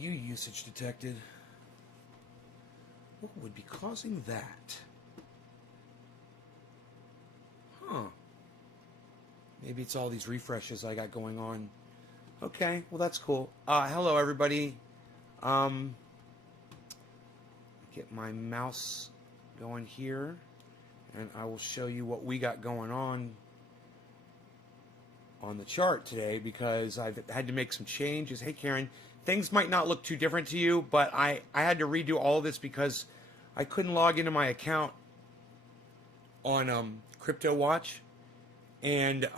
Usage detected. What would be causing that? Huh. Maybe it's all these refreshes I got going on. Okay, well that's cool. Hello everybody. Get my mouse going here, and I will show you what we got going on the chart today, because I've had to make some changes. Hey Karen, things might not look too different to you, but I had to redo all of this because I couldn't log into my account on CryptoWatch, and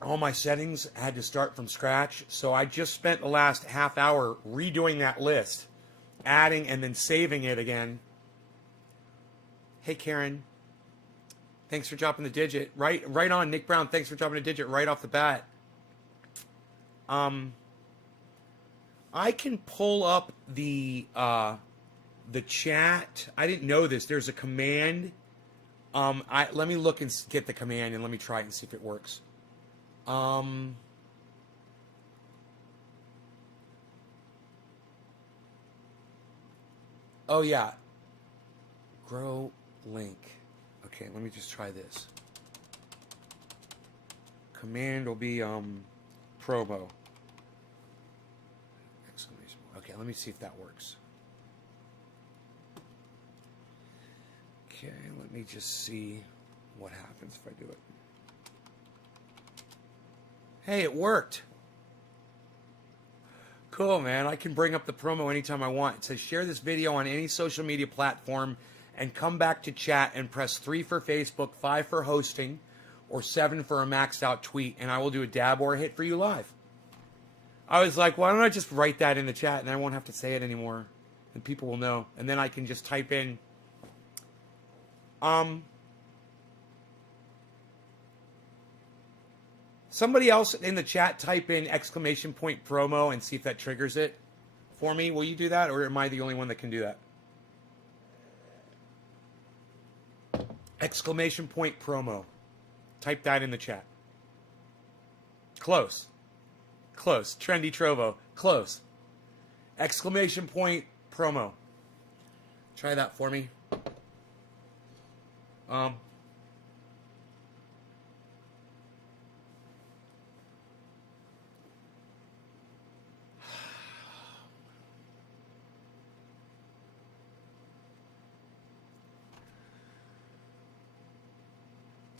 all my settings had to start from scratch. So I just spent the last half hour redoing that list, adding and then saving it again. Hey Karen, thanks for dropping the digit. Right on, Nick Brown. Thanks for dropping a digit right off the bat. I can pull up the chat. I didn't know this. There's a command. Let me look and get the command, and let me try it and see if it works. Oh yeah. Grow link. Okay, let me just try this. Command will be promo. Exclamation. Okay, let me see if that works. Okay, let me just see what happens if I do it. Hey, it worked. Cool, man. I can bring up the promo anytime I want. It says share this video on any social media platform and come back to chat and press 3 for Facebook, 5 for hosting, or 7 for a maxed out tweet, and I will do a dab or a hit for you live. I was like, why don't I just write that in the chat and I won't have to say it anymore, and people will know. And then I can just type in somebody else in the chat type in exclamation point promo and see if that triggers it for me. Will you do that, or am I the only one that can do that? Exclamation point promo. Type that in the chat. Close. Close. Trendy Trovo. Close. Exclamation point promo. Try that for me.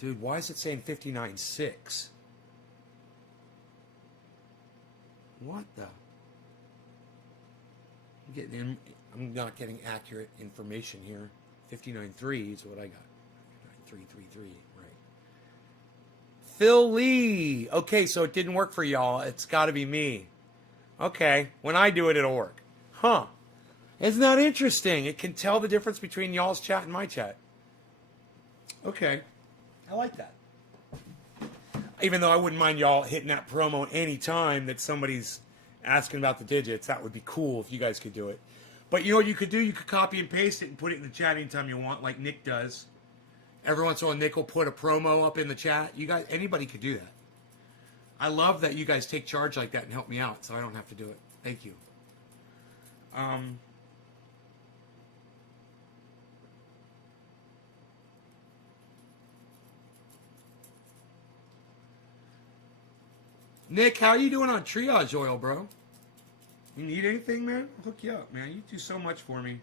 Dude, why is it saying 59.6? What the? I'm not getting accurate information here. 59.3 is what I got. 59.333, right. Phil Lee. Okay, so it didn't work for y'all. It's got to be me. Okay, when I do it, it'll work. Huh. Isn't that interesting? It can tell the difference between y'all's chat and my chat. Okay. I like that. Even though I wouldn't mind y'all hitting that promo any time that somebody's asking about the digits. That would be cool if you guys could do it. But you know what you could do? You could copy and paste it and put it in the chat anytime you want, like Nick does. Every once in a while, Nick will put a promo up in the chat. You guys, anybody could do that. I love that you guys take charge like that and help me out, so I don't have to do it. Thank you. Nick, how are you doing on triage oil, bro? You need anything, man? I'll hook you up, man. You do so much for me.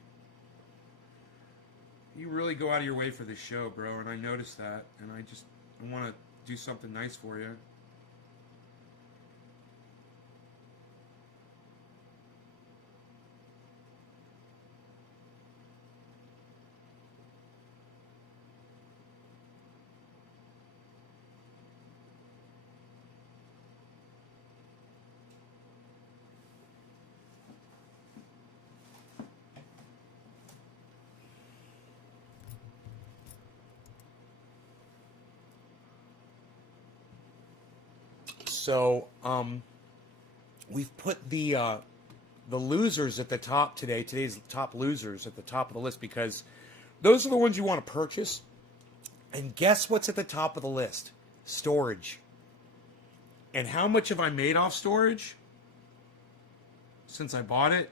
You really go out of your way for this show, bro, and I noticed that, and I want to do something nice for you. So, we've put the losers at the top today. Today's top losers at the top of the list, because those are the ones you want to purchase. And guess what's at the top of the list? Storage. And how much have I made off storage since I bought it?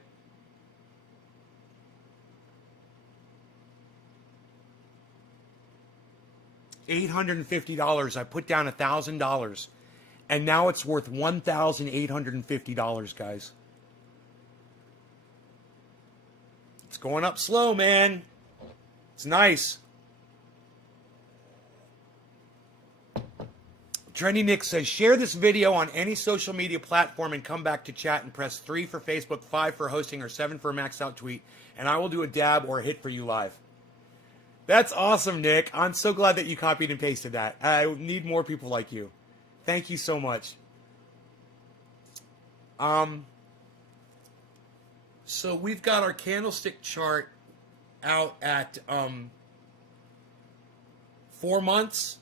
$850. I put down $1,000, and now it's worth $1,850, guys. It's going up slow, man. It's nice. Trendy Nick says, share this video on any social media platform and come back to chat and press 3 for Facebook, 5 for hosting, or 7 for a maxed out tweet, and I will do a dab or a hit for you live. That's awesome, Nick. I'm so glad that you copied and pasted that. I need more people like you. Thank you so much. So we've got our candlestick chart out at 4 months,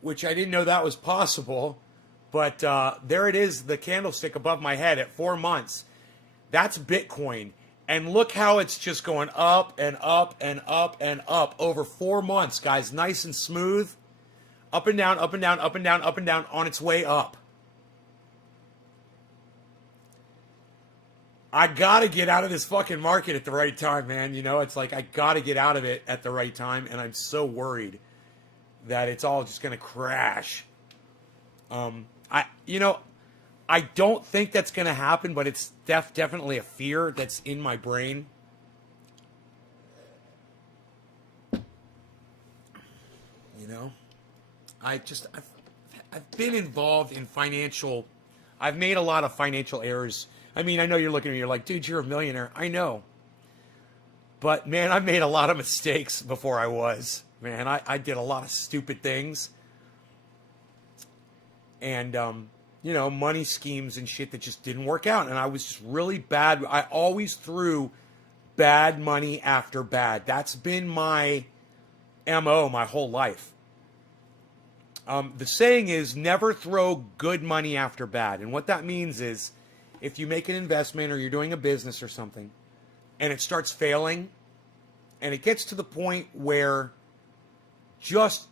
which I didn't know that was possible, but there it is, the candlestick above my head at 4 months. That's Bitcoin. And look how it's just going up and up and up and up over 4 months, guys. Nice and smooth. Up and down, up and down, up and down, up and down on its way up. I got to get out of this fucking market at the right time, man. You know, it's like I got to get out of it at the right time, and I'm so worried that it's all just going to crash. I don't think that's going to happen, but it's definitely a fear that's in my brain. You know, I've been involved in financial. I've made a lot of financial errors. I mean, I know you're looking at me, you're like, dude, you're a millionaire. I know. But, man, I made a lot of mistakes before I was. Man, I did a lot of stupid things. And, money schemes and shit that just didn't work out. And I was just really bad. I always threw bad money after bad. That's been my MO my whole life. The saying is never throw good money after bad. And what that means is if you make an investment or you're doing a business or something and it starts failing and it gets to the point where just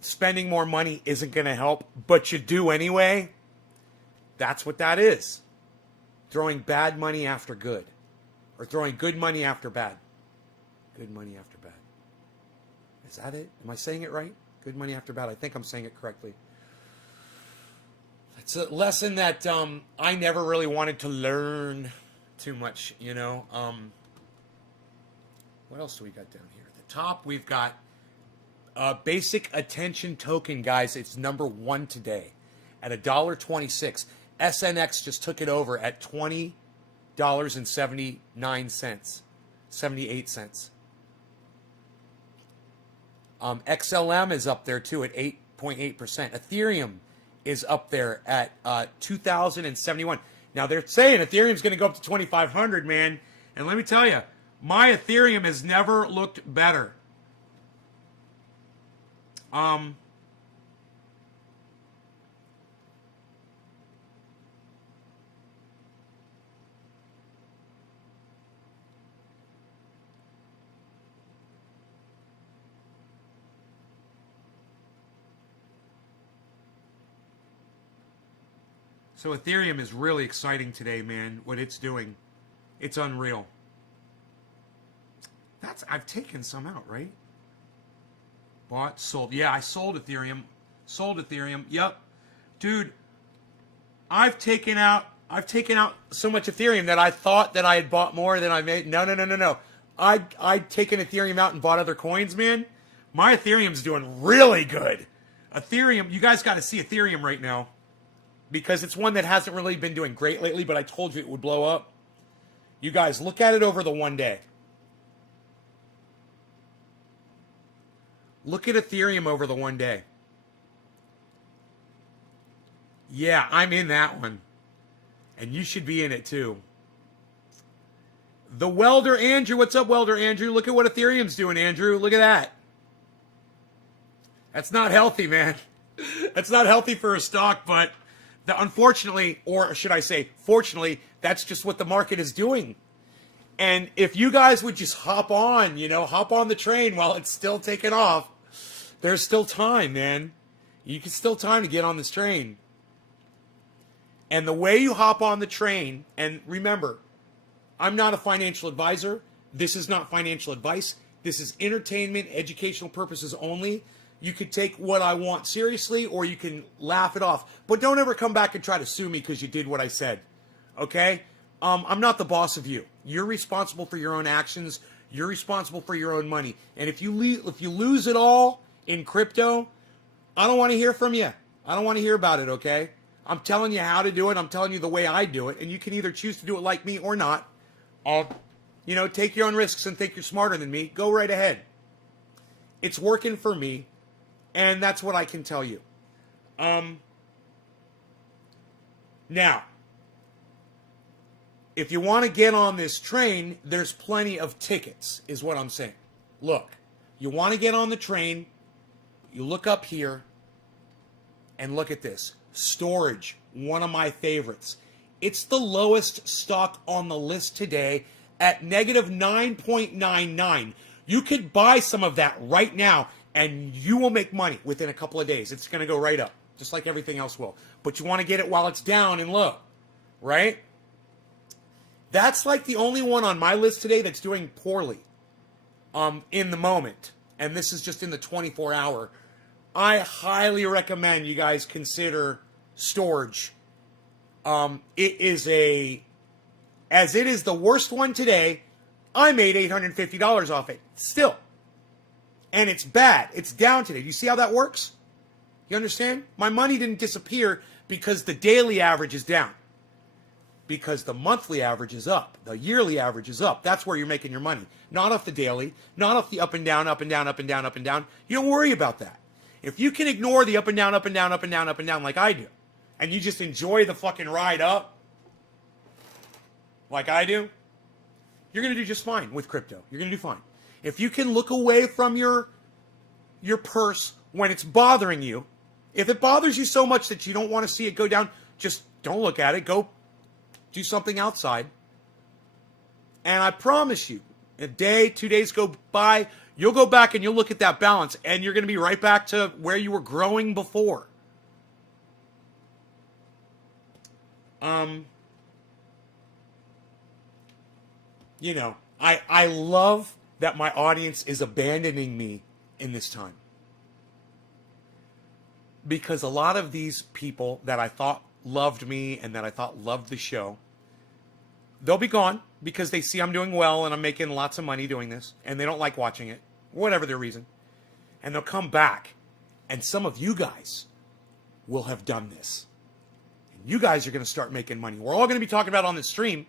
spending more money isn't going to help, but you do anyway, that's what that is. Throwing bad money after good. Or throwing good money after bad. Good money after bad. Is that it? Am I saying it right? Good money after bad. I think I'm saying it correctly. It's a lesson that I never really wanted to learn too much, you know. What else do we got down here? At the top, we've got Basic Attention Token, guys. It's number 1 today at $1.26. SNX just took it over at $20.78. XLM is up there too at 8.8%. Ethereum is up there at 2,071. Now they're saying Ethereum's going to go up to 2,500, man. And let me tell you, my Ethereum has never looked better. So Ethereum is really exciting today, man. What it's doing, it's unreal. I've taken some out, right? Bought, sold. Yeah, I sold Ethereum. Sold Ethereum. Yep. Dude, I've taken out so much Ethereum that I thought that I had bought more than I made. No. I'd taken Ethereum out and bought other coins, man. My Ethereum's doing really good. Ethereum, you guys got to see Ethereum right now because it's one that hasn't really been doing great lately, but I told you it would blow up. You guys, look at it over the one day. Look at Ethereum over the one day. Yeah, I'm in that one. And you should be in it too. The Welder Andrew. What's up, Welder Andrew? Look at what Ethereum's doing, Andrew. Look at that. That's not healthy, man. That's not healthy for a stock, but unfortunately, or should I say, fortunately, that's just what the market is doing. And if you guys would just hop on the train while it's still taking off, there's still time, man. You can still time to get on this train. And the way you hop on the train, and remember, I'm not a financial advisor. This is not financial advice. This is entertainment, educational purposes only. You could take what I want seriously or you can laugh it off. But don't ever come back and try to sue me because you did what I said. Okay? I'm not the boss of you. You're responsible for your own actions. You're responsible for your own money. And if you lose it all in crypto, I don't want to hear from you. I don't want to hear about it, okay? I'm telling you how to do it. I'm telling you the way I do it. And you can either choose to do it like me or not. Take your own risks and think you're smarter than me. Go right ahead. It's working for me. And that's what I can tell you. Now, if you want to get on this train, there's plenty of tickets, is what I'm saying. Look, you want to get on the train, you look up here, and look at this. Storage, one of my favorites. It's the lowest stock on the list today at negative 9.99. You could buy some of that right now, and you will make money within a couple of days. It's going to go right up, just like everything else will. But you want to get it while it's down and low, right? That's like the only one on my list today that's doing poorly in the moment. And this is just in the 24-hour. I highly recommend you guys consider storage. As it is the worst one today, I made $850 off it. Still. And it's bad. It's down today. Do you see how that works? You understand? My money didn't disappear because the daily average is down. Because the monthly average is up. The yearly average is up. That's where you're making your money. Not off the daily. Not off the up and down, up and down, up and down, up and down. You don't worry about that. If you can ignore the up and down, up and down, up and down, up and down like I do, and you just enjoy the fucking ride up like I do, you're going to do just fine with crypto. You're going to do fine. If you can look away from your purse when it's bothering you, if it bothers you so much that you don't want to see it go down, just don't look at it. Go do something outside. And I promise you, a day, 2 days go by, you'll go back and you'll look at that balance and you're going to be right back to where you were growing before. I love that my audience is abandoning me in this time. Because a lot of these people that I thought loved me and that I thought loved the show, they'll be gone because they see I'm doing well and I'm making lots of money doing this and they don't like watching it, whatever their reason. And they'll come back and some of you guys will have done this. And you guys are going to start making money. We're all going to be talking about it on this stream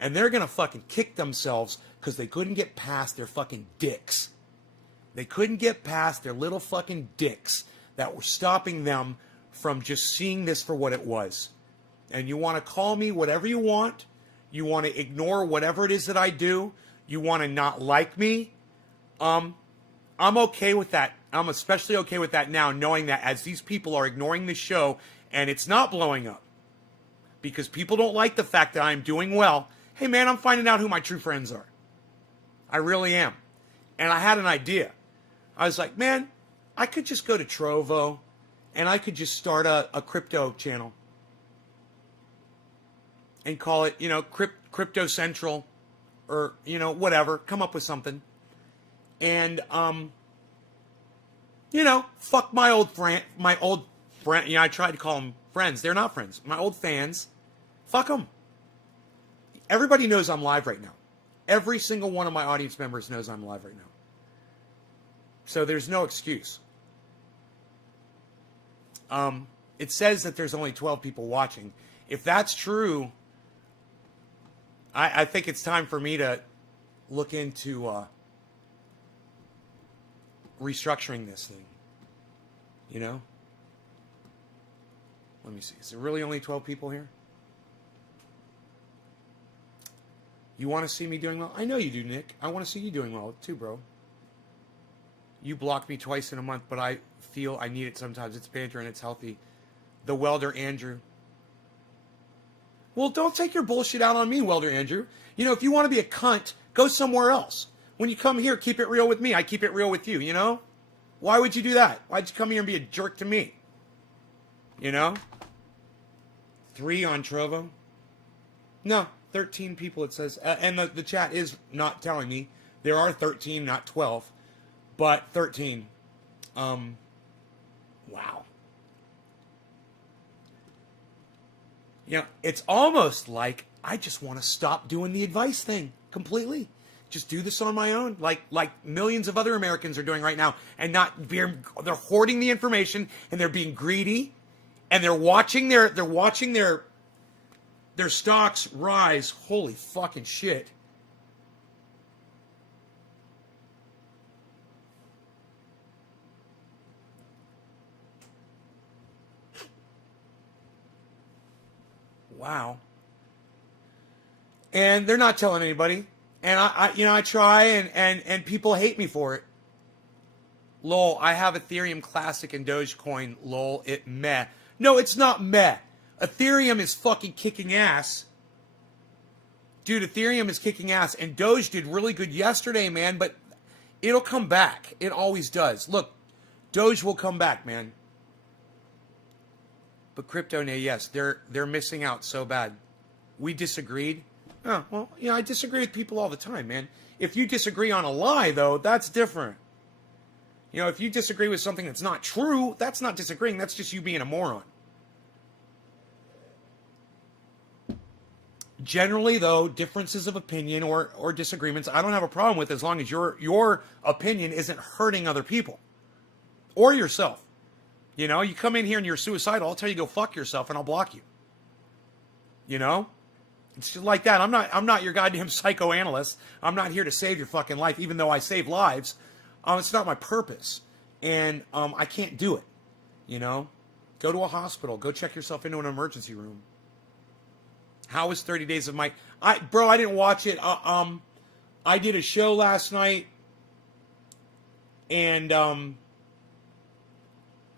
and they're going to fucking kick themselves because they couldn't get past their fucking dicks. They couldn't get past their little fucking dicks that were stopping them from just seeing this for what it was. And you want to call me whatever you want. You want to ignore whatever it is that I do. You want to not like me. I'm okay with that. I'm especially okay with that now, knowing that as these people are ignoring the show and it's not blowing up because people don't like the fact that I'm doing well. Hey man, I'm finding out who my true friends are. I really am. And I had an idea. I was like, man, I could just go to Trovo and I could just start a crypto channel and call it, Crypto Central or, whatever. Come up with something. And, fuck my old friend, I tried to call them friends. They're not friends. My old fans, fuck them. Everybody knows I'm live right now. Every single one of my audience members knows I'm live right now. So there's no excuse. It says that there's only 12 people watching. If that's true, I think it's time for me to look into restructuring this thing. Let me see. Is there really only 12 people here? You want to see me doing well? I know you do, Nick. I want to see you doing well too, bro. You block me twice in a month, but I feel I need it sometimes. It's banter and it's healthy. The welder Andrew. Well, don't take your bullshit out on me, welder Andrew. If you want to be a cunt, go somewhere else. When you come here, keep it real with me. I keep it real with you, Why would you do that? Why'd you come here and be a jerk to me? You know? 3 on Trovo. No, 13 people it says. And the chat is not telling me. There are 13, not 12. But 13. Wow. You know, it's almost like I just want to stop doing the advice thing completely. Just do this on my own, like millions of other Americans are doing right now, and they're hoarding the information, and they're being greedy, and they're watching their stocks rise. Holy fucking shit. Wow. And they're not telling anybody. And I try and people hate me for it. Lol, I have Ethereum Classic and Dogecoin. Lol, it meh. No, it's not meh. Ethereum is fucking kicking ass. Dude, Ethereum is kicking ass. And Doge did really good yesterday, man. But it'll come back. It always does. Look, Doge will come back, man. But crypto, yes, they're missing out so bad. We disagreed. Oh, well, you know, I disagree with people all the time, man. If you disagree on a lie, though, that's different. You know, if you disagree with something that's not true, that's not disagreeing. That's just you being a moron. Generally, though, differences of opinion or disagreements, I don't have a problem with as long as your opinion isn't hurting other people or yourself. You know, you come in here and you're suicidal, I'll tell you go fuck yourself and I'll block you. You know? It's just like that. I'm not your goddamn psychoanalyst. I'm not here to save your fucking life, even though I save lives. It's not my purpose. And I can't do it. You know? Go to a hospital. Go check yourself into an emergency room. How was 30 Days of Mike? Bro, I didn't watch it. I did a show last night. And I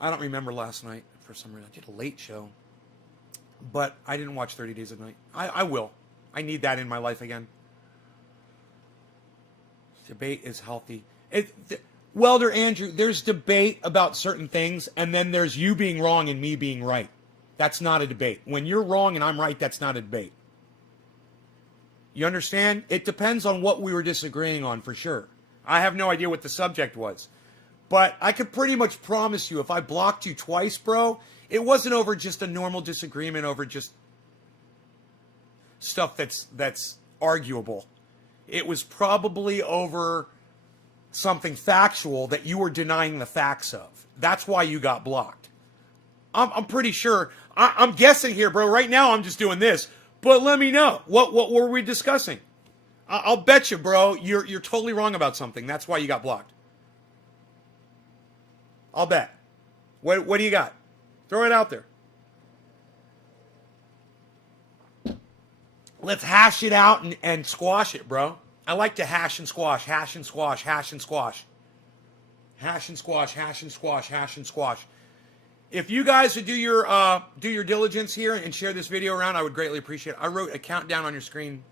don't remember last night for some reason. I did a late show. But I didn't watch 30 Days of Night. I will. I need that in my life again. Debate is healthy. Welder Andrew, there's debate about certain things, and then there's you being wrong and me being right. That's not a debate. When you're wrong and I'm right, that's not a debate. You understand? It depends on what we were disagreeing on, for sure. I have no idea what the subject was. But I could pretty much promise you, if I blocked you twice, bro, it wasn't over just a normal disagreement over just stuff that's arguable. It was probably over something factual that you were denying the facts of. That's why you got blocked. I'm pretty sure. I'm guessing here, bro. Right now, I'm just doing this. But let me know. What were we discussing? I'll bet you, bro, you're totally wrong about something. That's why you got blocked. I'll bet. What do you got? Throw it out there. Let's hash it out and squash it, bro. I like to hash and squash, hash and squash, hash and squash. Hash and squash, hash and squash, hash and squash. If you guys would do your diligence here and share this video around, I would greatly appreciate it. I wrote a countdown on your screen.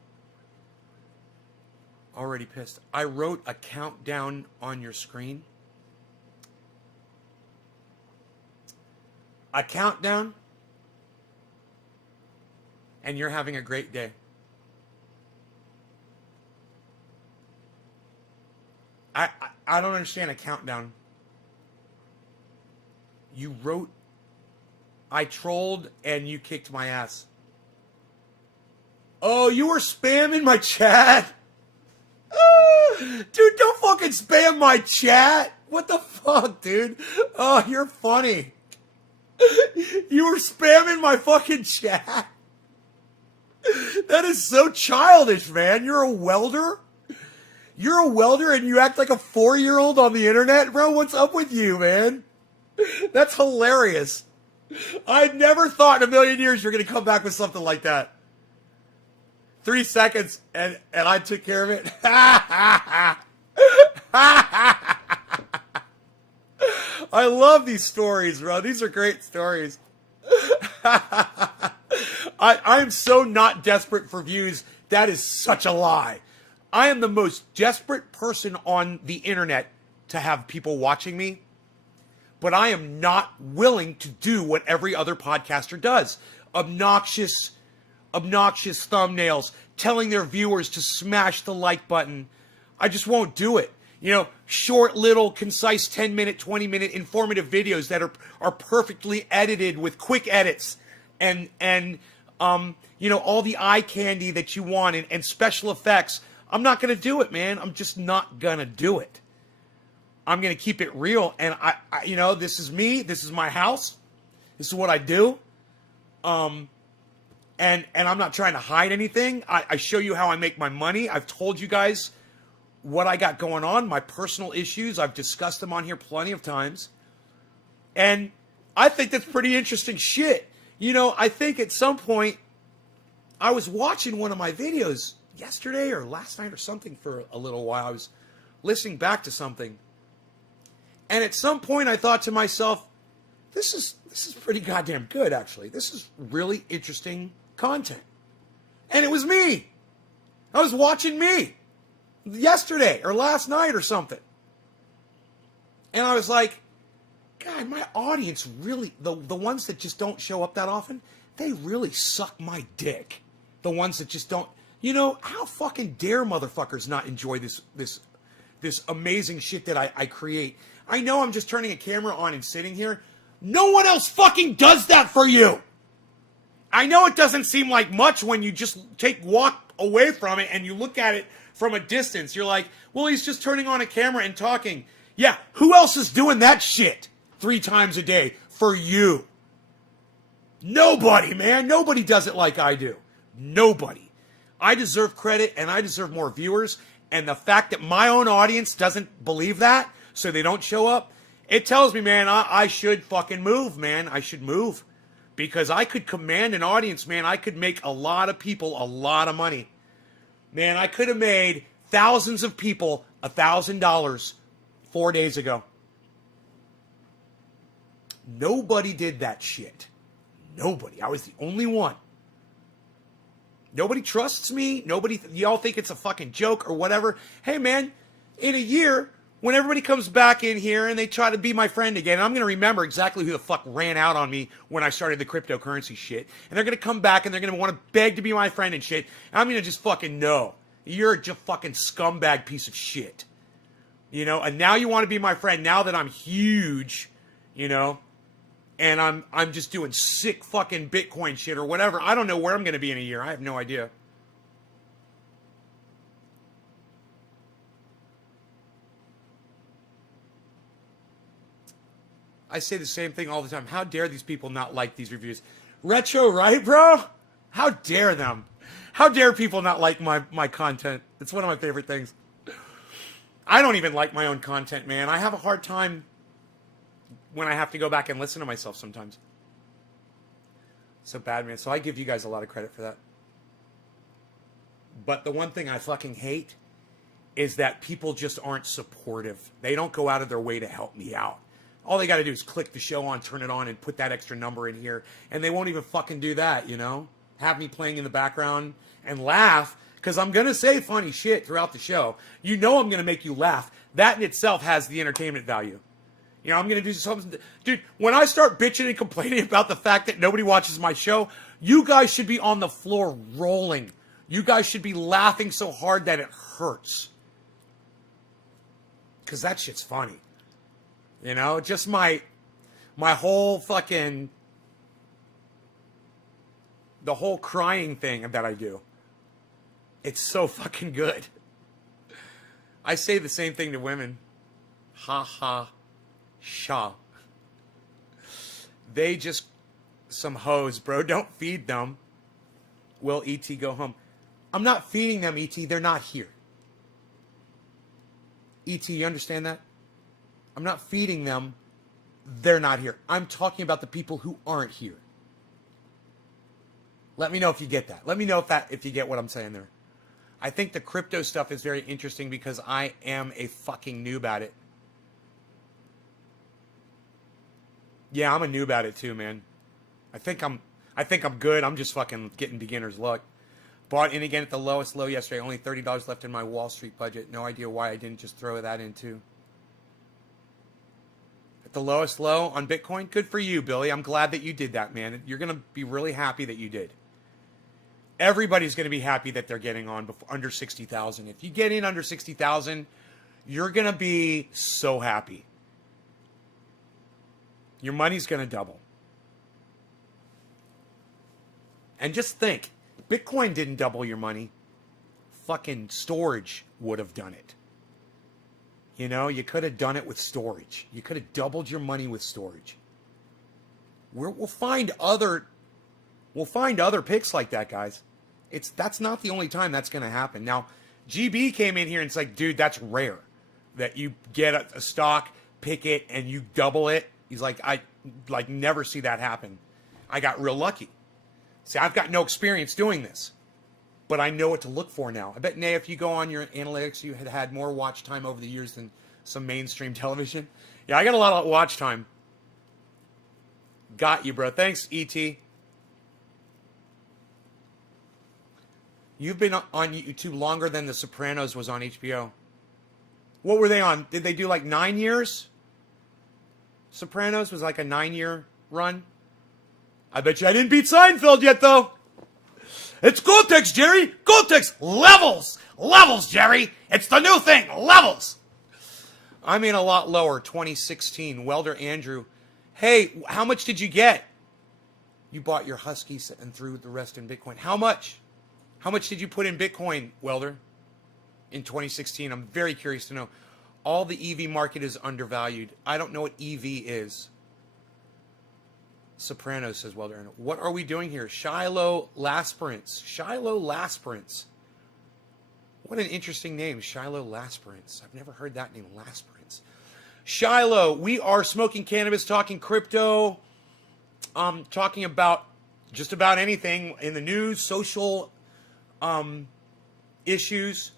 Already pissed. I wrote a countdown on your screen. A countdown, and you're having a great day. I don't understand a countdown. You wrote, I trolled and you kicked my ass. Oh, you were spamming my chat? Dude, don't fucking spam my chat. What the fuck, dude? Oh, you're funny. You were spamming my fucking chat? That is so childish, man. You're a welder? You're a welder and you act like a 4-year-old on the internet? Bro, what's up with you, man? That's hilarious. I never thought in a million years you're going to come back with something like that. 3 seconds and I took care of it. I love these stories, bro. These are great stories. I'm so not desperate for views. That is such a lie. I am the most desperate person on the internet to have people watching me. But I am not willing to do what every other podcaster does. Obnoxious thumbnails, telling their viewers to smash the like button. I just won't do it. You know, short, little, concise 10-minute, 20-minute informative videos that are perfectly edited with quick edits and you know, all the eye candy that you want and special effects. I'm not going to do it, man. I'm just not going to do it. I'm going to keep it real. And I, you know, this is me. This is my house. This is what I do. And I'm not trying to hide anything. I show you how I make my money. I've told you guys what I got going on, my personal issues. I've discussed them on here plenty of times. And I think that's pretty interesting shit. You know, I think at some point, I was watching one of my videos yesterday or last night or something for a little while. I was listening back to something. And at some point I thought to myself, this is pretty goddamn good, actually. This is really interesting content. And it was me. I was watching me yesterday or last night or something. And I was like, God, my audience really, the ones that just don't show up that often, they really suck my dick. The ones that just don't, you know, how fucking dare motherfuckers not enjoy this amazing shit that I create. I know I'm just turning a camera on and sitting here. No one else fucking does that for you. I know it doesn't seem like much when you just walk away from it and you look at it from a distance. You're like, well, he's just turning on a camera and talking. Yeah, who else is doing that shit 3 times a day for you? Nobody, man. Nobody does it like I do. Nobody. I deserve credit and I deserve more viewers. And the fact that my own audience doesn't believe that, so they don't show up, it tells me, man, I should fucking move, man. I should move. Because I could command an audience, man. I could make a lot of people a lot of money. Man, I could have made thousands of people $1,000 4 days ago. Nobody did that shit. Nobody. I was the only one. Nobody trusts me. Nobody, y'all think it's a fucking joke or whatever. Hey, man, in a year, when everybody comes back in here and they try to be my friend again, I'm going to remember exactly who the fuck ran out on me when I started the cryptocurrency shit. And they're going to come back and they're going to want to beg to be my friend and shit. And I'm going to just fucking know. You're a just fucking scumbag piece of shit. You know, and now you want to be my friend now that I'm huge, you know, and I'm just doing sick fucking Bitcoin shit or whatever. I don't know where I'm going to be in a year. I have no idea. I say the same thing all the time. How dare these people not like these reviews? Retro, right, bro? How dare them? How dare people not like my content? It's one of my favorite things. I don't even like my own content, man. I have a hard time when I have to go back and listen to myself sometimes. So bad, man. So I give you guys a lot of credit for that. But the one thing I fucking hate is that people just aren't supportive. They don't go out of their way to help me out. All they got to do is click the show on, turn it on, and put that extra number in here. And they won't even fucking do that, you know? Have me playing in the background and laugh, because I'm going to say funny shit throughout the show. You know I'm going to make you laugh. That in itself has the entertainment value. You know, I'm going to do something. Dude, when I start bitching and complaining about the fact that nobody watches my show, you guys should be on the floor rolling. You guys should be laughing so hard that it hurts. Because that shit's funny. You know, just my whole fucking, the whole crying thing that I do. It's so fucking good. I say the same thing to women. Ha ha, sha. They just some hoes, bro. Don't feed them. Will E.T. go home? I'm not feeding them, E.T. They're not here. E.T., you understand that? I'm not feeding them. They're not here. I'm talking about the people who aren't here. Let me know if you get that. Let me know if you get what I'm saying there. I think the crypto stuff is very interesting because I am a fucking noob at it. Yeah, I'm a noob at it too, man. I think I'm good. I'm just fucking getting beginner's luck. Bought in again at the lowest low yesterday. Only $30 left in my Wall Street budget. No idea why I didn't just throw that in too. at the lowest low on Bitcoin. Good for you, Billy. I'm glad that you did that, man. You're going to be really happy that you did. Everybody's going to be happy that they're getting on under 60,000. If you get in under 60,000, you're going to be so happy. Your money's going to double. And just think, Bitcoin didn't double your money. Fucking storage would have done it. You know, you could have done it with storage. You could have doubled your money with storage. We'll find other picks like that, guys. That's not the only time that's going to happen. Now, GB came in here and it's like, dude, that's rare that you get a stock, pick it, and you double it. He's like, I never see that happen. I got real lucky. See, I've got no experience doing this, but I know what to look for now. I bet, Nay, if you go on your analytics, you had more watch time over the years than some mainstream television. Yeah, I got a lot of watch time. Got you, bro. Thanks, E.T. You've been on YouTube longer than The Sopranos was on HBO. What were they on? Did they do like 9 years? Sopranos was like a 9-year run. I bet you I didn't beat Seinfeld yet, though. It's Gore-Tex, Jerry. Gore-Tex. Levels. Levels, Jerry. It's the new thing. Levels. I'm in a lot lower. 2016. Welder Andrew. Hey, how much did you get? You bought your Huskies and threw the rest in Bitcoin. How much? How much did you put in Bitcoin, Welder, in 2016? I'm very curious to know. All the EV market is undervalued. I don't know what EV is. Sopranos, says Welder. What are we doing here? Shiloh Lasperance. Shiloh Lasperance. What an interesting name, Shiloh Lasperance. I've never heard that name, Lasperance. Shiloh, we are smoking cannabis, talking crypto, talking about just about anything in the news, social issues,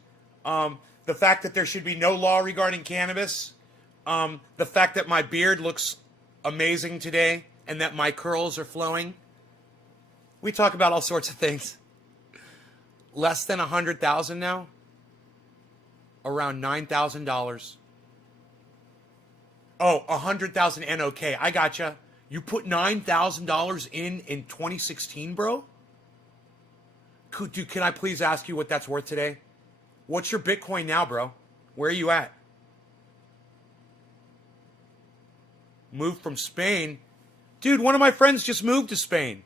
the fact that there should be no law regarding cannabis, the fact that my beard looks amazing today, and that my curls are flowing. We talk about all sorts of things. Less than 100,000 now. Around $9,000. Oh, 100,000 NOK. I gotcha. You put $9,000 in 2016, bro? Dude, can I please ask you what that's worth today? What's your Bitcoin now, bro? Where are you at? Moved from Spain. Dude, one of my friends just moved to Spain.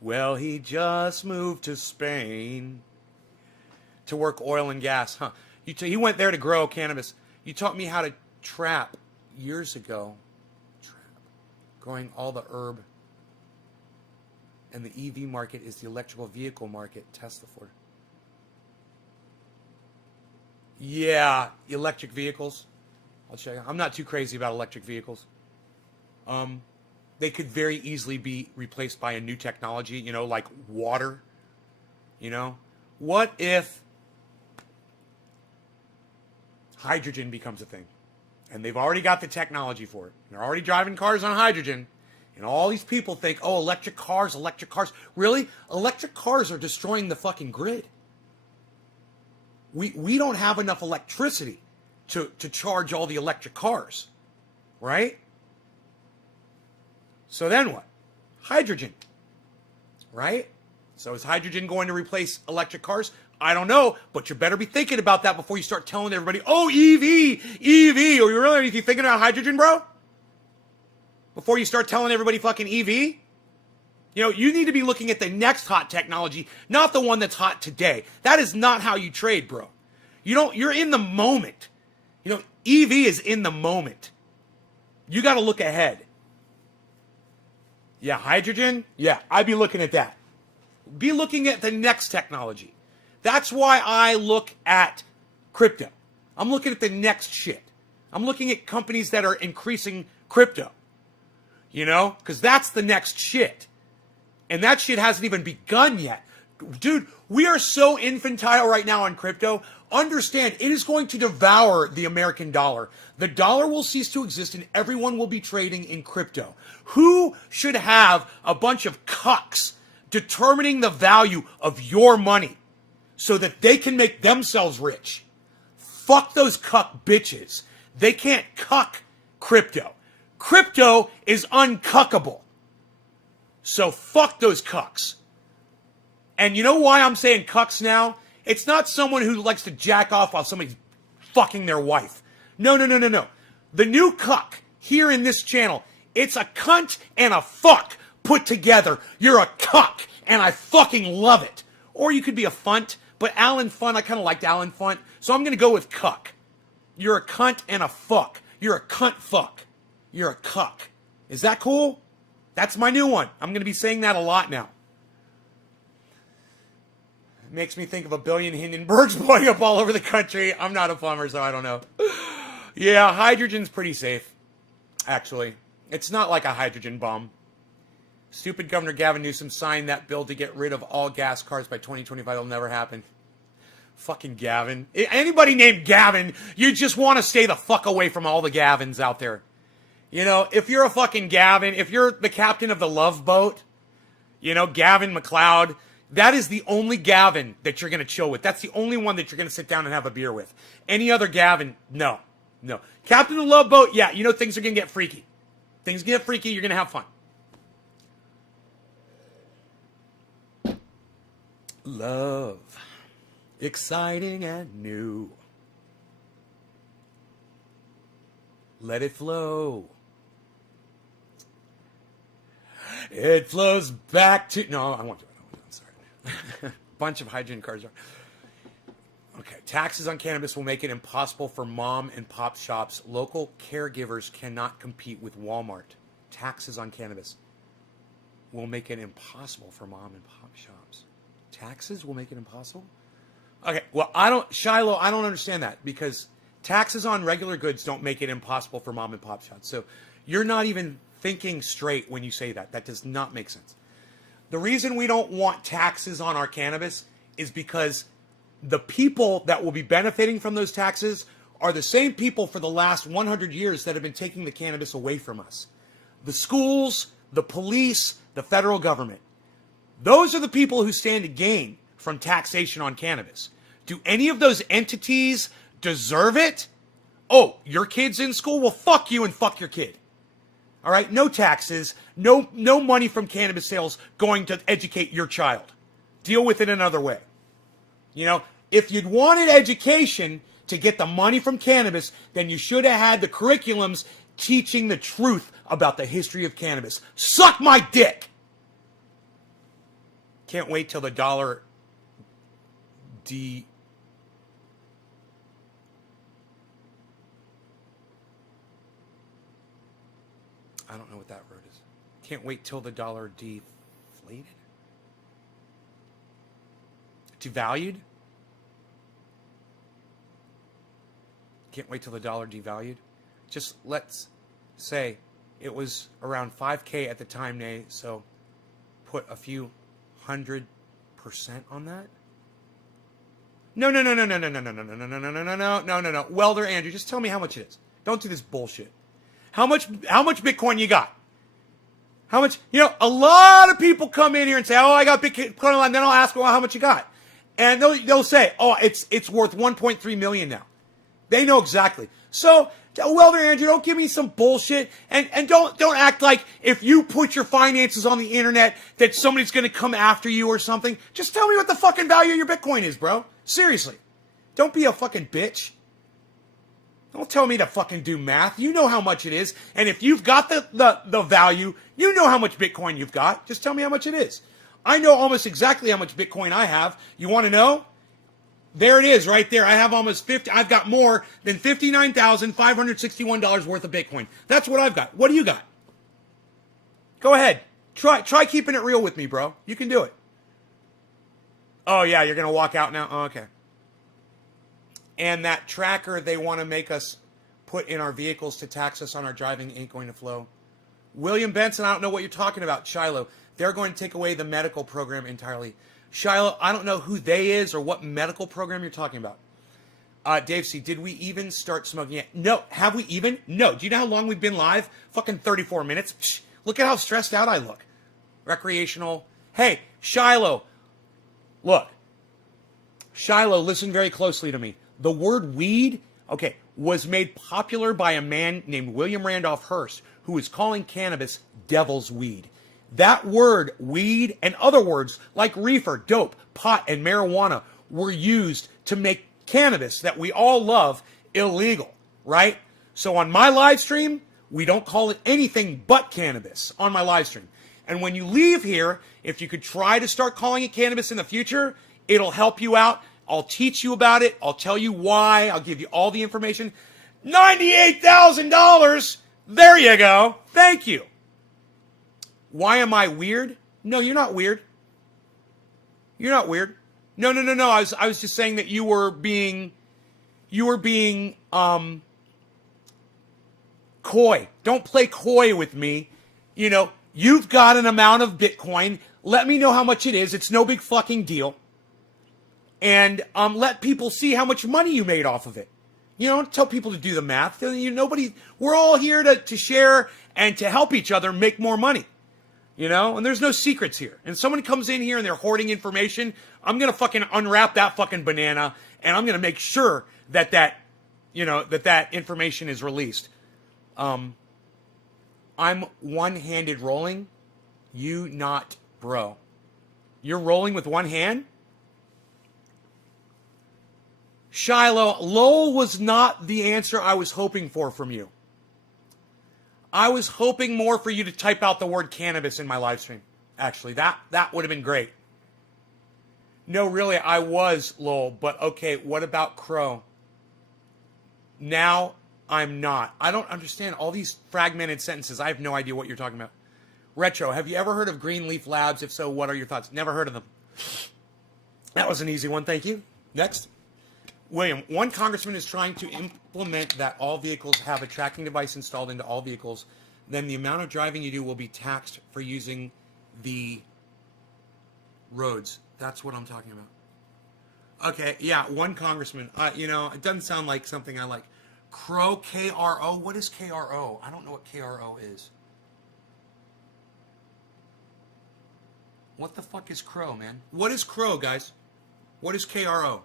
Well, he just moved to Spain to work oil and gas, huh? He went there to grow cannabis. You taught me how to trap years ago. Growing all the herb. And the EV market is the electrical vehicle market. Tesla for. Yeah, electric vehicles. I'll check. I'm not too crazy about electric vehicles. They could very easily be replaced by a new technology, you know, like water. You know, what if hydrogen becomes a thing? And they've already got the technology for it. They're already driving cars on hydrogen. And all these people think, oh, electric cars, electric cars. Really? Electric cars are destroying the fucking grid. We don't have enough electricity to charge all the electric cars. Right? So then what? Hydrogen. Right? So is hydrogen going to replace electric cars? I don't know, but you better be thinking about that before you start telling everybody, oh, EV. Are you really thinking about hydrogen, bro? Before you start telling everybody fucking EV? You know, you need to be looking at the next hot technology, not the one that's hot today. That is not how you trade, bro. You're in the moment. You know, EV is in the moment. You got to look ahead. Yeah, hydrogen? Yeah, I'd be looking at that. Be looking at the next technology. That's why I look at crypto. I'm looking at the next shit. I'm looking at companies that are increasing crypto. You know? Because that's the next shit. And that shit hasn't even begun yet. Dude, we are so infantile right now on crypto. Understand, it is going to devour the American dollar. The dollar will cease to exist and everyone will be trading in crypto. Who should have a bunch of cucks determining the value of your money so that they can make themselves rich? Fuck those cuck bitches. They can't cuck crypto. Crypto is uncuckable. So fuck those cucks. And you know why I'm saying cucks now? It's not someone who likes to jack off while somebody's fucking their wife. No. The new cuck here in this channel, it's a cunt and a fuck put together. You're a cuck, and I fucking love it. Or you could be a funt, but Alan Funt, I kind of liked Alan Funt, so I'm going to go with cuck. You're a cunt and a fuck. You're a cunt fuck. You're a cuck. Is that cool? That's my new one. I'm going to be saying that a lot now. It makes me think of a billion Hindenburgs blowing up all over the country. I'm not a plumber, so I don't know. Yeah, hydrogen's pretty safe, actually. It's not like a hydrogen bomb. Stupid Governor Gavin Newsom signed that bill to get rid of all gas cars by 2025. It'll never happen. Fucking Gavin. Anybody named Gavin, you just want to stay the fuck away from all the Gavins out there. You know, if you're a fucking Gavin, if you're the captain of the Love Boat, you know, Gavin McLeod, that is the only Gavin that you're going to chill with. That's the only one that you're going to sit down and have a beer with. Any other Gavin, no. Captain of the Love Boat, yeah, you know things are going to get freaky. Things get freaky, you're going to have fun. Love. Exciting and new. Let it flow. It flows back to... No, I won't do it. I'm sorry. Bunch of hydrogen cars. Okay. Taxes on cannabis will make it impossible for mom and pop shops. Local caregivers cannot compete with Walmart. Taxes on cannabis will make it impossible for mom and pop shops. Taxes will make it impossible? Okay, well, Shiloh, I don't understand that, because taxes on regular goods don't make it impossible for mom and pop shops. So you're not even thinking straight when you say that. That does not make sense. The reason we don't want taxes on our cannabis is because the people that will be benefiting from those taxes are the same people for the last 100 years that have been taking the cannabis away from us. The schools, the police, the federal government. Those are the people who stand to gain from taxation on cannabis. Do any of those entities deserve it? Oh, your kid's in school? Well, fuck you and fuck your kid. All right? No taxes, no money from cannabis sales going to educate your child. Deal with it another way. You know, if you'd wanted education to get the money from cannabis, then you should have had the curriculums teaching the truth about the history of cannabis. Suck my dick! Can't wait till the dollar I don't know what that word is. Can't wait till the dollar deflated? Devalued? Can't wait till the dollar devalued? Just let's say it was around 5K at the time, Nay, so put a few 100% on that? No. Welder Andrew, just tell me how much it is. Don't do this bullshit. How much Bitcoin you got? How much, you know, a lot of people come in here and say, oh, I got Bitcoin, and then I'll ask, well, how much you got? And they'll say, oh, it's worth 1.3 million now. They know exactly. So, Welder Andrew, don't give me some bullshit, and don't act like if you put your finances on the internet that somebody's going to come after you or something. Just tell me what the fucking value of your Bitcoin is, bro. Seriously. Don't be a fucking bitch. Don't tell me to fucking do math. You know how much it is. And if you've got the value, you know how much Bitcoin you've got. Just tell me how much it is. I know almost exactly how much Bitcoin I have. You want to know? There it is right there. I have almost 50. I've got more than $59,561 worth of Bitcoin. That's what I've got. What do you got? Go ahead. Try keeping it real with me, bro. You can do it. Oh, yeah, you're going to walk out now? Oh, okay. And that tracker they want to make us put in our vehicles to tax us on our driving ain't going to flow. William Benson, I don't know what you're talking about. Shiloh, they're going to take away the medical program entirely. Shiloh, I don't know who they is or what medical program you're talking about. Dave C., did we even start smoking yet? No. Have we even? No. Do you know how long we've been live? Fucking 34 minutes. Psh, look at how stressed out I look. Recreational. Hey, Shiloh. Look. Shiloh, listen very closely to me. The word weed, okay, was made popular by a man named William Randolph Hearst, who was calling cannabis devil's weed. That word, weed, and other words like reefer, dope, pot, and marijuana were used to make cannabis that we all love illegal, right? So on my live stream, we don't call it anything but cannabis on my live stream. And when you leave here, if you could try to start calling it cannabis in the future, it'll help you out. I'll teach you about it. I'll tell you why. I'll give you all the information. $98,000. There you go. Thank you. Why am I weird? No, you're not weird. You're not weird. No. I was just saying that you were being coy. Don't play coy with me. You know, you've got an amount of Bitcoin. Let me know how much it is. It's no big fucking deal. And let people see how much money you made off of it. You know, tell people to do the math. We're all here to share and to help each other make more money. You know, and there's no secrets here. And someone comes in here and they're hoarding information, I'm going to fucking unwrap that fucking banana and I'm going to make sure that information is released. I'm one-handed rolling. You not, bro. You're rolling with one hand? Shiloh, lol was not the answer I was hoping for from you. I was hoping more for you to type out the word cannabis in my live stream. Actually, that would have been great. No, really, I was, lol. But okay, what about Crow? Now I'm not. I don't understand all these fragmented sentences. I have no idea what you're talking about. Retro, have you ever heard of Greenleaf Labs? If so, what are your thoughts? Never heard of them. That was an easy one, thank you. Next. William, one congressman is trying to implement that all vehicles have a tracking device installed into all vehicles. Then the amount of driving you do will be taxed for using the roads. That's what I'm talking about. Okay, yeah, one congressman. It doesn't sound like something I like. Crow, K-R-O. What is K-R-O? I don't know what K-R-O is. What the fuck is Crow, man? What is Crow, guys? What is K-R-O?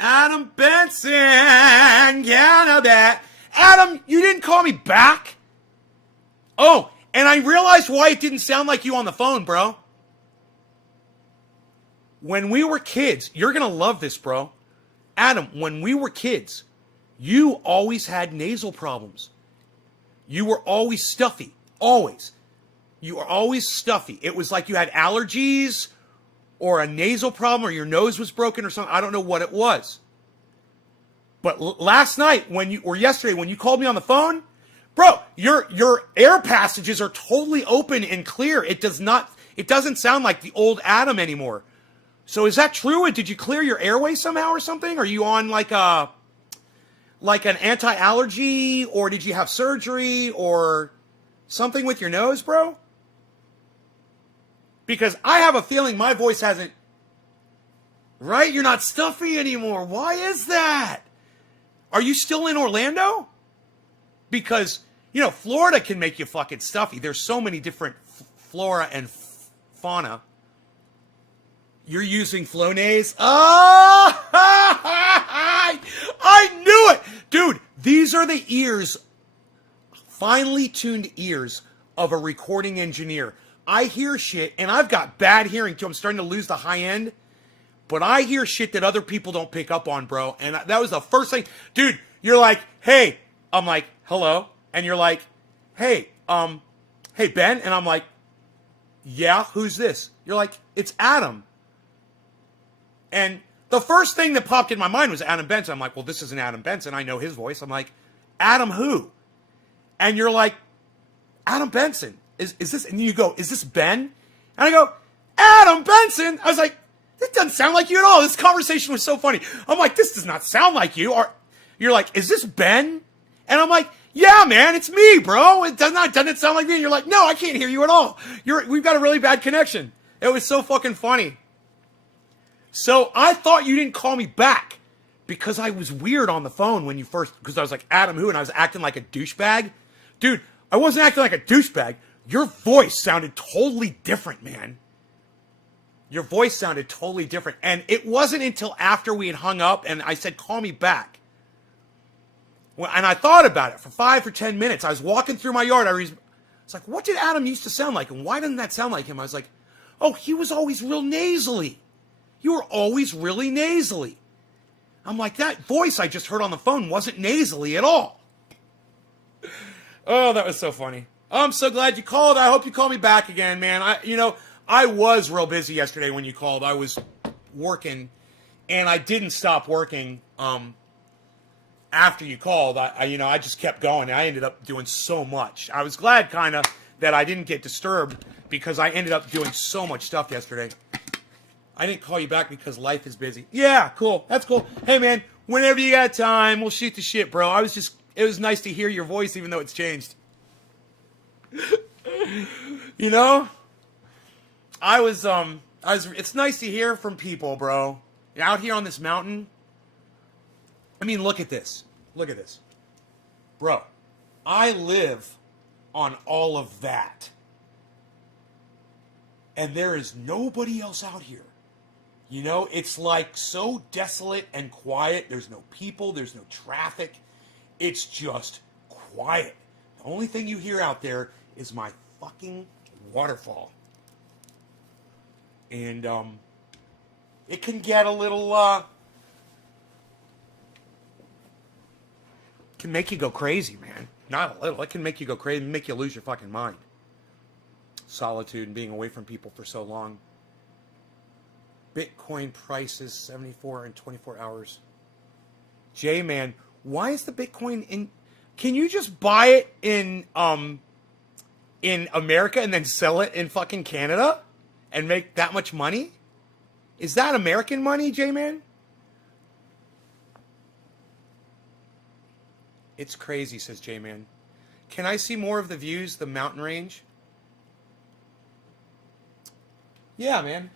Adam Benson, Canada. Adam, you didn't call me back? Oh, and I realized why it didn't sound like you on the phone, bro. When we were kids, you're going to love this, bro. Adam, when we were kids, you always had nasal problems. You were always stuffy. Always. You were always stuffy. It was like you had allergies or a nasal problem or your nose was broken or something. I don't know what it was. But last night or yesterday when you called me on the phone, bro, your air passages are totally open and clear. It doesn't sound like the old Adam anymore. So is that true? And did you clear your airway somehow or something? Are you on like an anti-allergy, or did you have surgery or something with your nose, bro? Because I have a feeling my voice hasn't... Right? You're not stuffy anymore. Why is that? Are you still in Orlando? Because, Florida can make you fucking stuffy. There's so many different flora and fauna. You're using Flonase? Oh! I knew it! Dude, these are the ears, finely tuned ears of a recording engineer. I hear shit, and I've got bad hearing too. I'm starting to lose the high end. But I hear shit that other people don't pick up on, bro. And that was the first thing. Dude, you're like, hey. I'm like, hello. And you're like, hey, hey, Ben. And I'm like, yeah, who's this? You're like, it's Adam. And the first thing that popped in my mind was Adam Benson. I'm like, well, this isn't Adam Benson. I know his voice. I'm like, Adam who? And you're like, Adam Benson. Is this? And you go, is this Ben? And I go, Adam Benson. I was like, this doesn't sound like you at all. This conversation was so funny. I'm like, this does not sound like you. Or you're like, is this Ben? And I'm like, yeah, man, it's me, bro. Doesn't it sound like me? And you're like, no, I can't hear you at all. We've got a really bad connection. It was so fucking funny. So I thought you didn't call me back because I was weird on the phone when you first, because I was like, Adam who? And I was acting like a douchebag. Dude, I wasn't acting like a douchebag. Your voice sounded totally different, man. Your voice sounded totally different. And it wasn't until after we had hung up and I said, call me back. And I thought about it for 5 or 10 minutes. I was walking through my yard. It's like, what did Adam used to sound like? And why doesn't that sound like him? I was like, oh, he was always real nasally. You were always really nasally. I'm like, that voice I just heard on the phone wasn't nasally at all. Oh, that was so funny. I'm so glad you called. I hope you call me back again, man. I was real busy yesterday when you called. I was working, and I didn't stop working after you called. I just kept going. I ended up doing so much. I was glad, kind of, that I didn't get disturbed because I ended up doing so much stuff yesterday. I didn't call you back because life is busy. Yeah, cool. That's cool. Hey, man, whenever you got time, we'll shoot the shit, bro. It was nice to hear your voice, even though it's changed. You know? It's nice to hear from people, bro. Out here on this mountain. I mean, look at this. Look at this. Bro, I live on all of that. And there is nobody else out here. You know, it's like so desolate and quiet. There's no people. There's no traffic. It's just quiet. The only thing you hear out there is my fucking waterfall. And it can get a little can make you go crazy, man. Not a little. It can make you go crazy, make you lose your fucking mind. Solitude and being away from people for so long. Bitcoin prices 74 in 24 hours. J-Man, why is the Bitcoin in... Can you just buy it in America and then sell it in fucking Canada and make that much money? Is that American money, J-Man? It's crazy, says J-Man. Can I see more of the views, the mountain range? Yeah, man.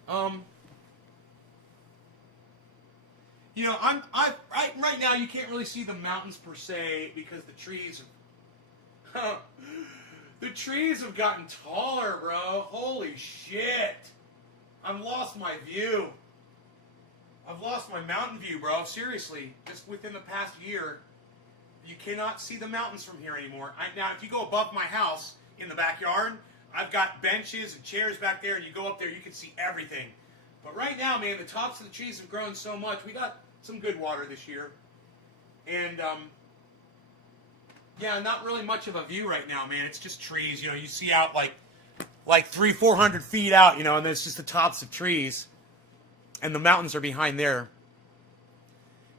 You know, right now you can't really see the mountains per se because the trees have gotten taller, bro. Holy shit. I've lost my view. I've lost my mountain view, bro. Seriously, just within the past year, you cannot see the mountains from here anymore. Now, if you go above my house in the backyard, I've got benches and chairs back there, and you go up there, you can see everything. But right now, man, the tops of the trees have grown so much. We got some good water this year. And, yeah, not really much of a view right now, man. It's just trees. You know, you see out like 300-400 feet out, you know, and then it's just the tops of trees. And the mountains are behind there.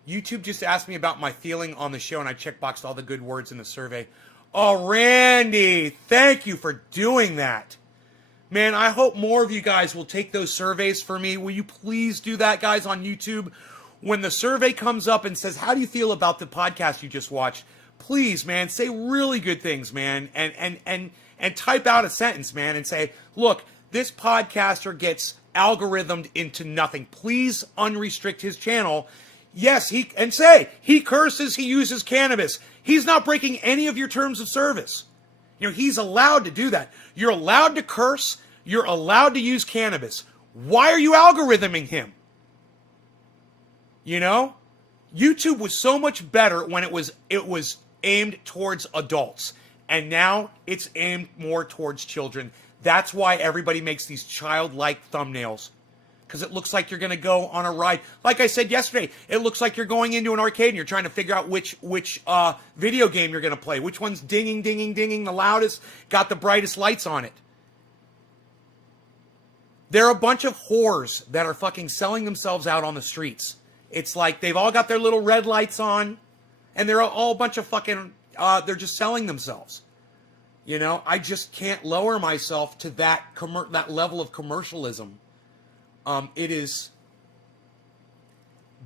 YouTube just asked me about my feeling on the show, and I checkboxed all the good words in the survey. Oh, Randy, thank you for doing that. Man, I hope more of you guys will take those surveys for me. Will you please do that, guys, on YouTube? When the survey comes up and says, how do you feel about the podcast you just watched? Please, man, say really good things, man, and type out a sentence, man, and say, look, this podcaster gets algorithmed into nothing. Please unrestrict his channel. Yes, he curses, he uses cannabis. He's not breaking any of your terms of service. You know, he's allowed to do that. You're allowed to curse. You're allowed to use cannabis. Why are you algorithming him? You know? YouTube was so much better when it was aimed towards adults. And now it's aimed more towards children. That's why everybody makes these childlike thumbnails. Because it looks like you're going to go on a ride. Like I said yesterday, it looks like you're going into an arcade and you're trying to figure out which video game you're going to play. Which one's dinging, dinging, dinging the loudest, got the brightest lights on it. They're a bunch of whores that are fucking selling themselves out on the streets. It's like they've all got their little red lights on, and they're all a bunch of fucking, they're just selling themselves. You know, I just can't lower myself to that level of commercialism. It is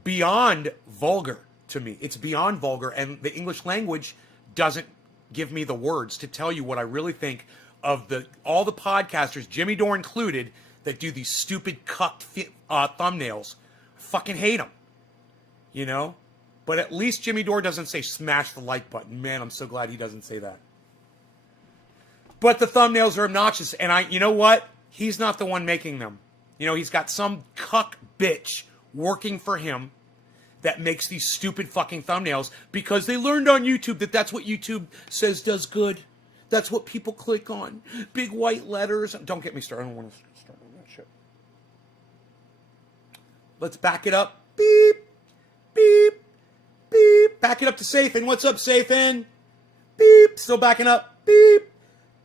beyond vulgar to me. It's beyond vulgar, and the English language doesn't give me the words to tell you what I really think of all the podcasters, Jimmy Dore included, that do these stupid cucked thumbnails. I fucking hate them. You know? But at least Jimmy Dore doesn't say smash the like button. Man, I'm so glad he doesn't say that. But the thumbnails are obnoxious, and you know what? He's not the one making them. You know, he's got some cuck bitch working for him that makes these stupid fucking thumbnails because they learned on YouTube that that's what YouTube says does good. That's what people click on. Big white letters. Don't get me started. I don't want to start on that shit. Let's back it up. Beep, beep, beep. Back it up to Sathan. What's up, Sathan? Beep. Still backing up. Beep,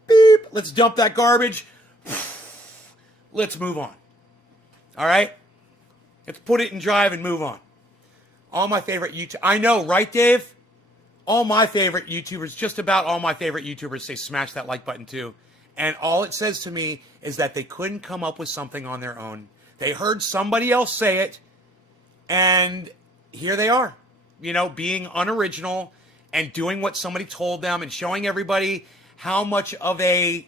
beep. Let's dump that garbage. Let's move on. All right? Let's put it in drive and move on. All my favorite YouTube... I know, right, Dave? All my favorite YouTubers, just about all my favorite YouTubers say smash that like button too. And all it says to me is that they couldn't come up with something on their own. They heard somebody else say it, and here they are. You know, being unoriginal and doing what somebody told them and showing everybody how much of a...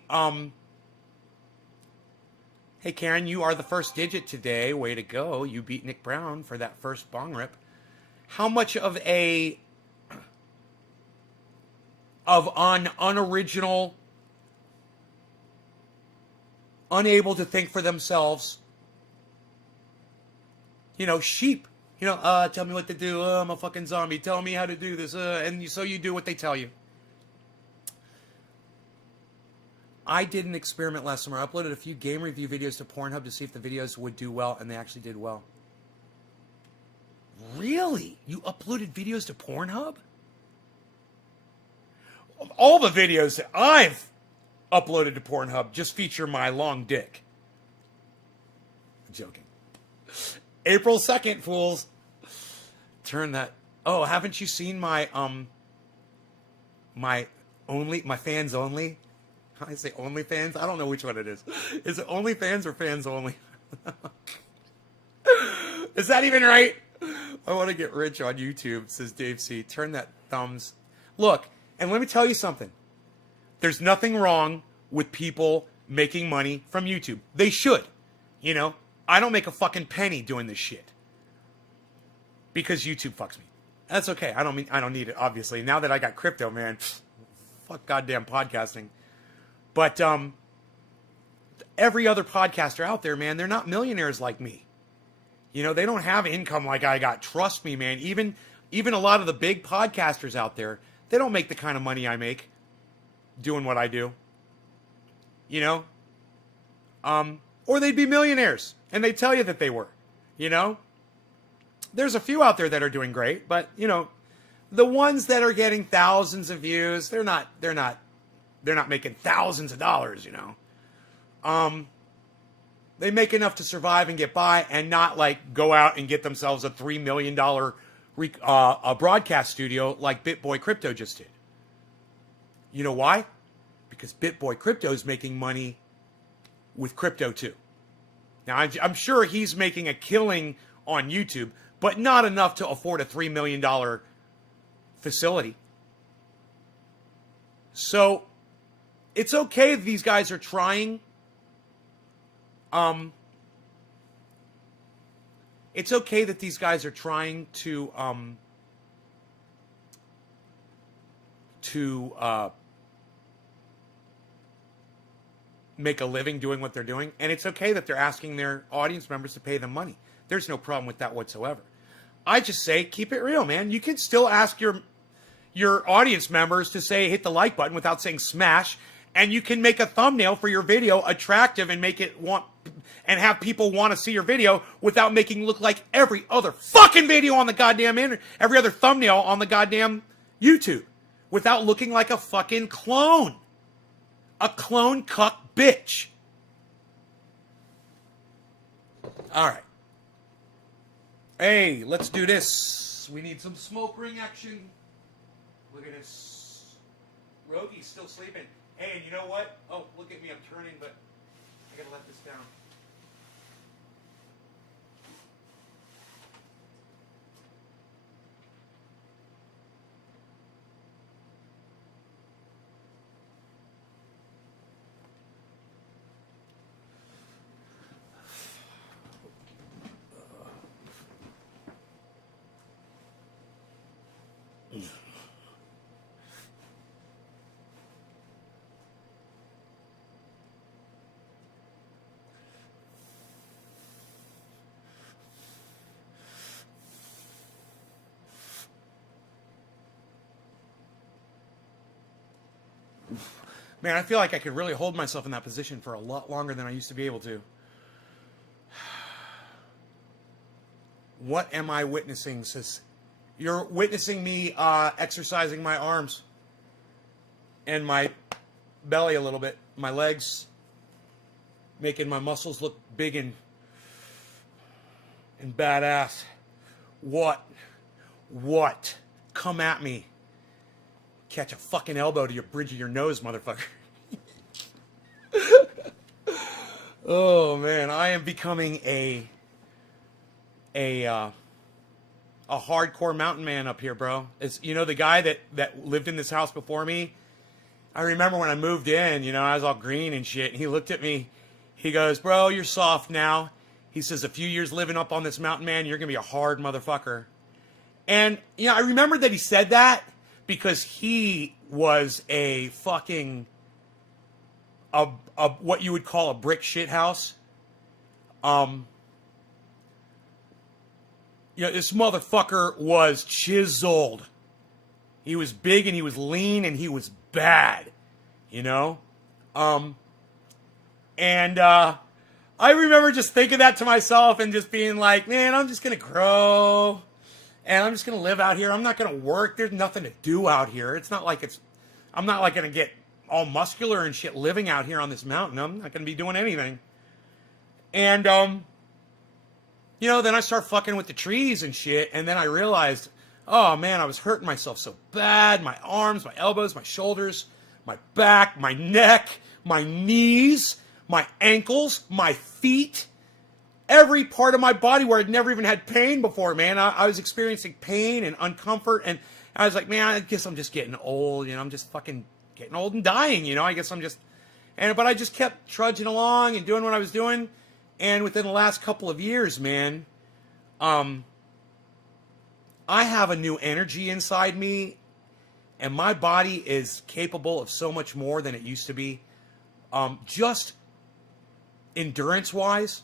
Hey, Karen, you are the first digit today. Way to go. You beat Nick Brown for that first bong rip. How much of a... unoriginal, unable to think for themselves, you know, sheep. You know, tell me what to do. I'm a fucking zombie. Tell me how to do this. So you do what they tell you. I did an experiment last summer. I uploaded a few game review videos to Pornhub to see if the videos would do well, and they actually did well. Really? You uploaded videos to Pornhub? All the videos that I've uploaded to Pornhub just feature my long dick. I'm joking. April 2nd, fools. Turn that... Oh, haven't you seen my, my fans only? How do I say OnlyFans? I don't know which one it is. Is it OnlyFans or fans only? Is that even right? I want to get rich on YouTube, says Dave C. Turn that thumbs. Look, and let me tell you something. There's nothing wrong with people making money from YouTube. They should. You know, I don't make a fucking penny doing this shit. Because YouTube fucks me. That's okay. I don't need it, obviously. Now that I got crypto, man, fuck goddamn podcasting. But every other podcaster out there, man, they're not millionaires like me. You know, they don't have income like I got. Trust me, man. Even a lot of the big podcasters out there, they don't make the kind of money I make doing what I do. You know? Or they'd be millionaires, and they tell you that they were. You know? There's a few out there that are doing great, but, you know, the ones that are getting thousands of views, they're not making thousands of dollars, you know. They make enough to survive and get by and not, like, go out and get themselves a $3 million a broadcast studio like BitBoy Crypto just did. You know why? Because BitBoy Crypto is making money with crypto too. Now, I'm sure he's making a killing on YouTube, but not enough to afford a $3 million facility. So, it's okay that these guys are trying. It's okay that these guys are trying to make a living doing what they're doing, and it's okay that they're asking their audience members to pay them money. There's no problem with that whatsoever. I just say keep it real, man. You can still ask your audience members to say hit the like button without saying smash, and you can make a thumbnail for your video attractive and make it and have people want to see your video without making it look like every other fucking video on the goddamn internet, every other thumbnail on the goddamn YouTube, without looking like a fucking clone. A clone cuck bitch. All right. Hey, let's do this. We need some smoke ring action. Look at this. Rogi's still sleeping. Hey, and you know what? Oh, look at me. I'm turning, but I gotta let this down. Man, I feel like I could really hold myself in that position for a lot longer than I used to be able to. What am I witnessing, sis? You're witnessing me exercising my arms and my belly a little bit, my legs, making my muscles look big and badass. What? Come at me. Catch a fucking elbow to your bridge of your nose, motherfucker. Oh man, I am becoming a hardcore mountain man up here, bro. It's, you know, the guy that lived in this house before me. I remember when I moved in, you know, I was all green and shit. And he looked at me. He goes, "Bro, you're soft now." He says, "A few years living up on this mountain, man, you're gonna be a hard motherfucker." And you know, I remember that he said that because he was a fucking what you would call a brick shit house. You know, this motherfucker was chiseled. He was big and he was lean and he was bad, you know? I remember just thinking that to myself and just being like, man, I'm just going to grow and I'm just going to live out here. I'm not going to work. There's nothing to do out here. It's not like I'm not like going to get all muscular and shit living out here on this mountain. I'm not going to be doing anything. And, you know, then I start fucking with the trees and shit. And then I realized, oh man, I was hurting myself so bad. My arms, my elbows, my shoulders, my back, my neck, my knees, my ankles, my feet, every part of my body where I'd never even had pain before, man. I was experiencing pain and uncomfort. And I was like, man, I guess I'm just getting old. You know, I'm just fucking getting old and dying. You know, I guess I'm just, but I just kept trudging along and doing what I was doing. And within the last couple of years, man, I have a new energy inside me, and my body is capable of so much more than it used to be. Just endurance-wise,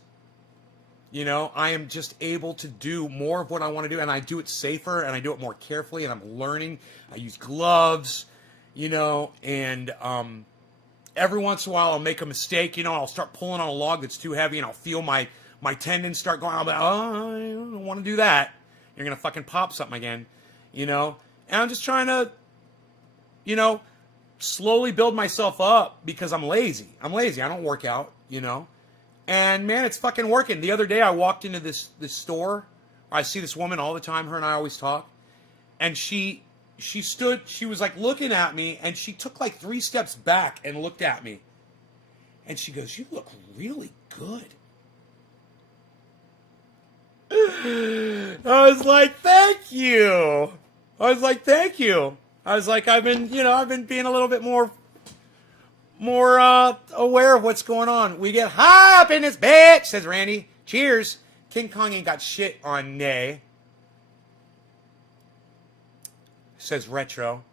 you know, I am just able to do more of what I want to do, and I do it safer, and I do it more carefully, and I'm learning. I use gloves, you know, and every once in a while I'll make a mistake, you know, I'll start pulling on a log that's too heavy, and I'll feel my tendons start going, I'll be like, oh, I don't want to do that. You're going to fucking pop something again, you know? And I'm just trying to, you know, slowly build myself up because I'm lazy. I'm lazy. I don't work out, you know? And, man, it's fucking working. The other day I walked into this store. I see this woman all the time. Her and I always talk. And she was, like, looking at me, and she took, like, 3 steps back and looked at me. And she goes, "You look really good." I was like, thank you. I was like, I've been being a little bit more aware of what's going on. We get high up in this bitch, says Randy. Cheers. King Kong ain't got shit on Nay, says Retro.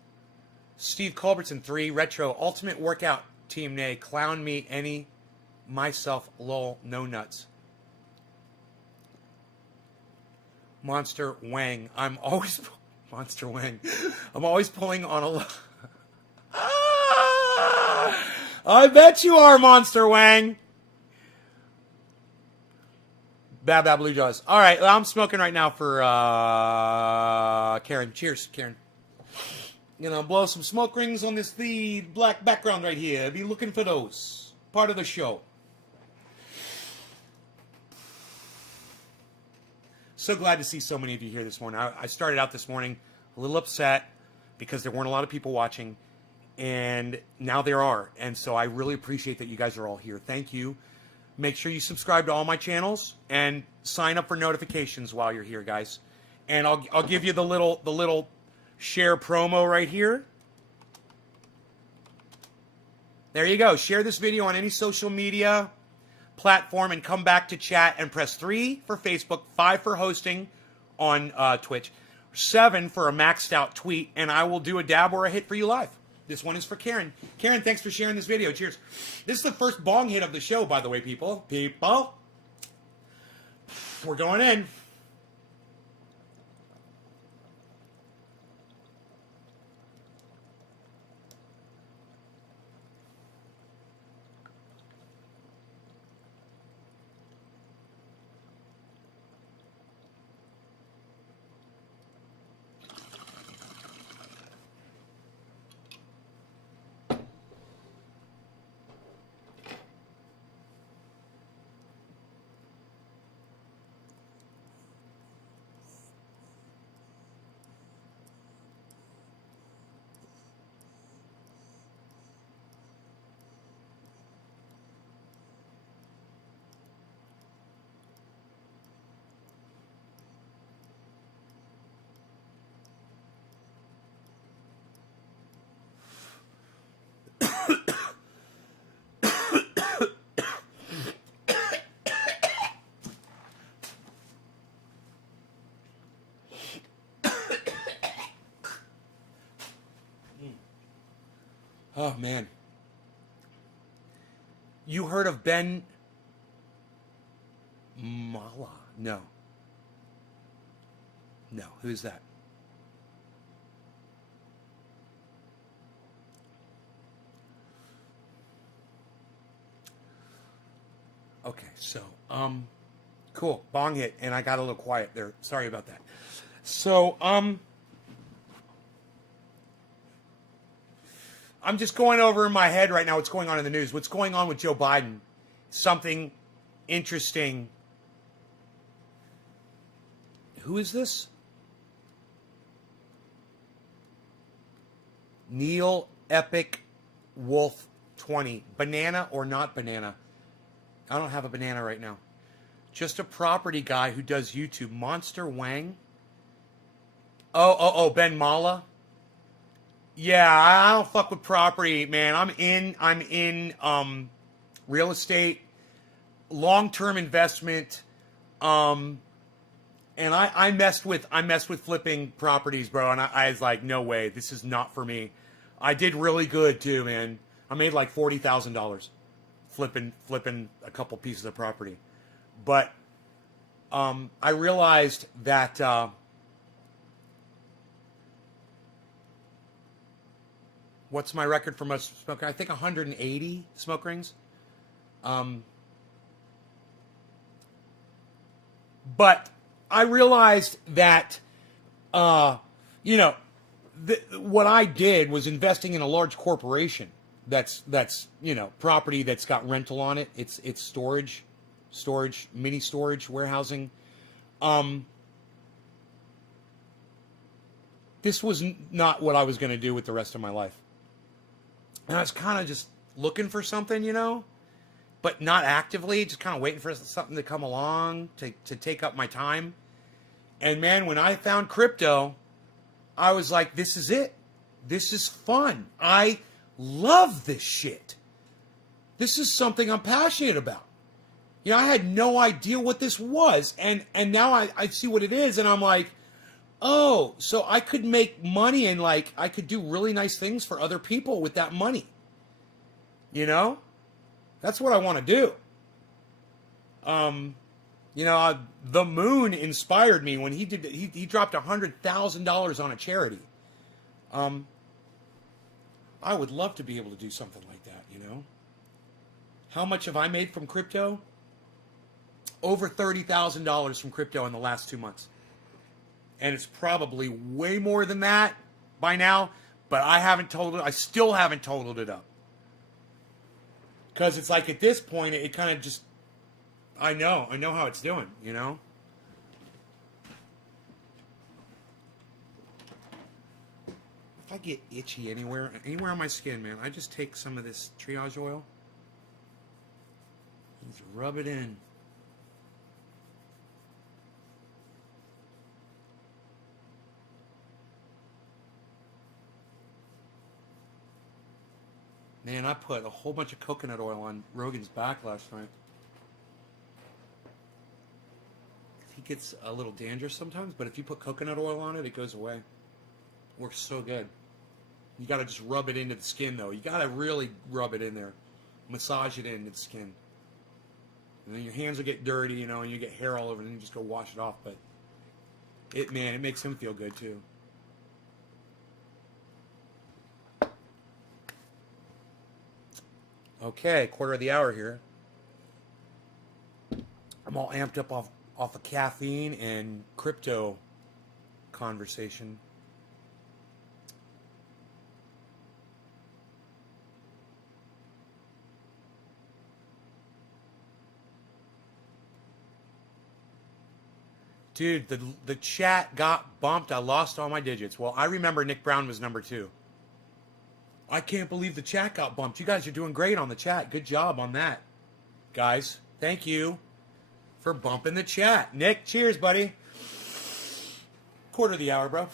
Steve Culbertson 3, Retro, Ultimate Workout Team Nay, Clown Me, Any, Myself, Lol, No Nuts. Monster Wang. Monster Wang. I'm always pulling on a... I bet you are, Monster Wang. Bad Blue Jaws. All right, I'm smoking right now for Karen. Cheers, Karen. You know, blow some smoke rings on this black background right here. Be looking for those. Part of the show. So glad to see so many of you here this morning. I started out this morning a little upset because there weren't a lot of people watching, and now there are. And so I really appreciate that you guys are all here. Thank you. Make sure you subscribe to all my channels and sign up for notifications while you're here, guys. And I'll give you the little share promo right here. There you go. Share this video on any social media platform and come back to chat and press 3 for Facebook, 5 for hosting on Twitch, 7 for a maxed out tweet, and I will do a dab or a hit for you live. This one is for Karen. Karen, thanks for sharing this video. Cheers. This is the first bong hit of the show, by the way, people. We're going in. Oh, man. You heard of Ben Mala? No. No. Who's that? Okay, so, cool. Bong hit, and I got a little quiet there. Sorry about that. So, I'm just going over in my head right now what's going on in the news. What's going on with Joe Biden? Something interesting. Who is this? Neil Epic Wolf 20. Banana or not banana? I don't have a banana right now. Just a property guy who does YouTube. Monster Wang? Oh, Ben Mala? Yeah, I don't fuck with property, man. I'm in real estate, long-term investment, and I messed with flipping properties, bro, and I was like, no way, this is not for me. I did really good too, man. I made like $40,000 flipping a couple pieces of property. But I realized that what's my record for most smoke? I think 180 smoke rings. But I realized that, what I did was investing in a large corporation that's property that's got rental on it. It's storage, mini storage, warehousing. This was not what I was going to do with the rest of my life. And I was kind of just looking for something, but not actively, just kind of waiting for something to come along to take up my time. And man, when I found crypto, I was like, this is it. This is fun. I love this shit. This is something I'm passionate about. I had no idea what this was. And now I see what it is. And I'm like, oh, so I could make money and like I could do really nice things for other people with that money. That's what I want to do. The Moon inspired me when he dropped $100,000 on a charity. I would love to be able to do something like that, How much have I made from crypto? Over $30,000 from crypto in the last 2 months. And it's probably way more than that by now, but I still haven't totaled it up. Because it's like at this point, it kind of just, I know how it's doing, If I get itchy anywhere on my skin, man, I just take some of this triage oil and just rub it in. Man, I put a whole bunch of coconut oil on Rogan's back last night. He gets a little dandruff sometimes, but if you put coconut oil on it, it goes away. Works so good. You got to just rub it into the skin, though. You got to really rub it in there. Massage it into the skin. And then your hands will get dirty, and you get hair all over, and then you just go wash it off. But it makes him feel good, too. Okay, quarter of the hour here. I'm all amped up off of caffeine and crypto conversation. Dude, the chat got bumped. I lost all my digits. Well, I remember Nick Brown was number 2. I can't believe the chat got bumped. You guys are doing great on the chat. Good job on that. Guys, thank you for bumping the chat. Nick, cheers, buddy. Quarter of the hour, bro.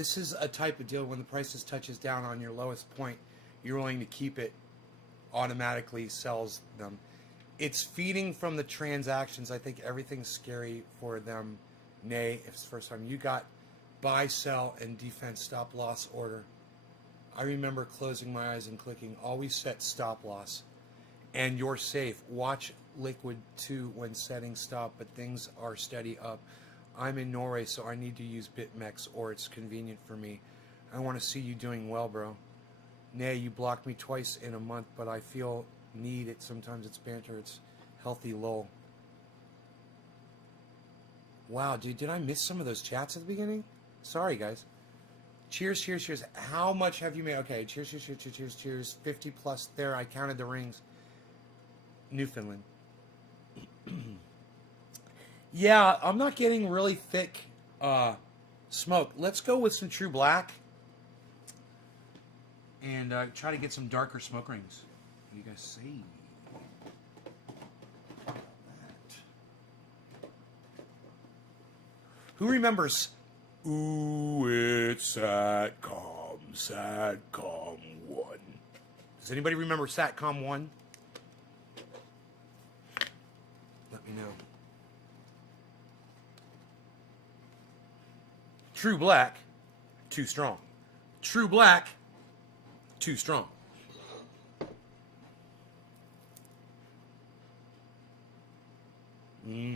This is a type of deal when the prices touches down on your lowest point, you're willing to keep it, automatically sells them. It's feeding from the transactions. I think everything's scary for them. Nay, if it's the first time you got buy, sell, and defense stop loss order. I remember closing my eyes and clicking, always set stop loss. And you're safe. Watch Liquid 2 when setting stop, but things are steady up. I'm in Norway, so I need to use BitMEX, or it's convenient for me. I want to see you doing well, bro. Nay, you blocked me twice in a month, but I feel need it. Sometimes it's banter. It's healthy lull. Wow, dude, did I miss some of those chats at the beginning? Sorry, guys. Cheers, cheers, cheers. How much have you made? Okay, cheers, cheers, cheers, cheers, cheers, cheers. 50 plus there. I counted the rings. Newfoundland. Yeah, I'm not getting really thick smoke. Let's go with some True Black and try to get some darker smoke rings. What do you guys see? Who remembers? Ooh, it's Satcom 1. Does anybody remember Satcom 1? Let me know. True Black, too strong. True Black, too strong.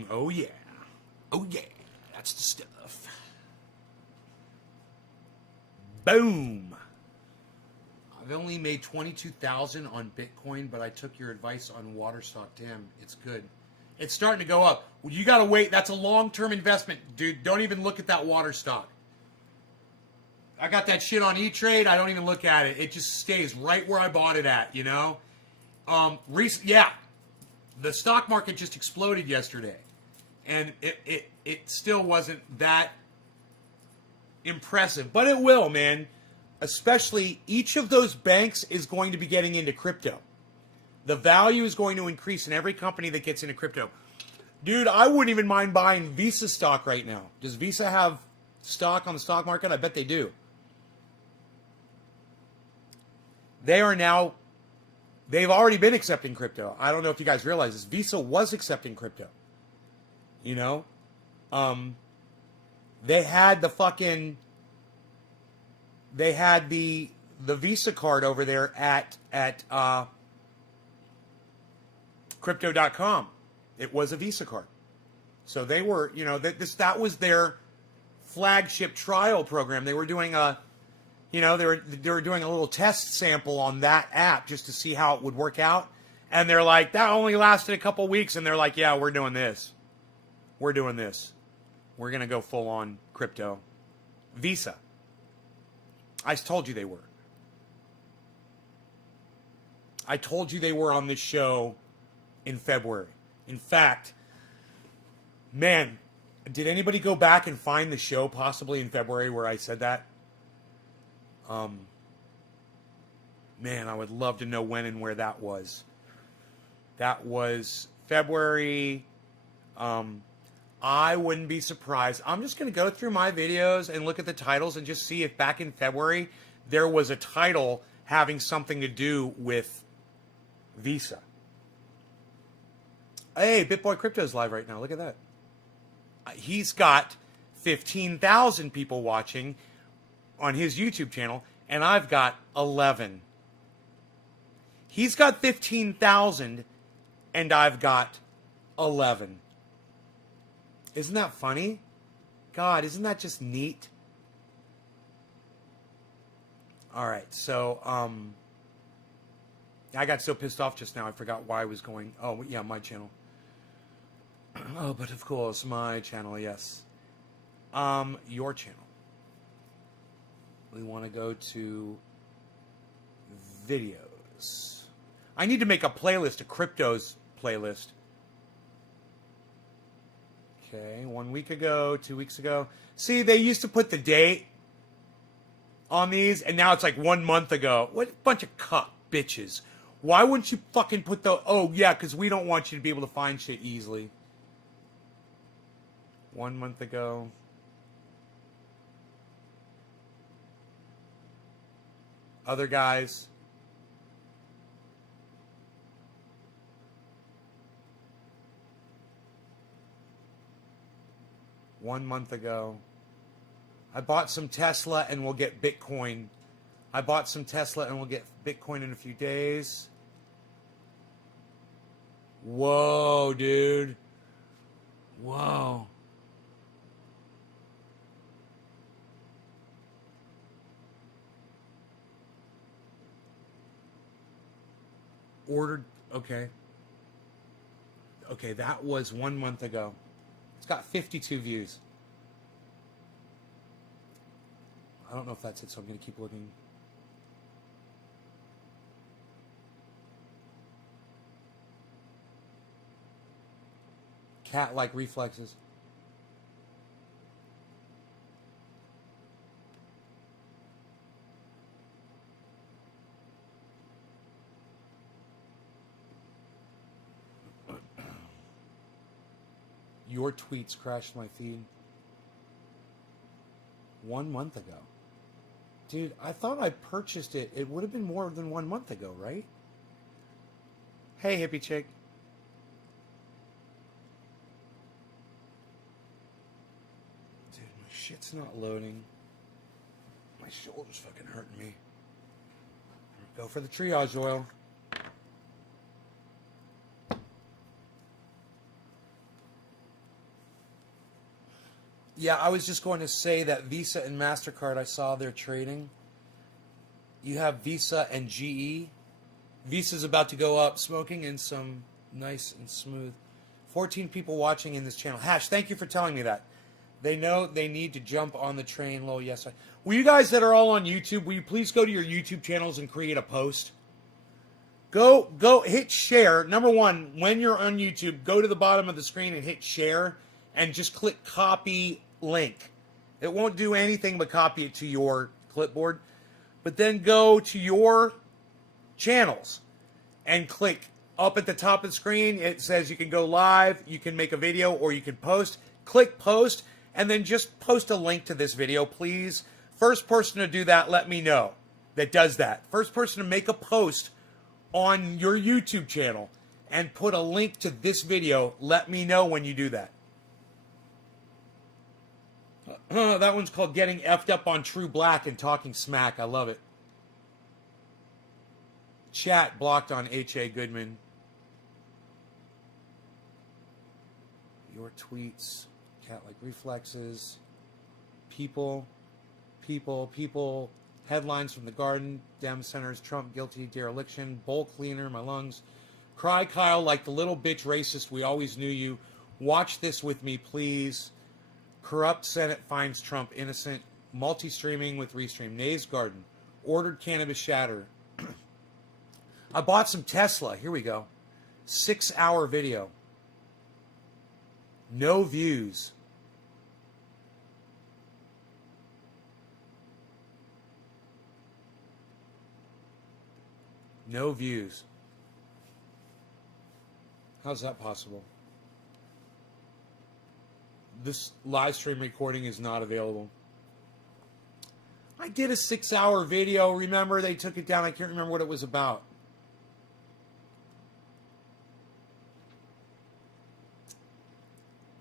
Oh yeah. Oh yeah. That's the stuff. Boom. I've only made 22,000 on Bitcoin, but I took your advice on Waterstock. Damn, it's good. It's starting to go up. Well, you got to wait. That's a long-term investment, dude. Don't even look at that Waterstock. I got that shit on E-Trade. I don't even look at it. It just stays right where I bought it at, you know? Yeah. The stock market just exploded yesterday. And it still wasn't that impressive. But it will, man. Especially each of those banks is going to be getting into crypto. The value is going to increase in every company that gets into crypto. Dude, I wouldn't even mind buying Visa stock right now. Does Visa have stock on the stock market? I bet they do. They've already been accepting crypto. I don't know if you guys realize this. Visa was accepting crypto. You know? They had the Visa card over there at crypto.com. It was a Visa card. So they were, you know, that was their flagship trial program. They were doing they were doing a little test sample on that app just to see how it would work out. And they're like, that only lasted a couple weeks. And they're like, yeah, we're doing this. We're doing this. We're going to go full on crypto. Visa. I told you they were. I told you they were on this show in February. In fact, man, did anybody go back and find the show possibly in February where I said that? Man, I would love to know when and where that was. That was February. I wouldn't be surprised. I'm just going to go through my videos and look at the titles and just see if back in February there was a title having something to do with Visa. Hey, BitBoy Crypto is live right now. Look at that. He's got 15,000 people watching on his YouTube channel, and I've got 11. He's got 15,000, and I've got 11. Isn't that funny? God, isn't that just neat? All right, so I got so pissed off just now, I forgot why I was going. Oh, yeah, my channel. Oh, but of course, my channel, yes. Your channel. We want to go to videos. I need to make a playlist, a cryptos playlist. Okay, 1 week ago, 2 weeks ago. See, they used to put the date on these, and now it's like 1 month ago. What a bunch of cuck bitches. Why wouldn't you fucking put the... Oh, yeah, because we don't want you to be able to find shit easily. 1 month ago. Other guys. One month ago. I bought some Tesla and we'll get Bitcoin. I bought some Tesla and we'll get Bitcoin in a few days. Whoa, dude. Whoa. Ordered, okay. Okay, that was 1 month ago. It's got 52 views. I don't know if that's it, so I'm going to keep looking. Cat-like reflexes. Your tweets crashed my feed 1 month ago. Dude, I thought I purchased it. It would have been more than 1 month ago, right? Hey, hippie chick. Dude, my shit's not loading. My shoulder's fucking hurting me. Go for the triage oil. Yeah, I was just going to say that Visa and MasterCard, I saw they're trading. You have Visa and GE. Visa's about to go up, smoking in some nice and smooth. 14 people watching in this channel. Hash, thank you for telling me that. They know they need to jump on the train low. Yes, will you guys that are all on YouTube, will you please go to your YouTube channels and create a post? Go hit share. Number one, when you're on YouTube, go to the bottom of the screen and hit share and just click copy link. It won't do anything but copy it to your clipboard. But then go to your channels and click up at the top of the screen. It says you can go live, you can make a video, or you can post. Click post, and then just post a link to this video, please. First person to do that, let me know that does that. First person to make a post on your YouTube channel and put a link to this video, let me know when you do that. That one's called Getting Effed Up on True Black and Talking Smack. I love it. Chat blocked on H.A. Goodman. Your tweets. Cat-like reflexes. People. Headlines from the Garden. Dem centers. Trump guilty dereliction. Bowl cleaner. My lungs. Cry Kyle like the little bitch racist. We always knew you. Watch this with me, please. Corrupt Senate finds Trump innocent. Multi-streaming with Restream. Nays Garden. Ordered cannabis shatter. I bought some Tesla. Here we go. 6-hour video. No views. No views. How's that possible? This live stream recording is not available. I did a 6-hour video. Remember, they took it down. I can't remember what it was about.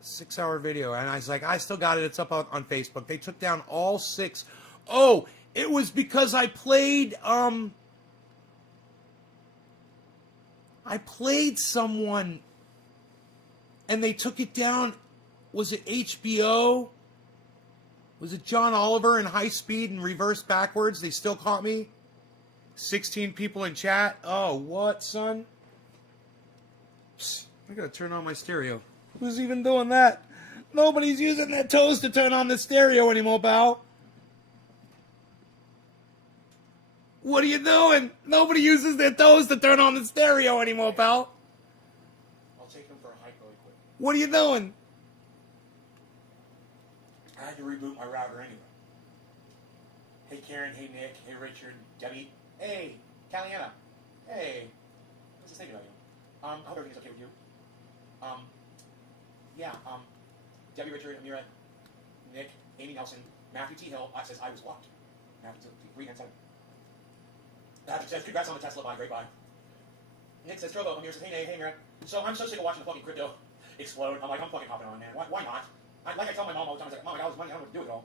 Six-hour video. And I was like, I still got it. It's up on Facebook. They took down all 6. Oh, it was because I played someone and they took it down. Was it HBO? Was it John Oliver in high speed and reverse backwards? They still caught me. 16 people in chat. Oh, what, son? Psst, I gotta turn on my stereo. Who's even doing that? Nobody's using their toes to turn on the stereo anymore, pal. What are you doing? Nobody uses their toes to turn on the stereo anymore, pal. I'll take them for a hike really quick. What are you doing? I had to reboot my router anyway. Hey Karen, hey Nick, hey Richard, Debbie, hey Caliana, hey. What's this thinking about you? I hope everything's okay with you. Debbie, Richard, Amira, Nick, Amy Nelson, Matthew T. Hill says I was blocked. Matthew T. 3 and 7. Patrick says, congrats on the Tesla buy, great buy. Nick says, Trovo, I'm here, says, hey, man. So I'm so sick of watching the fucking crypto explode. I'm like, I'm fucking hopping on, man. Why not? Like I tell my mom all the time, I was like, Mom, I got all this money, I don't know what to do with it all.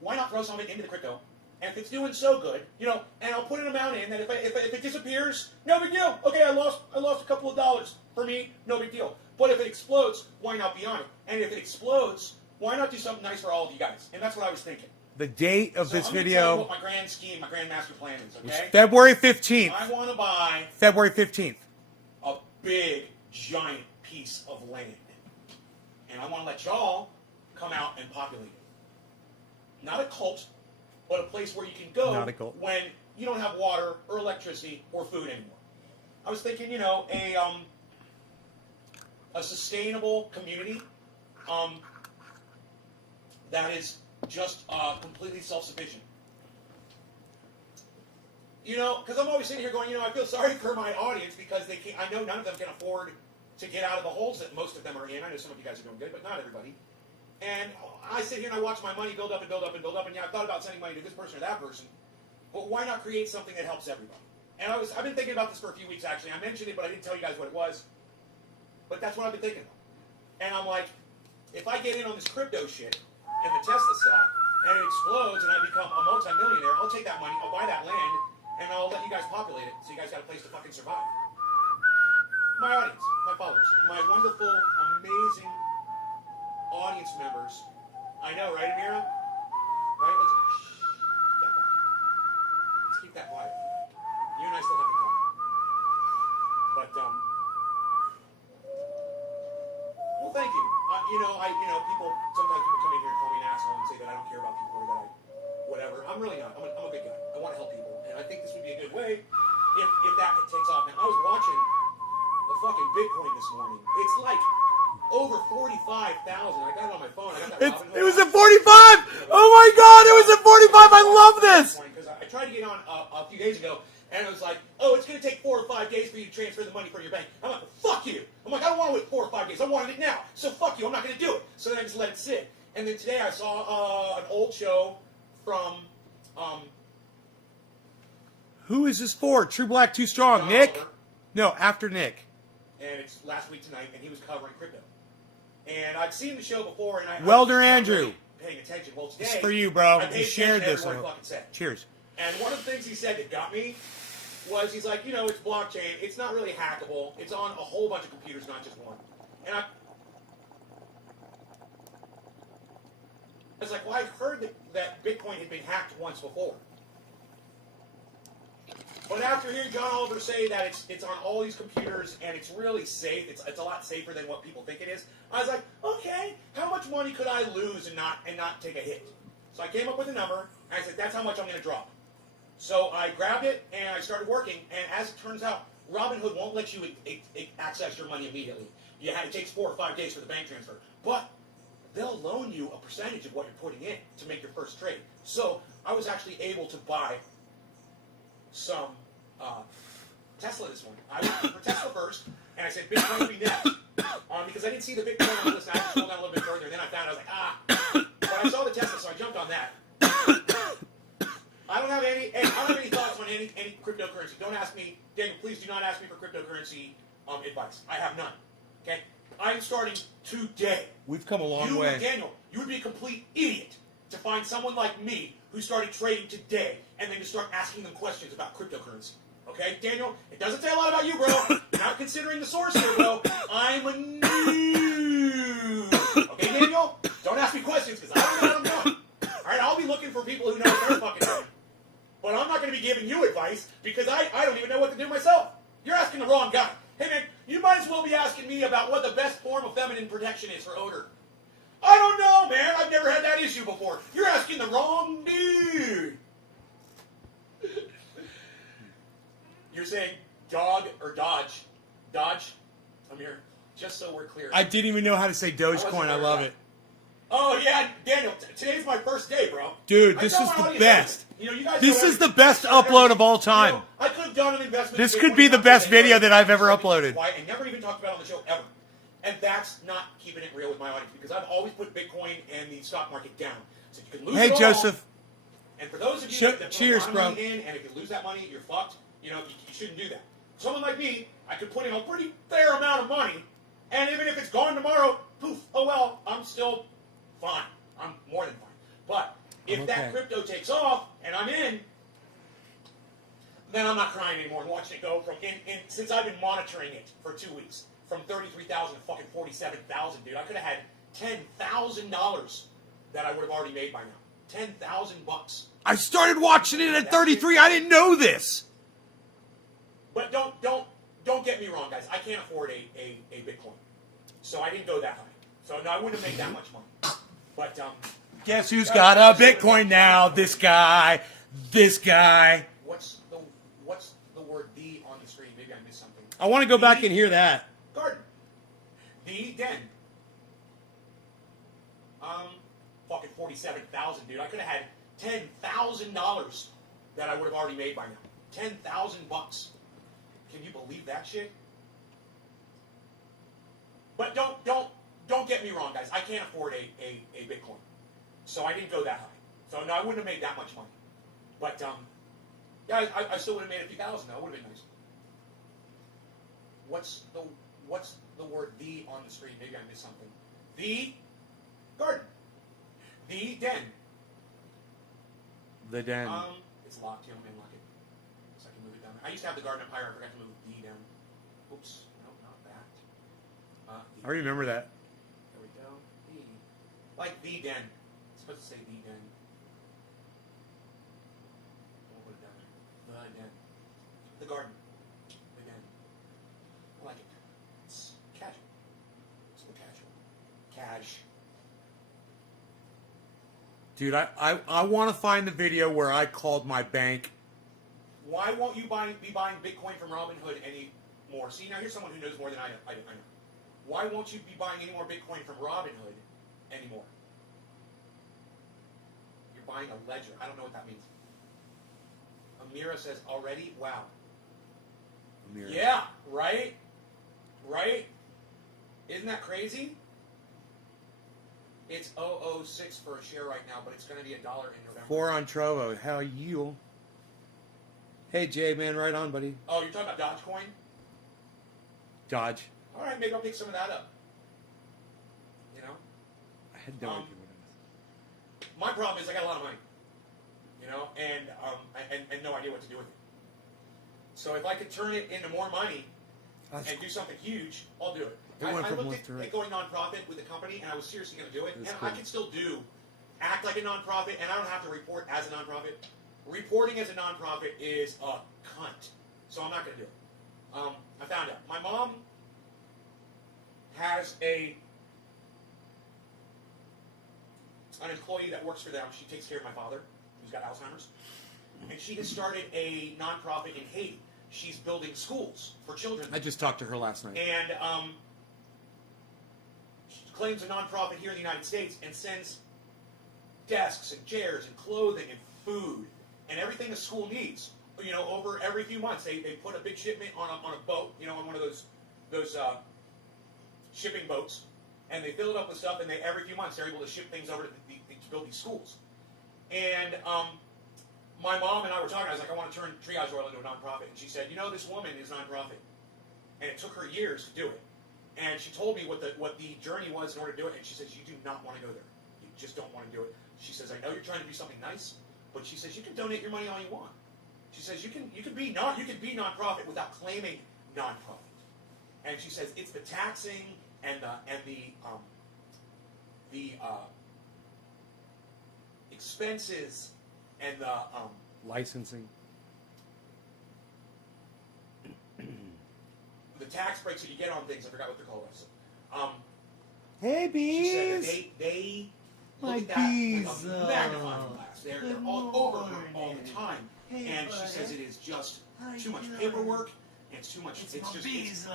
Why not throw some of it into the crypto? And if it's doing so good, you know, and I'll put an amount in that if it disappears, no big deal. Okay, I lost a couple of dollars. For me, no big deal. But if it explodes, why not be on it? And if it explodes, why not do something nice for all of you guys? And that's what I was thinking. The date of this I'm gonna tell video you what my grand scheme, my grand master plan is, okay? February 15th. I want to buy February 15th. a big, giant piece of land. And I want to let y'all come out and populate it. Not a cult, but a place where you can go Not a cult. when you don't have water or electricity or food anymore. I was thinking, you know, a sustainable community that is just completely self-sufficient. You know, because I'm always sitting here going, you know, I feel sorry for my audience because they can't, I know none of them can afford to get out of the holes that most of them are in. I know some of you guys are doing good, but not everybody. And I sit here and I watch my money build up and build up and build up, and yeah, I've thought about sending money to this person or that person, but why not create something that helps everybody? And I've been thinking about this for a few weeks, actually. I mentioned it, but I didn't tell you guys what it was. But that's what I've been thinking about. And I'm like, if I get in on this crypto shit and the Tesla stuff, and it explodes and I become a multi-millionaire, I'll take that money, I'll buy that land, and I'll let you guys populate it so you guys got a place to fucking survive. My audience, my followers, my wonderful, amazing audience members. I know, right, Amira? Right? Let's keep that quiet. You and I still have to talk. But, well, thank you. People, sometimes people come in here and call me an asshole and say that I don't care about people or that I, whatever. I'm really not. I'm a big guy. I want to help people. And I think this would be a good way if that takes off. Now, I was watching the fucking Bitcoin this morning. It's like over 45,000. I got it on my phone. I got that Robinhood. It was at 45! Oh my god, it was at 45! I love this! Because I tried to get on a few days ago, and it was like, oh, it's going to take 4 or 5 days for you to transfer the money from your bank. I'm like, well, fuck you. I'm like, I don't want to wait 4 or 5 days. I wanted it now. So fuck you. I'm not going to do it. So then I just let it sit. And then today I saw an old show from... Who is this for? True Black Too Strong. John Nick? Oliver. No, after Nick. And it's last week tonight, and he was covering crypto. And I've seen the show before, and I Welder was not Andrew. really paying attention. Well, today, This is for you, bro. I paid You shared attention to this every word one. he fucking said. Cheers. And one of the things he said that got me was he's like, you know, it's blockchain. It's not really hackable. It's on a whole bunch of computers, not just one. And I was like, well, I heard that Bitcoin had been hacked once before. But after hearing John Oliver say that it's on all these computers and it's really safe, it's a lot safer than what people think it is, I was like, okay, how much money could I lose and not take a hit? So I came up with a number, and I said, that's how much I'm going to drop. So I grabbed it, and I started working, and as it turns out, Robinhood won't let you access your money immediately. It takes 4 or 5 days for the bank transfer. But they'll loan you a percentage of what you're putting in to make your first trade. So I was actually able to buy some Tesla this morning. I went for Tesla first, and I said Bitcoin would be next. Because I didn't see the Bitcoin on the list, I had to scroll down a little bit further, and then I found it, I was like, But I saw the Tesla, so I jumped on that. I don't have any thoughts on any cryptocurrency. Don't ask me, Daniel, please do not ask me for cryptocurrency advice. I have none. Okay? I'm starting today. We've come a long way. Daniel, you would be a complete idiot to find someone like me who started trading today and then to start asking them questions about cryptocurrency. Okay, Daniel, it doesn't say a lot about you, bro. Not considering the source here, bro. I'm a noob. Okay, Daniel? Don't ask me questions because I don't know what I'm doing. All right, I'll be looking for people who know what they're fucking doing. But I'm not going to be giving you advice because I don't even know what to do myself. You're asking the wrong guy. Hey, man, you might as well be asking me about what the best form of feminine protection is for odor. I don't know, man. I've never had that issue before. You're asking the wrong dude. You're saying dog or dodge? Dodge? I'm here. Just so we're clear. I didn't even know how to say Dogecoin. I love it. Oh, yeah, Daniel, today's my first day, bro. Dude, this is the best. This is the best upload upload of all time. I could have done an investment. This could be the best video that I've ever uploaded. I never even talked about it on the show, ever. And that's not keeping it real with my audience because I've always put Bitcoin and the stock market down. So you can lose it Hey, all, Joseph. And for those of you that put Cheers, a lot of money in, and if you lose that money, you're fucked. You know, you shouldn't do that. Someone like me, I could put in a pretty fair amount of money, and even if it's gone tomorrow, poof, oh well, I'm still fine. I'm more than fine. But if that crypto takes off and I'm in, then I'm not crying anymore and watching it go from since I've been monitoring it for 2 weeks, from 33,000 to fucking 47,000, dude. I could have had $10,000 that I would have already made by now. 10,000 bucks. I started watching it at 33. I didn't know this. But don't get me wrong, guys. I can't afford a Bitcoin, so I didn't go that high. So no, I wouldn't have made that much money. But guess who's got a Bitcoin now? This guy. This guy. What's the word "the" on the screen? Maybe I missed something. I want to go back and hear that. Garden. The den. Fucking 47,000, dude. I could have had $10,000 that I would have already made by now. 10,000 bucks. Can you believe that shit? But don't get me wrong, guys. I can't afford a Bitcoin, so I didn't go that high. So no, I wouldn't have made that much money. But yeah, I still would have made a few thousand. That would have been nice. What's the word "the" on the screen? Maybe I missed something. The garden. The den. The den. It's locked. Here, let me unlock it. So I can move it down. I used to have the garden up higher. I forgot to move the down. Oops. No, not that. I remember that. There we go. The. Like the den. It's supposed to say the den. We'll put it down there. The den. The garden. The den. I like it. It's casual. It's a little casual. Cash. Dude, I want to find the video where I called my bank. Why won't you be buying Bitcoin from Robinhood anymore? See, now here's someone who knows more than I know. Why won't you be buying any more Bitcoin from Robinhood anymore? You're buying a ledger. I don't know what that means. Amira says, already? Wow. Amira. Yeah, right? Right? Isn't that crazy? It's 0.006 for a share right now, but it's going to be $1 in November. 4 on Trovo. How you? Hey, Jay, man, right on, buddy. Oh, you're talking about Dogecoin? Dodge. All right, maybe I'll pick some of that up. You know? I had no idea what it was. My problem is I got a lot of money. You know, and no idea what to do with it. So if I could turn it into more money and do something huge, I'll do it. I looked at going nonprofit with a company, and I was seriously going to do it. And I can still act like a nonprofit, and I don't have to report as a nonprofit. Reporting as a nonprofit is a cunt, so I'm not going to do it. I found out. My mom has an employee that works for them. She takes care of my father, who's got Alzheimer's. And she has started a nonprofit in Haiti. She's building schools for children. I just talked to her last night. And she claims a nonprofit here in the United States and sends desks and chairs and clothing and food and everything a school needs. You know, over every few months, they put a big shipment on a boat, you know, on one of those shipping boats, and they fill it up with stuff. And every few months they're able to ship things over to build these schools. And my mom and I were talking. I was like, I want to turn Triage Oil into a nonprofit. And she said, you know, this woman is a nonprofit. And it took her years to do it. And she told me what the journey was in order to do it. And she says, you do not want to go there. You just don't want to do it. She says, I know you're trying to do something nice, but she says, you can donate your money all you want. She says, you can be nonprofit without claiming nonprofit. And she says, it's the taxing and the expenses and the licensing. The tax breaks that you get on things. I forgot what they're called. Hey, bees. She said that they look at that with a magnifying glass. They're all over her all the time. And she says it is just too much paperwork. It's too much. It's just,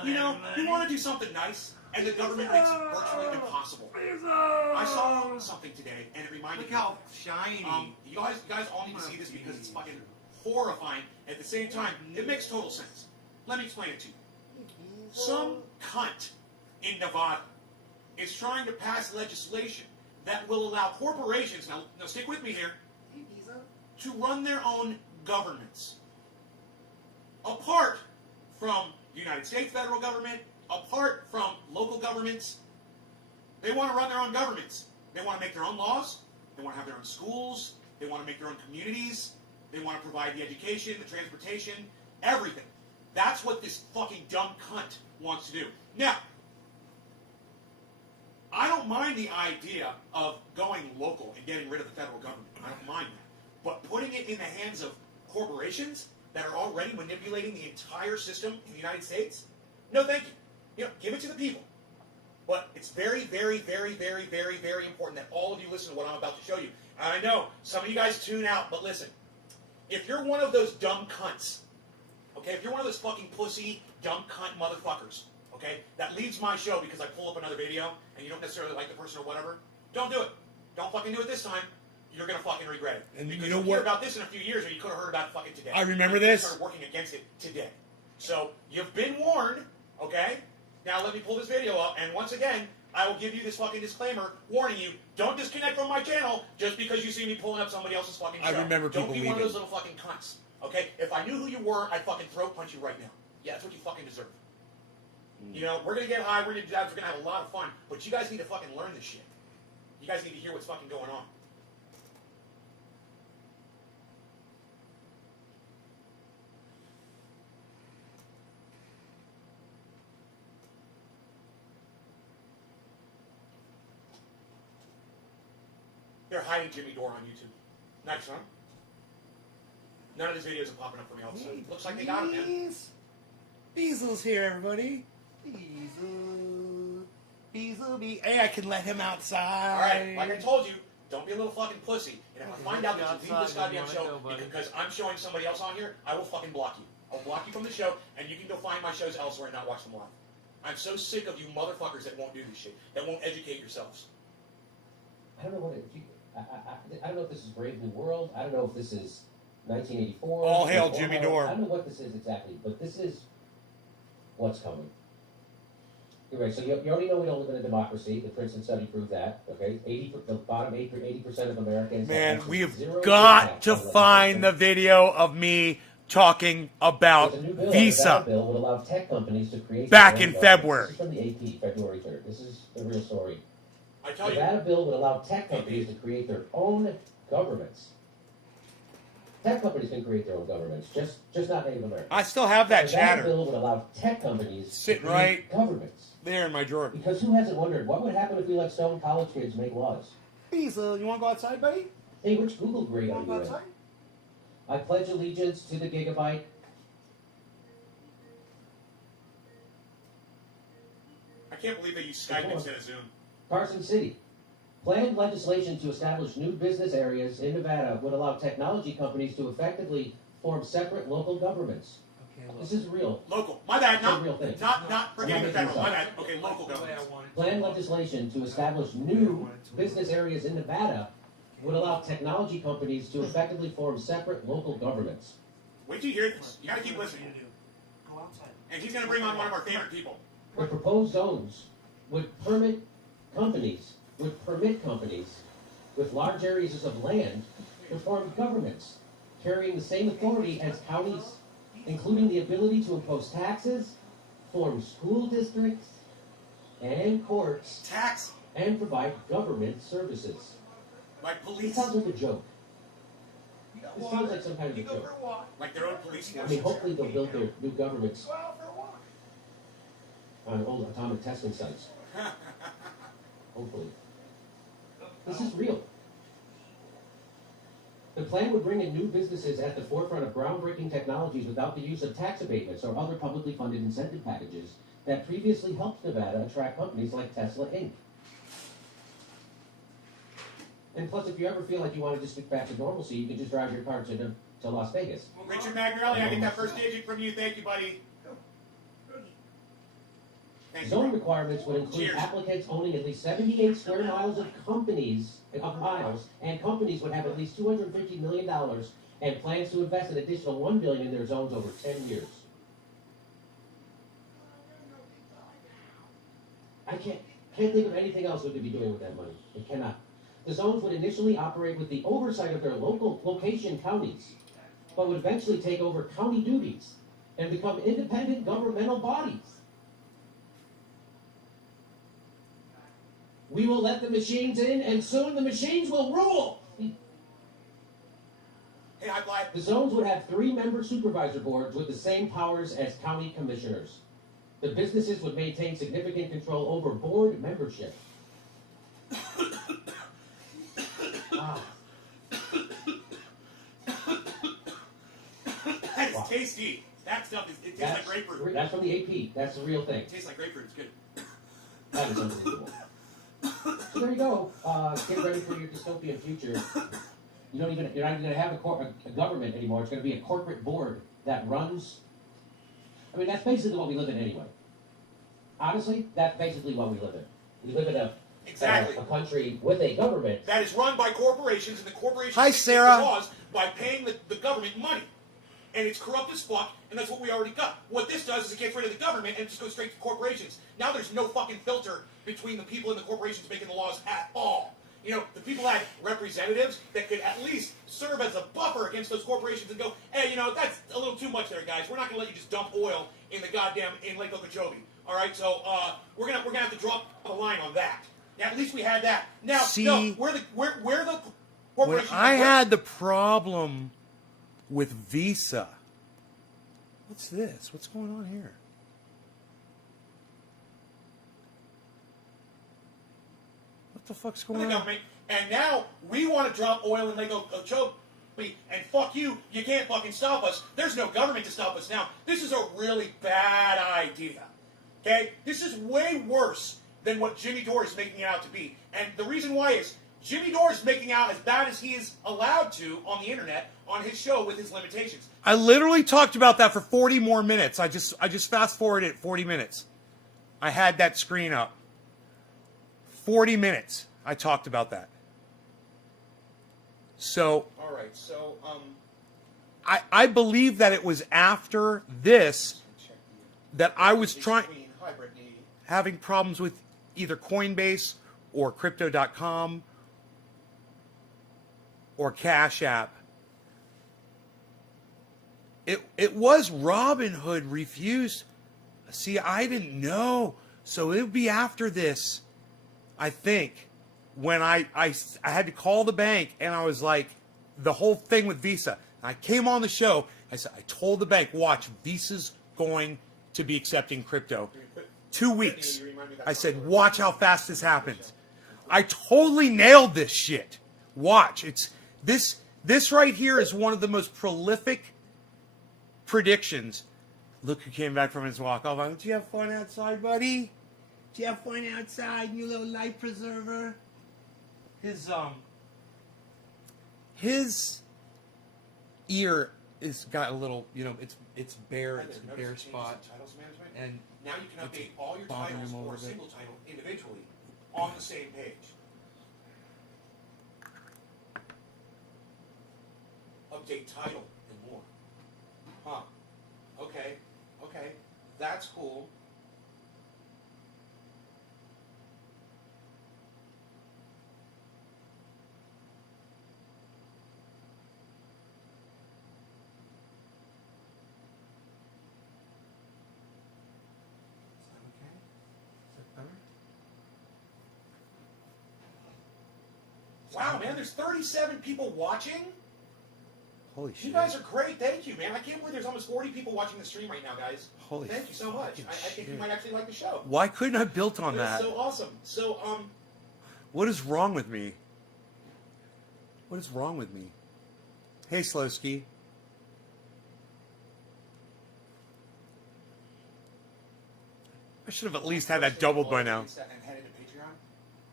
you know, you want to do something nice, and the government makes it virtually impossible. I saw something today, and it reminded me. Look how shiny. You guys all need to see this because it's fucking horrifying. At the same time, it makes total sense. Let me explain it to you. Some cunt in Nevada is trying to pass legislation that will allow corporations, now stick with me here, to run their own governments. Apart from the United States federal government, apart from local governments, they want to run their own governments. They want to make their own laws. They want to have their own schools. They want to make their own communities. They want to provide the education, the transportation, everything. That's what this fucking dumb cunt wants to do. Now, I don't mind the idea of going local and getting rid of the federal government. I don't mind that. But putting it in the hands of corporations that are already manipulating the entire system in the United States, no thank you. You know, give it to the people. But it's very, very, very, very, very, very important that all of you listen to what I'm about to show you. And I know some of you guys tune out, but listen. If you're one of those dumb cunts, okay, if you're one of those fucking pussy, dumb cunt motherfuckers, okay, that leaves my show because I pull up another video and you don't necessarily like the person or whatever, don't do it. Don't fucking do it this time. You're gonna fucking regret it. And because you know you'll hear what? about this in a few years, or you could have heard about it fucking today. I remember And you this. started working against it today. So you've been warned, okay? Now let me pull this video up, and once again, I will give you this fucking disclaimer warning you, don't disconnect from my channel just because you see me pulling up somebody else's fucking show. I remember Don't people be one of leaving. those little fucking cunts, okay? If I knew who you were, I'd fucking throat punch you right now. Yeah, that's what you fucking deserve. You know, we're gonna get high, we're gonna do that, we're gonna have a lot of fun, but you guys need to fucking learn this shit. You guys need to hear what's fucking going on. They're hiding Jimmy Dore on YouTube. Nice, huh? None of his videos are popping up for me all of a sudden. Looks like they got him, man. Beasel's here, everybody. Beazle. Hey, I can let him outside. All right, like I told you, don't be a little fucking pussy. And if I find out that you leave this goddamn show because I'm showing somebody else on here, I will fucking block you. I'll block you from the show, and you can go find my shows elsewhere and not watch them live. I'm so sick of you motherfuckers that won't do this shit, that won't educate yourselves. I don't know what I don't know if this is Brave New World. I don't know if this is 1984. All hail or- Jimmy I Dore. don't know what this is exactly, but this is what's coming. You're right. So you already know we don't live in a democracy. The Princeton study proved that. Okay, the bottom 80% of Americans. Man, have we have zero got impact to on find the legislation. video of me talking about There's a new bill. The Visa. Nevada bill would allow tech companies to create Back their own in government. February. This is from the AP, February 3rd. This is the real story. I tell The you, Nevada bill would allow tech companies to create their own governments. Tech companies can create their own governments, just not Native Americans. I still have that The Nevada chatter bill would allow tech companies Sitting to create right governments. there in my drawer. Because who hasn't wondered what would happen if we let stone college kids make laws? Beazle, you want to go outside, buddy? Hey, which Google grade You are want to you go in? outside? I pledge allegiance to the gigabyte. I can't believe they use Skype instead of Zoom. Carson City. Planned legislation to establish new business areas in Nevada would allow technology companies to effectively form separate local governments. This is real. Local. My bad. It's a real thing. Not forgetting the federal. My bad. Okay, local government. Planned legislation to establish new business areas in Nevada would allow technology companies to effectively form separate local governments. Wait till you hear this. You gotta keep listening. Go outside. And he's gonna bring on one of our favorite people. The proposed zones would permit companies with large areas of land to form governments, carrying the same authority as counties, including the ability to impose taxes, form school districts and courts, Tax and provide government services. like It police, sounds like a joke. You got This water. sounds like some kind of You a go joke. for a walk. like their own police I force. mean, hopefully they'll build their new governments Go out for a walk. on old atomic testing sites. Hopefully. This is real. The plan would bring in new businesses at the forefront of groundbreaking technologies without the use of tax abatements or other publicly funded incentive packages that previously helped Nevada attract companies like Tesla Inc. And plus, if you ever feel like you want to just get back to normalcy, you can just drive your car to Las Vegas. Richard Magnarelli, I get that first digit from you. Thank you, buddy. Thank you. Zone requirements would include Cheers. applicants owning at least 78 square miles of miles, and companies would have at least $250 million and plans to invest an additional $1 billion in their zones over 10 years. I can't think of anything else we could be doing with that money. I cannot. The zones would initially operate with the oversight of their local location counties, but would eventually take over county duties and become independent governmental bodies. We will let the machines in, and soon the machines will rule. Hey, I lied. The zones would have 3-member supervisor boards with the same powers as county commissioners. The businesses would maintain significant control over board membership. Wow. That is tasty. That stuff it tastes like grapefruit. That's from the AP. That's the real thing. It tastes like grapefruit. It's good. That is unbelievable. So there you go. Get ready for your dystopian future. You're not even going to have a government anymore. It's going to be a corporate board that runs. I mean, that's basically what we live in anyway. Honestly, that's basically what we live in. We live in Exactly. a country with a government. That is run by corporations, and the corporations Hi, make Sarah. the laws by paying the government money. And it's corrupt as fuck, and that's what we already got. What this does is it gets rid of the government and just goes straight to corporations. Now there's no fucking filter between the people and the corporations making the laws at all. You know, the people had representatives that could at least serve as a buffer against those corporations and go, hey, you know, that's a little too much there, guys. We're not going to let you just dump oil in the goddamn, in Lake Okeechobee. All right, so we're gonna have to drop the line on that. Now, at least we had that. Now, See, no, we're the When corporation. I had the problem with Visa, what's this? What's going on here? What the fuck's the going on? government, and now we want to drop oil in Lake Okeechobee, and fuck you, you can't fucking stop us. There's no government to stop us now. This is a really bad idea. Okay? This is way worse than what Jimmy Dore is making it out to be. And the reason why is Jimmy Dore is making out as bad as he is allowed to on the internet on his show with his limitations. I literally talked about that for 40 more minutes. I just fast forwarded 40 minutes. I had that screen up. 40 minutes. I talked about that. So All right, so I believe that it was after this check that I was the trying screen. Hi, Brittany. having problems with either Coinbase or Crypto.com or Cash App. It was Robinhood refused. See, I didn't know. So it would be after this, I think, when I had to call the bank and I was like, the whole thing with Visa. I came on the show. I said, I told the bank, watch, Visa's going to be accepting crypto. 2 weeks. I said, watch how fast this happens. I totally nailed this shit. Watch. It's this right here is one of the most prolific predictions. Look who came back from his walk. Oh, did you have fun outside, buddy? Did you have fun outside, you little life preserver? His ear is got a little, it's bare. Hi It's there. a Notice bare the changes spot. in Titles management? And Now you can it's update all your bothering titles him a or a little bit. single title individually on the same page. Update title and more. Huh. Okay. Okay. That's cool. Wow, man, there's 37 people watching. Holy shit. You guys are great. Thank you, man. I can't believe there's almost 40 people watching the stream right now, guys. Holy Thank you so much. fucking I think you shit. might actually like the show. Why couldn't I have built on That's that? so awesome. So, What is wrong with me? What is wrong with me? Hey, Slowski. I should have at least had that doubled by now. And headed to Patreon.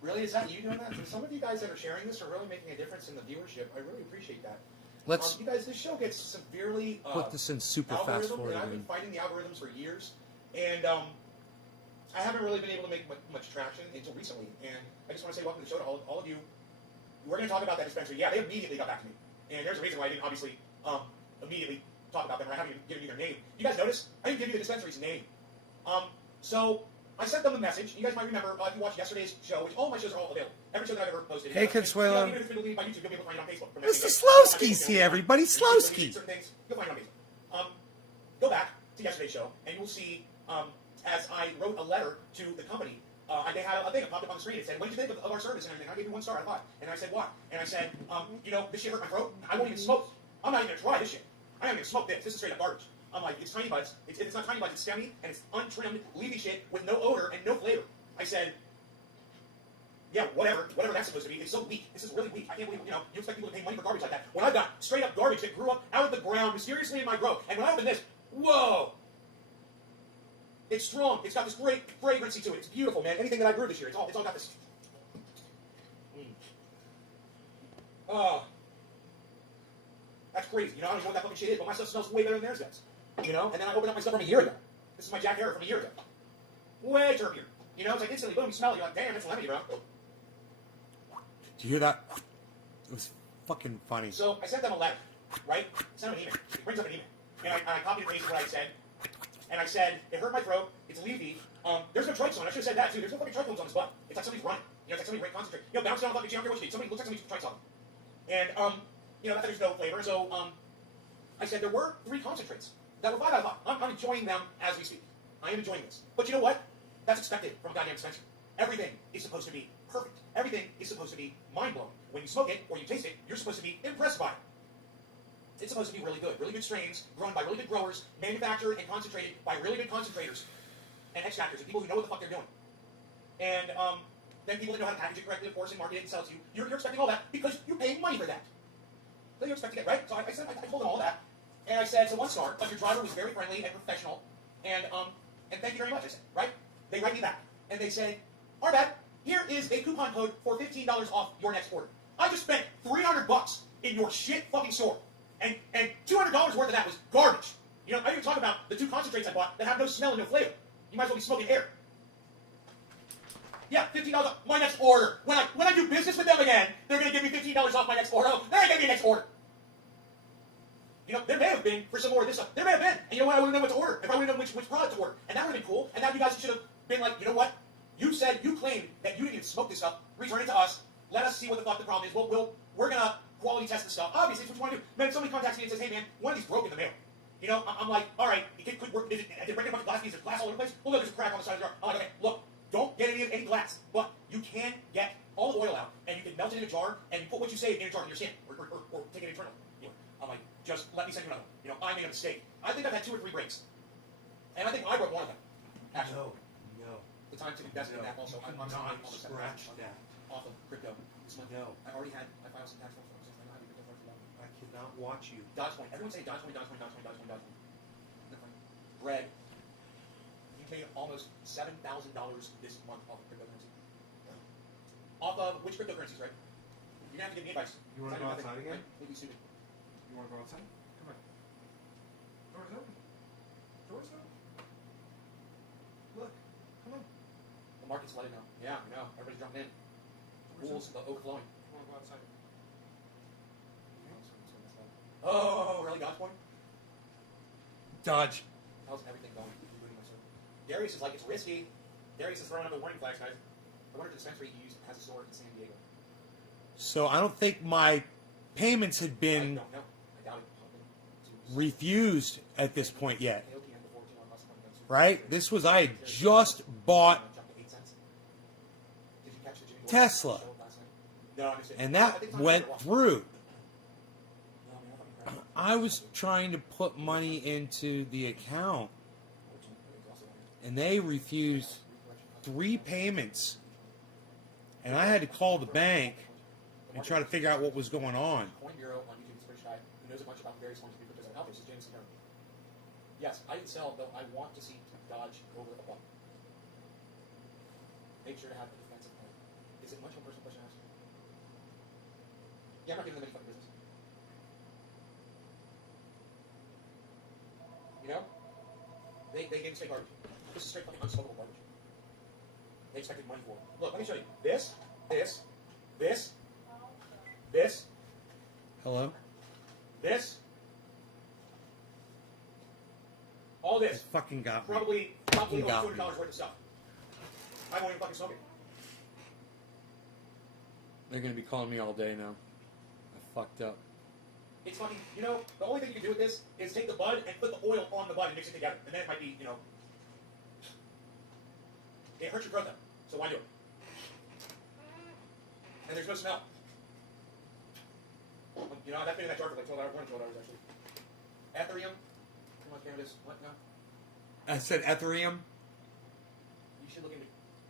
Really? Is that you doing that? So some of you guys that are sharing this are really making a difference in the viewership. I really appreciate that. Let's you guys, this show gets severely put this in super fast algorithm, forward and I've been again. fighting the algorithms for years, and I haven't really been able to make much traction until recently. And I just want to say welcome to the show to all of you. We're going to talk about that dispensary. Yeah, they immediately got back to me, and there's a reason why I didn't obviously immediately talk about them. Or I haven't even given you their name. You guys notice? I didn't give you the dispensary's name. So I sent them the message. You guys might remember if you watched yesterday's show, which all my shows are all available. Every show that I've ever posted. Hey, Consuelo. Even if it's been deleted by YouTube, you'll be able to find it on Facebook. From Mr. that Slowski's video. here, everybody. Slowski. Certain things, you'll find it on Facebook. Go back to yesterday's show, and you will see, as I wrote a letter to the company, they had a thing that popped up on the screen. It said, "What did you think of our service and everything?" I gave you 1 star out of 5. And I said, "Why?" And I said, this shit hurt my throat. I won't even smoke. I'm not even gonna try this shit. I'm not even gonna smoke this. This is straight up garbage. I'm like, it's tiny buds. It's not tiny buds. It's stemmy and it's untrimmed, leafy shit with no odor and no flavor. I said, yeah, whatever that's supposed to be. It's so weak. This is really weak. I can't believe, you expect people to pay money for garbage like that. When I've got straight up garbage that grew up out of the ground mysteriously in my grow. And when I open this, whoa! It's strong. It's got this great fragrancy to it. It's beautiful, man. Anything that I grew this year, it's all got this. Oh. That's crazy. I don't even know what that fucking shit is, but my stuff smells way better than theirs does. And then I open up my stuff from a year ago. This is my Jack Harrow from a year ago. Way terpier. It's like instantly, boom, you smell it, you're like, damn, it's lemony, bro. Did you hear that? It was fucking funny. So I sent them a letter, right? Sent them an email. It brings up an email. And I copied and pasted what I said. And I said, it hurt my throat, it's leafy. There's no trichome. I should have said that too. There's no fucking trichomes on this butt. It's like somebody's running. It's like somebody right concentrate. Bounce down fucking geometry, what you need. Somebody looks like somebody's trying something. And not that there's no flavor. So I said there were 3 concentrates that were 5 out of 5. I'm enjoying them as we speak. I am enjoying this. But you know what? That's expected from a goddamn dispenser. Everything is supposed to be perfect. Everything is supposed to be mind-blowing. When you smoke it or you taste it, you're supposed to be impressed by it. It's supposed to be really good. Really good strains, grown by really good growers, manufactured and concentrated by really good concentrators and extractors and people who know what the fuck they're doing. And then people that know how to package it correctly, of course, and market it and sell it to you. You're expecting all that because you're paying money for that. So you expect to get, right? So I told them all that. And I said, so 1 star, but your driver was very friendly and professional. And thank you very much, I said, right? They write me back. And they say, our bad, here is a coupon code for $15 off your next order. I just spent $300 in your shit fucking store. And $200 worth of that was garbage. I didn't even talk about the 2 concentrates I bought that have no smell and no flavor. You might as well be smoking air. Yeah, $15 off my next order. When I do business with them again, they're going to give me $15 off my next order. Oh, they're going to give me a next order. There may have been for some more of this stuff. There may have been. And you know what? I wouldn't know what to order. If I would have known which product to order. And that would have been cool. And now you guys should have been like, you know what? You claimed that you didn't even smoke this stuff. Return it to us. Let us see what the fuck the problem is. We're going to quality test the stuff. Obviously, it's what you want to do. Man, somebody contacts me and says, hey man, one of these broke in the mail. I'm like, all right, it could work. Did it break a bunch of glass pieces? There's glass all over the place? Well, look, there's a crack on the side of the jar. I'm like, okay, look, don't get any glass. But you can get all the oil out, and you can melt it in a jar, and you put what you save in a jar in your skin, or take it internally. I'm like, just let me send you another one. I made a mistake. I think I've had 2 or 3 breaks. And I think I broke one of them. Actually. No. The time to invest in that also. I'm not almost scratch that. off of crypto this month. No. I already had, I filed some tax forms. I don't have any crypto forms for that. I cannot watch you. Dogecoin. Everyone's saying Dogecoin. Bread. You made almost $7,000 this month off of cryptocurrency. Off of which cryptocurrencies, right? You're going to have to give me advice. You want to go outside again? Maybe stupid. You want to go outside? Come on. Door's open. Door's open. Look. Come on. The market's letting know. Yeah, I know. Everybody's jumping in. Rules, the overflowing. You want to go outside? Oh, really? Dogecoin? Dodge. How's everything going? Darius is like, it's risky. Darius is throwing up the warning flags, guys. I wonder if the dispensary he used has a store in San Diego. So I don't think my payments had I been don't know. I doubt it. refused at this point yet. AOTM before 2 on Right? This was, I had just bought Jumped to 8 cents. Did you catch the Jimmy Dore Tesla. show last night? No, I missed it. and I that think it's on went Twitter. through. No, man, I fucking cried. I was trying to put money into the account, and they refused 3 payments. And I had to call the bank and try to figure out what was going on. Coin Bureau on YouTube is a British guy who knows a bunch about various forms of cryptos that are out there. This is James Carroll. Yes, I didn't sell, though I want to see Dodge over a buck. Make sure to have a defensive plan. Is it much of a personal question to ask? Yeah, I'm not giving them any fucking business. They gave me straight garbage. This is straight fucking unsmokable garbage. They expected money for it. Look, let me show you. This, Hello? this, all It this. fucking got me. Probably Fucking over got $200 me. worth of stuff. I won't even fucking smoke it. They're gonna be calling me all day now. I fucked up. It's fucking, you know, the only thing you can do with this is take the bud and put the oil on the bud and mix it together. And then it might be, you know, it hurts your growth up. So why do it? And there's no smell. You know, I've been in that jar for like 12 hours, 1 to 12 hours actually. Ethereum, too much cannabis, what now? I said Ethereum. You should look into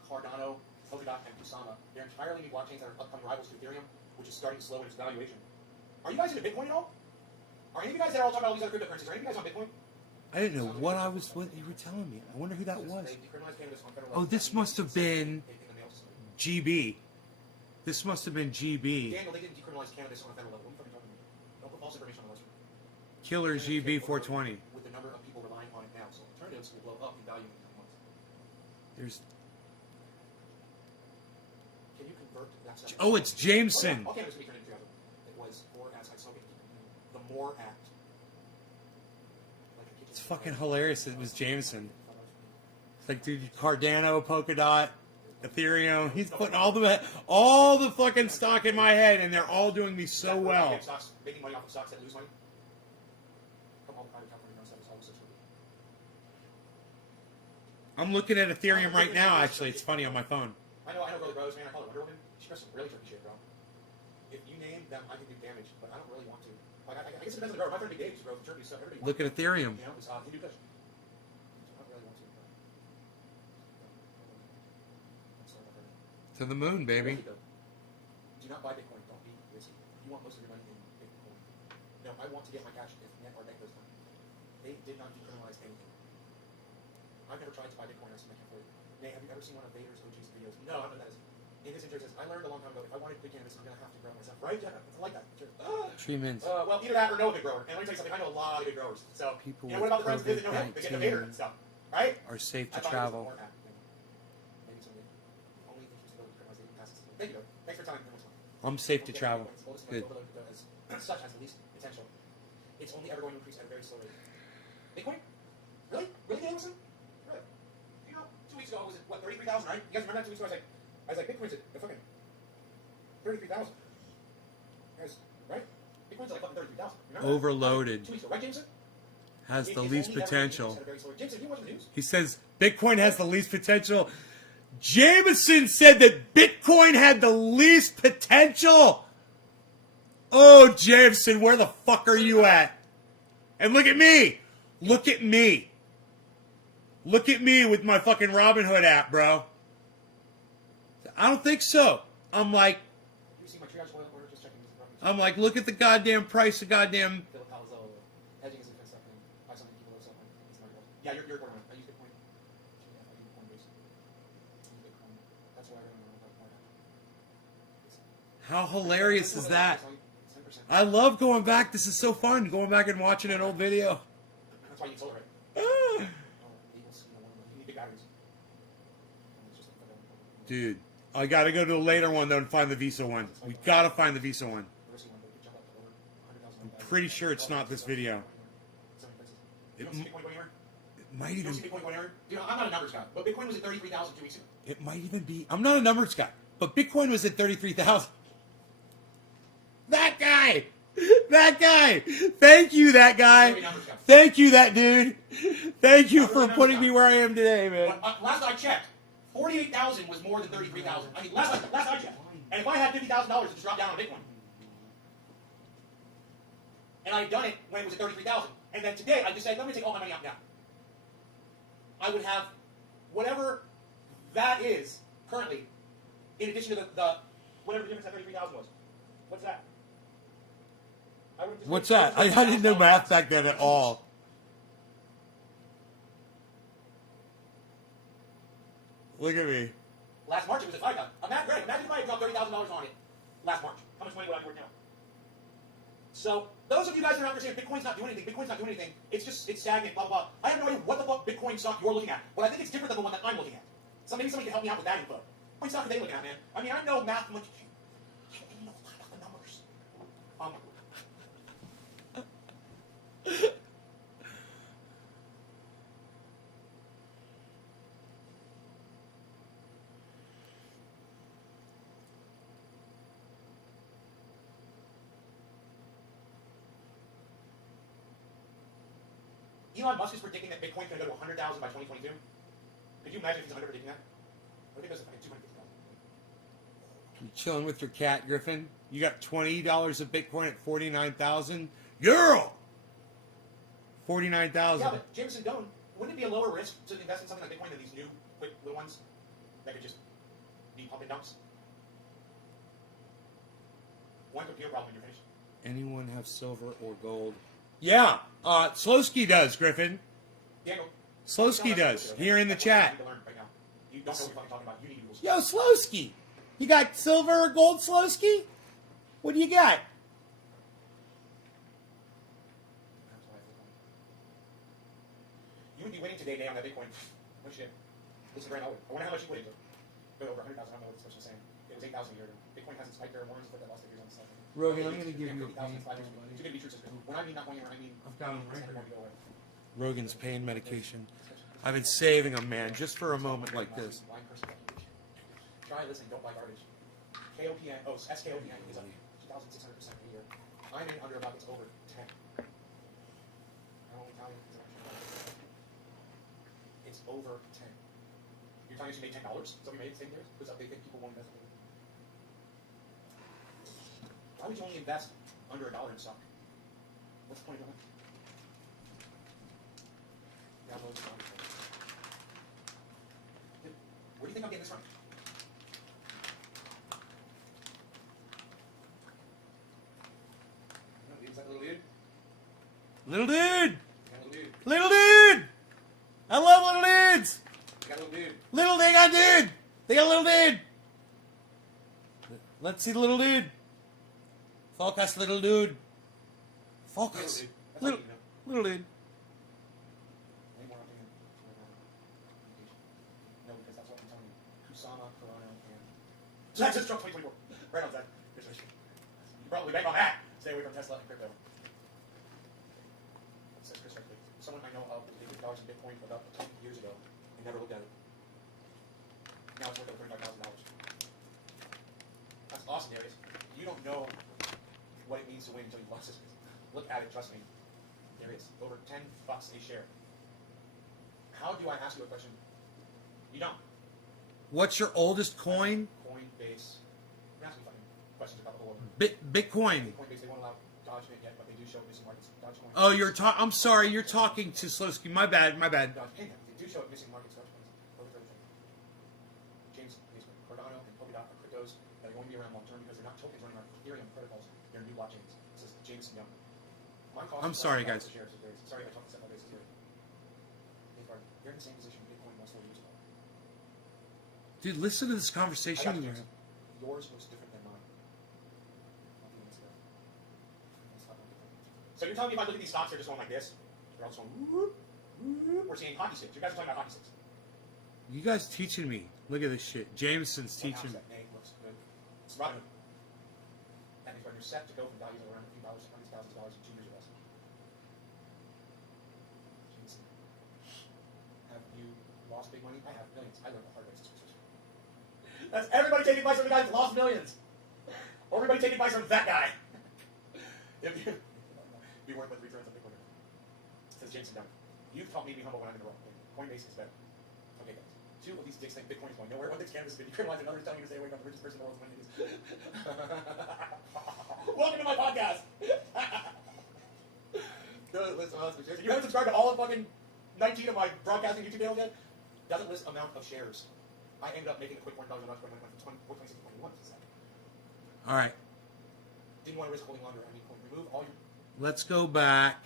Cardano, Polkadot, and Kusama. They're entirely new blockchains that are upcoming rivals to Ethereum, which is starting to slow in its valuation. Are you guys into Bitcoin at all? Are any of you guys that are all talking about all these other cryptocurrencies? Are any of you guys on Bitcoin? I didn't know what you were telling me. I wonder who that was. They decriminalized cannabis on federal Oh, level. this must have been GB. This must have been GB. Daniel, they didn't decriminalize cannabis on a federal level. What are you fucking talking about? Don't put false information on the website. Killer GB 420. With the number of people relying on it now, so alternatives will blow up in value in the coming months. There's. Can you convert that stuff? Oh, it's Jameson. All cannabis can be turned into other. It was for as I smoke it. The MORE Act. Like a kitchen It's fucking hilarious. It was Jameson. It's like, dude, Cardano, Polkadot, Ethereum. He's putting all the fucking stock in my head, and they're all doing me so well. Stocks, making money off of stocks that lose money. Come on, private company knows that it's all such a I'm looking at Ethereum right now. Actually, it's funny on my phone. I know Girly Rose, man. I call her Wonder Woman. She does some really tricky shit, bro. If you name them, I can do damage, but I don't really want to. Like, I guess it depends on the grower. My friend Big Dave used to grow turkey stuff. Everybody Look at Ethereum. You know, it's Hindu Kush. I don't really want to. I'm sorry about that. To the moon, baby. Do not buy Bitcoin. Don't be risky. You want most of your money in Bitcoin. No, I want to get my cash if net or bank goes down. They did not decriminalize anything. I've never tried to buy Bitcoin. I see my can't afford it. Nate, have you ever seen one of Vader's OG's videos? No, I don't know what that is. In his intro, it says, I learned a long time ago if I wanted good cannabis, I'm going to have to grow it myself. Right? Yeah, it's like that. Sure. Treatments. Well, either that or know a good grower. And let me tell you something, I know a lot of good growers. So, People you know, what about the friends with that know him? They get the COVID-19 Vader and stuff. Right? Are safe to I thought it was travel. more apt, you know. Maybe someday. Only if you still decriminalize it, pass it. Thank you, though. Thanks for your time. I'm safe to travel. Good. Such has the least potential. It's only ever going to increase at a very slow rate. Bitcoin? Really? Really, Danielson? Really? You know, 2 weeks ago, was it, what, 33,000, right? You guys remember that 2 weeks ago? I was like, Bitcoin's at fucking 33,000. Guys, right? Bitcoin's at like fucking 33,000. Remember that? Overloaded. 2 weeks ago, right, Jameson? Has It the is least only ever going to potential. increase at a very slow rate. Jameson, you watching the news? He says Bitcoin has the least potential. Jameson said that Bitcoin had the least potential. Oh, Jameson, where the fuck are you at? And look at me. Look at me. Look at me with my fucking Robinhood app, bro. I don't think so. I'm like, You see my triage oil order? Just checking this. I'm like, look at the goddamn price of goddamn. Philip Palazzolo, hedging is against something. Buy something people owe something. It's not good. Yeah, you're born. I use Bitcoin. Yeah, I use Coinbase. I use Bitcoin. That's why I don't know about that. How hilarious is that? 10%. I love going back. This is so fun, going back and watching an old video. That's why you need solar, right? Ah. Oh, Eagles, you need big batteries. It's just like Dude, I gotta go to the later one though and find the Visa one. We gotta find the Visa one. the risky one, but it could jump up to over 100,000. I'm pretty sure it's not this video. You don't see Bitcoin going anywhere? It might You don't even. see Bitcoin going anywhere? Dude, I'm not a numbers guy, but Bitcoin was at 33,000 2 weeks ago. It might even be. I'm not a numbers guy, but Bitcoin was at 33,000. That guy. That guy. Thank you, that guy. Thank you, that dude. Thank you for putting me where I am today, man. But, last I checked, 48,000 was more than 33,000. I mean, last I checked. And if I had $50,000, it just dropped down on Bitcoin. And I had done it when it was at 33,000. And then today, I just said, let me take all my money out now. I would have whatever that is currently, in addition to the whatever the difference at 33,000 was. What's that? I would just What's that? I didn't know math back then at all. Look at me. Last March it was at 5,000. Greg, imagine if I had dropped $30,000 on it last March. How much money would I be worth now? So, those of you guys that don't understand, Bitcoin's not doing anything. Bitcoin's not doing anything. It's just, it's stagnant, blah, blah, blah. I have no idea what the fuck Bitcoin stock you're looking at. But I think it's different than the one that I'm looking at. So maybe somebody can help me out with that info. What stock are they looking at, man? I mean, I know math much. I don't know a lot about the numbers. Elon Musk is predicting that Bitcoin's going to go to 100,000 by 2022. Could you imagine if he's under predicting that? I think it goes to fucking 250,000. You chilling with your cat, Griffin? You got $20 of Bitcoin at 49,000. Girl, 49,000. Yeah, but Jameson Doan, wouldn't it be a lower risk to invest in something like Bitcoin than these new, quick little ones that could just be pump and dumps? One computer problem and you're finished. Anyone have silver or gold? Yeah, Slowski does, Griffin. Diego. Slowski does, here in the chat. You learn right now. You don't know what you're fucking talking about. You need to Google. Yo, Slowski, you got silver or gold, Slowski? What do you got? You would be winning today, on that Bitcoin. No shit. Listen, Grant, I wonder how much you would have. Go over 100,000. I don't know what this person's saying. It was 8,000 a year. Bitcoin hasn't spiked there. Warren's put that lost figures on the side. Rogan, I'm going to give you a 50,000, pain. 5,000. Too good to be true, sister. When I mean not going anywhere, I mean I've got 'em right it's here. going to go away. Rogan's pain medication. I've been saving them, man, just for a moment like this. Blind person recognition. Try listening, don't buy garbage. SKOPN is up 2,600% a year. I'm in under about, it's over 10. I don't tell you, it's over 10. You're telling us you made $10? So we made it same years? Because they think people won't invest in it. Why would you only invest under $1 in stock? What's the point of that? Download the stock. Where do you think I'm getting this from? Is that little dude? Little dude! Got little dude. Little dude! I love little dudes! Got little dude. Little, they got dude! They got little dude! Let's see the little dude. Focus, little dude. Focus. Little dude. That's all Little, you know. little dude. Any more opinion? No, because that's what I'm telling you. Kusama, Corona, and Texas Trump 2024. Right on, Zach. You probably bank on that. Stay away from Tesla and crypto. It says Chris Reckley. Someone I know of was $50 in Bitcoin about 10 years ago and never looked at it. Now it's worth over $35,000. That's awesome, Darius. You don't know what it means to win until you've lost this. Look at it, trust me. There is over $10 a share. How do I ask you a question? You don't. What's your oldest coin? Coinbase. You're asking me fucking questions about the whole world. Bitcoin. Coinbase, they won't allow Dodge in it yet, but they do show missing markets. Dogecoin. Oh, I'm sorry, you're talking to Slowski. My bad, my bad. Dodge, hey, they do show missing markets. Dogecoin. James, Cardano, and Polkadot are cryptos that are going to be around long term because they're not tokens running on Ethereum protocols. They're new blockchains. This is James Young. My cost I'm is sorry, less guys. than $1 a share, so sorry if I talked to several bases here. You're in the same position Bitcoin was 4 years ago. Dude, listen to this I got conversation. you, James. Yours looks different than mine. So you're telling me if I look at these stocks, they're just going like this? They're all just going whoop, whoop. We're seeing hockey sticks. You guys are talking about hockey sticks. You guys teaching me. Look at this shit. Jameson's teaching me. That name looks good. It's Robinhood. That means when you're set to go from values of around a few dollars to hundreds of thousands of dollars in 2 years or less. Jameson. Have you lost big money? I have millions. I learned the hard way. That's everybody taking advice from the guy who lost millions. Or everybody taking advice from that guy. If you be worth with returns on Bitcoin. Says Jameson Dunn. You've taught me to be humble when I'm in the wrong. Coinbase is better. Okay, guys. 2 of these dicks think Bitcoin is going nowhere. One dick's cannabis is good. You criminalize another, telling you to stay away from the richest person in the world's money is. Welcome to my podcast. You haven't subscribed to all of fucking 19 of my broadcasting YouTube channels yet? Doesn't list amount of shares. I ended up making a quick $1,000 when I went from 426 to 21. All right, Didn't want to risk holding longer. I mean, remove all your. let's go back.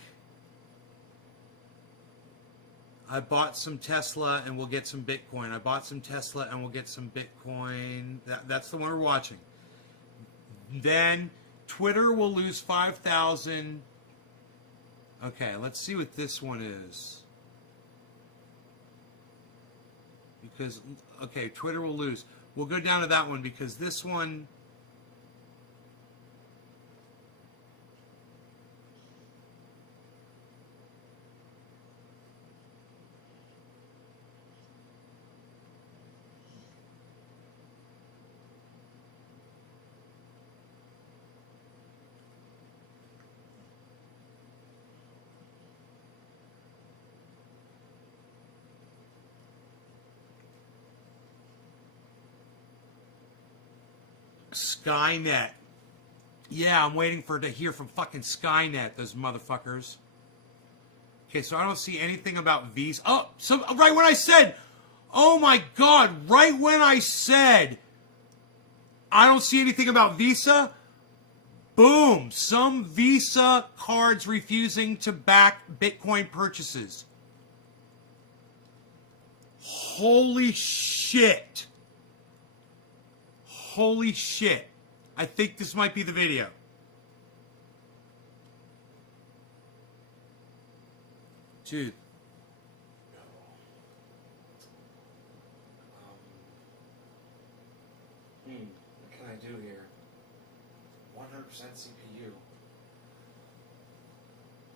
I bought some Tesla and we'll get some Bitcoin. I bought some Tesla and we'll get some Bitcoin. That's the one we're watching. Then Twitter will lose 5,000. Okay, let's see what this one is. Because, okay, Twitter will lose. We'll go down to that one because this one... Skynet. Yeah, I'm waiting to hear from fucking Skynet, those motherfuckers. Okay, so I don't see anything about Visa. Oh, right when I said, oh my God, right when I said, I don't see anything about Visa, boom, some Visa cards refusing to back Bitcoin purchases. Holy shit. Holy shit. I think this might be the video. Dude. What can I do here? 100% CPU.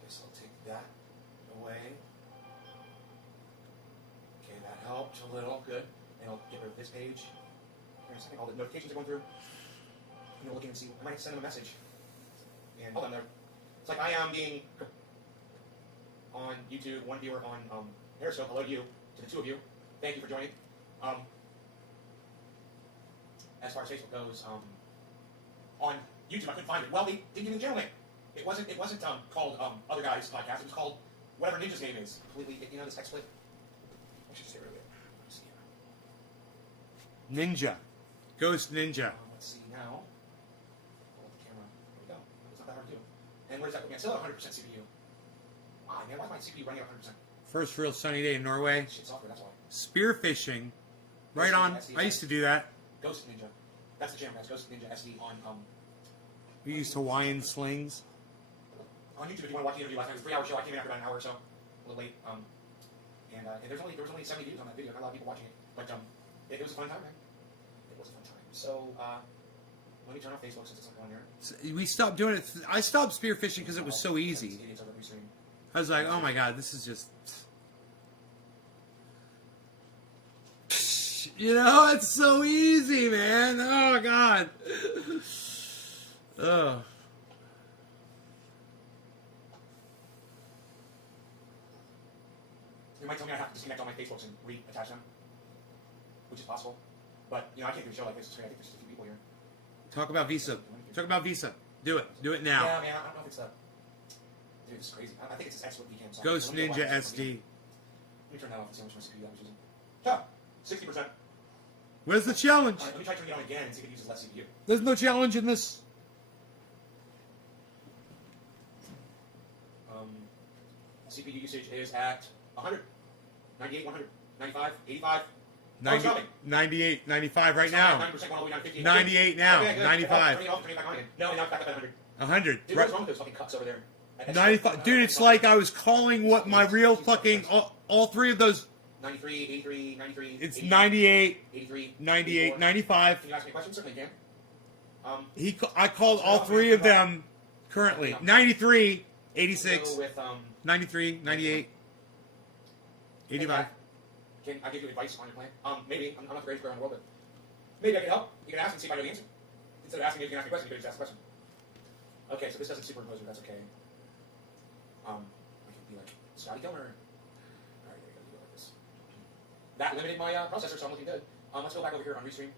Guess I'll take that away. Okay, that helped a little. Good. And I'll get rid of this page. Here in a second, all the notifications are going through. I'm gonna look in and see. I might send them a message. And hold on there. It's like I am being on YouTube, one viewer on Periscope. Hello to you, to the two of you. Thank you for joining. As far as Facebook goes, on YouTube I couldn't find it. Well, they didn't give me the channel name. It wasn't called Other Guys Podcast. It was called whatever Ninja's name is. Completely, you know, this XSplit. I should just get rid of it. Let's see. Ninja. Ghost Ninja. Let's see now. Hold the camera. There we go. It's not that hard to do. And where does that put me? I still have 100% CPU. Ah, man, why is my CPU running at 100%? First real sunny day in Norway. Shit software, that's why. Spearfishing. Right on. I used to do that. Ghost Ninja. That's the channel, guys. Ghost Ninja SD on We used Hawaiian slings. on YouTube. If you want to watch the interview last night, it was a 3-hour show. I came in after about an hour or so, a little late. And there was only 70 views on that video. Not a lot of people watching it, but it was a fun time, man. It was a fun time. So let me turn off Facebook since it's not on there. We stopped doing it. I stopped spearfishing because it was so easy. Idiots over Restream. I was like, oh my God, this is just... You know, it's so easy, man. Oh, God. Ugh. You might tell me I have to disconnect all my Facebooks and reattach them, which is possible. But, you know, I can't do a show like this. I think there's just a few people here. Talk about Visa. Talk about Visa. Do it. Do it now. Yeah, man, I don't know if it's a... Dude, this is crazy. I think it's this XSplit VCAM. Ghost Let me go Ninja watch this. SD. Let me turn that off and see how much more CPU I was using. Yeah, 60%. Where's the challenge? Alright, let me try turning it on again and see if it uses less CPU. There's no challenge in this. CPU usage is at 100, 98, 100, 95, 85. 90, 98, 95 right now. 90% going all the way down to 50. 98 now. Okay, good. 95. Turn it off, turn it back on again. No, now it's back up at 100. 100. Dude, Right. what's wrong with those fucking cups over there? 95. Dude, it's like I was calling what my real fucking... All three of those... 93, 83, 93. It's 80, 98, 83, 98, 84. 95. Can you ask me a question? Certainly you can. I called all three of them currently. 93, 86, Go with, 93, 98, 85. Can I give you advice on your plan? Maybe. I'm not the greatest girl in the world, but maybe I can help. You can ask and see if I know the answer. Instead of asking if you can ask me a question, you could just ask a question. Okay, so this doesn't superimpose, but that's okay. I can be like, Scotty Kilmer. Alright, there you go, like this. That limited my processor, so I'm looking good. Let's go back over here on Restream.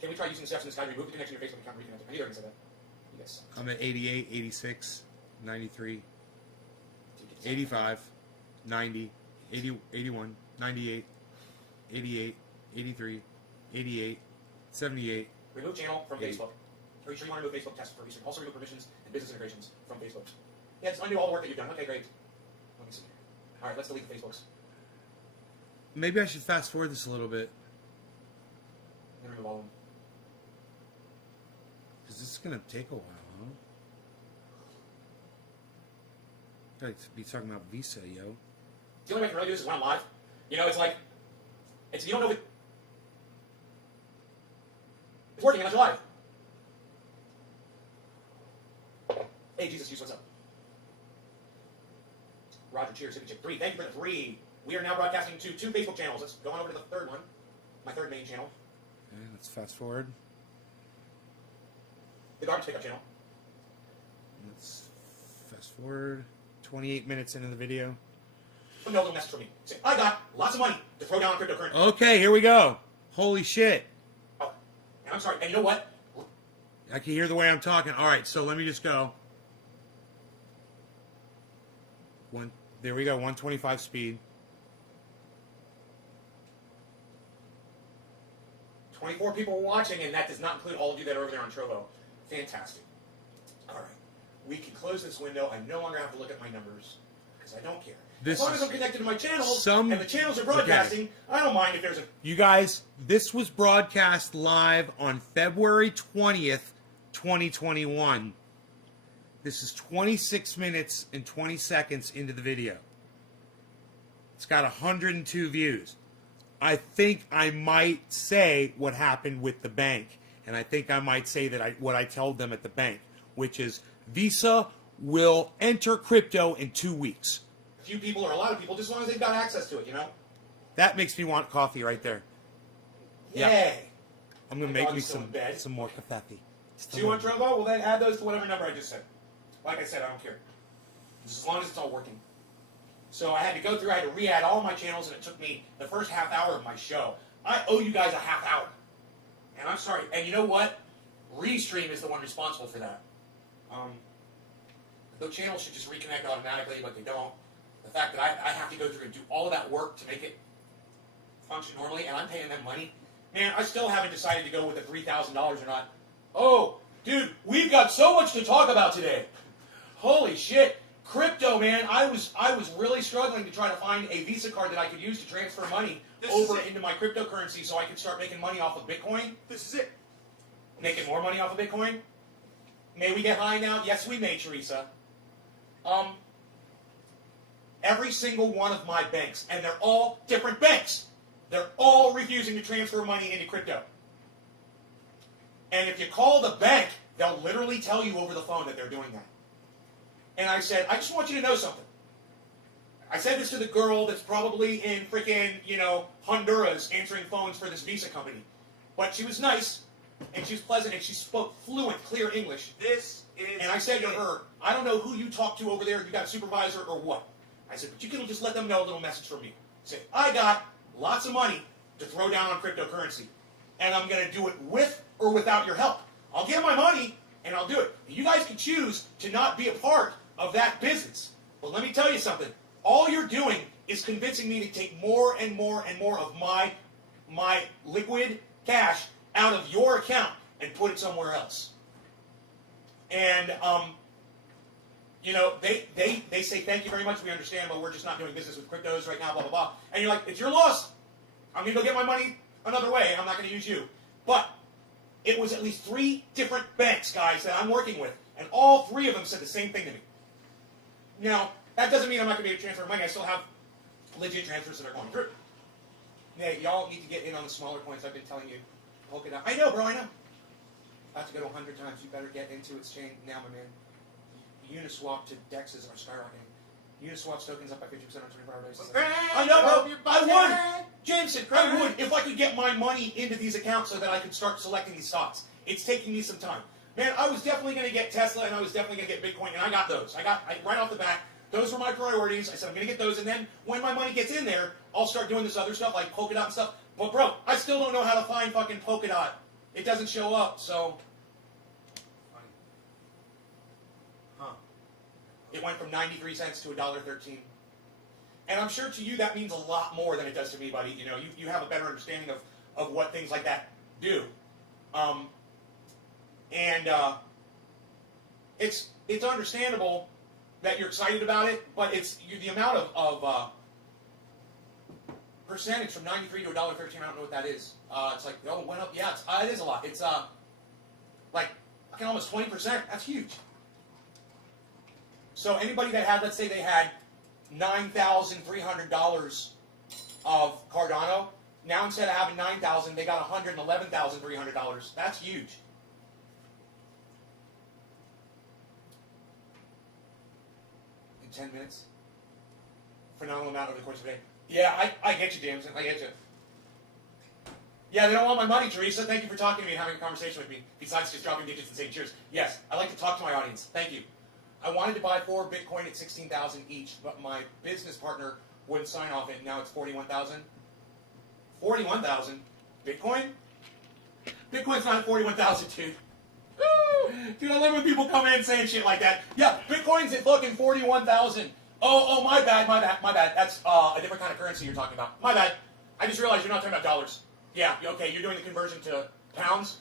Can we try using steps in the sky to remove the connection to your Facebook account and reconnect it? I knew they were going to say that. You guys suck. I'm at 88, 86, 93, 85, 90, 80, 81, 98, 88, 83, 88, 78. Remove channel from 80. Facebook. Are you sure you want to remove Facebook test for Restream? Also remove permissions and business integrations from Facebook. Yeah, just undo all the work that you've done. Okay, great. Let me see here. Alright, let's delete the Facebooks. Maybe I should fast forward this a little bit. And remove all of them. Because this is going to take a while, huh? Gotta be talking about Visa, yo. The only way I can really do this is when I'm live. You know, it's like, you don't know if it's working unless you're live. Hey, Jesus, Juice, what's up? Roger, cheers, Hippie Chick 3. Thank you for the 3. We are now broadcasting to 2 Facebook channels. Let's go on over to the third one. My third main channel. Okay, let's fast forward. The garbage pickup channel. Let's fast forward. 28 minutes into the video. No little message from me. Say, I got lots of money to throw down on cryptocurrency. Okay, here we go. Holy shit. Oh, and I'm sorry. And you know what? I can hear the way I'm talking. All right, so let me just go. There we go, 125 speed. 24 people were watching, and that does not include all of you that are over there on Trovo. Fantastic. All right. We can close this window. I no longer have to look at my numbers because I don't care. This as long is as I'm connected to my channels some- and the channels are broadcasting, I don't mind if there's a... You guys, this was broadcast live on February 20th, 2021. This is 26 minutes and 20 seconds into the video. It's got 102 views. I think I might say what happened with the bank. And I think I might say that what I told them at the bank, which is Visa will enter crypto in 2 weeks. A few people or a lot of people, just as long as they've got access to it, you know? That makes me want coffee right there. Yeah. Yay. I'm going to My make dog me is still in bed. some more coffee. Do you want Trovo? Well, then add those to whatever number I just said. Like I said, I don't care. Just as long as it's all working. So I had to go through, I had to re-add all my channels, and it took me the first half hour of my show. I owe you guys a half hour. And I'm sorry. And you know what? Restream is the one responsible for that. The channels should just reconnect automatically, but they don't. The fact that I have to go through and do all of that work to make it function normally, and I'm paying them money. Man, I still haven't decided to go with the $3,000 or not. Oh, dude, we've got so much to talk about today. Holy shit. Crypto, man. I was really struggling to try to find a Visa card that I could use to transfer money over into my cryptocurrency so I could start making money off of Bitcoin. This is it. Making more money off of Bitcoin. May we get high now? Yes, we may, Teresa. Every single one of my banks, and they're all different banks, they're all refusing to transfer money into crypto. And if you call the bank, they'll literally tell you over the phone that they're doing that. And I said, I just want you to know something. I said this to the girl that's probably in freaking, Honduras answering phones for this Visa company. But she was nice, and she was pleasant, and she spoke fluent, clear English. This is And I said to her, I don't know who you talk to over there, if you got a supervisor or what. I said, but you can just let them know a little message from me. Say, I got lots of money to throw down on cryptocurrency. And I'm going to do it with or without your help. I'll give my money, and I'll do it. You guys can choose to not be a part of that business. But let me tell you something. All you're doing is convincing me to take more and more and more of my liquid cash out of your account and put it somewhere else. And, they say, thank you very much, we understand, but we're just not doing business with cryptos right now, blah, blah, blah. And you're like, it's your loss. I'm going to go get my money another way. I'm not going to use you. But it was at least 3 different banks, guys, that I'm working with. And all 3 of them said the same thing to me. Now, that doesn't mean I'm not going to be able to transfer money. I still have legit transfers that are going through. Hey, y'all need to get in on the smaller coins. I've been telling you. Polkadot. I know, bro, I know. I have to go to 100 times. You better get into exchange now, my man. Uniswap to DEXs are skyrocketing. Uniswap's tokens up by 50% on a 24-hour basis. I know, bro. I would. Jameson, I would if I could get my money into these accounts so that I could start selecting these stocks. It's taking me some time. Man, I was definitely going to get Tesla and I was definitely going to get Bitcoin, and I got those. Right off the bat, those were my priorities. I said, I'm going to get those, and then when my money gets in there, I'll start doing this other stuff like Polkadot and stuff. But, bro, I still don't know how to find fucking Polkadot. It doesn't show up, so... It went from 93 cents to $1.13. And I'm sure to you that means a lot more than it does to me, buddy. You have a better understanding of what things like that do. It's understandable that you're excited about it, but it's the amount of percentage from 93 to $1.13. I don't know what that is. It's like, oh, it went up. Yeah, it is a lot. It's like almost 20%. That's huge. So anybody that had, let's say they had $9,300 of Cardano, now instead of having $9,000, they got $111,300. That's huge. In 10 minutes. Phenomenal amount over the course of a day. Yeah, I get you, Jameson. I get you. Yeah, they don't want my money, Teresa. Thank you for talking to me and having a conversation with me, besides just dropping digits and saying cheers. Yes, I like to talk to my audience. Thank you. I wanted to buy 4 Bitcoin at $16,000 each, but my business partner wouldn't sign off it. Now it's $41,000. $41,000? Bitcoin? Bitcoin's not at 41,000, dude. Dude, I love when people come in saying shit like that. Yeah, Bitcoin's at fucking 41,000. Oh, my bad. That's a different kind of currency you're talking about. My bad. I just realized you're not talking about dollars. Yeah, okay, you're doing the conversion to pounds.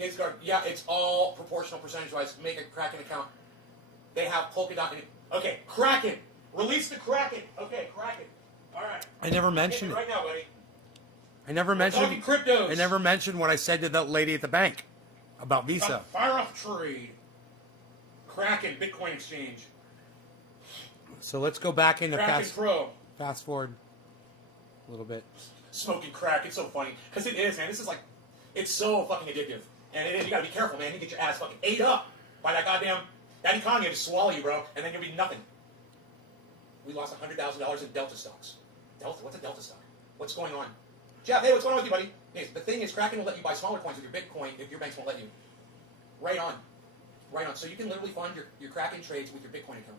Nizgard, yeah, it's all proportional percentage-wise. Make a Kraken account. They have Polkadot in it. Okay, Kraken. Release the Kraken. Okay, Kraken. All right. I never mentioned it it. right now, buddy. I never mentioned. Talking cryptos. I never mentioned what I said to that lady at the bank about Visa. Fire off trade. Kraken Bitcoin exchange. So let's go back into Kraken Pro. fast forward a little bit. Smoking crack. It's so funny because it is, man. This is like, it's so fucking addictive, and it is. You gotta be careful, man. You get your ass fucking ate up by that goddamn that economy will just swallow you, bro, and then you'll be nothing. We lost $100,000 in Delta stocks. Delta? What's a Delta stock? What's going on? Jeff, hey, what's going on with you, buddy? Hey, the thing is, Kraken will let you buy smaller coins with your Bitcoin if your banks won't let you. Right on. Right on. So you can literally fund your Kraken trades with your Bitcoin account.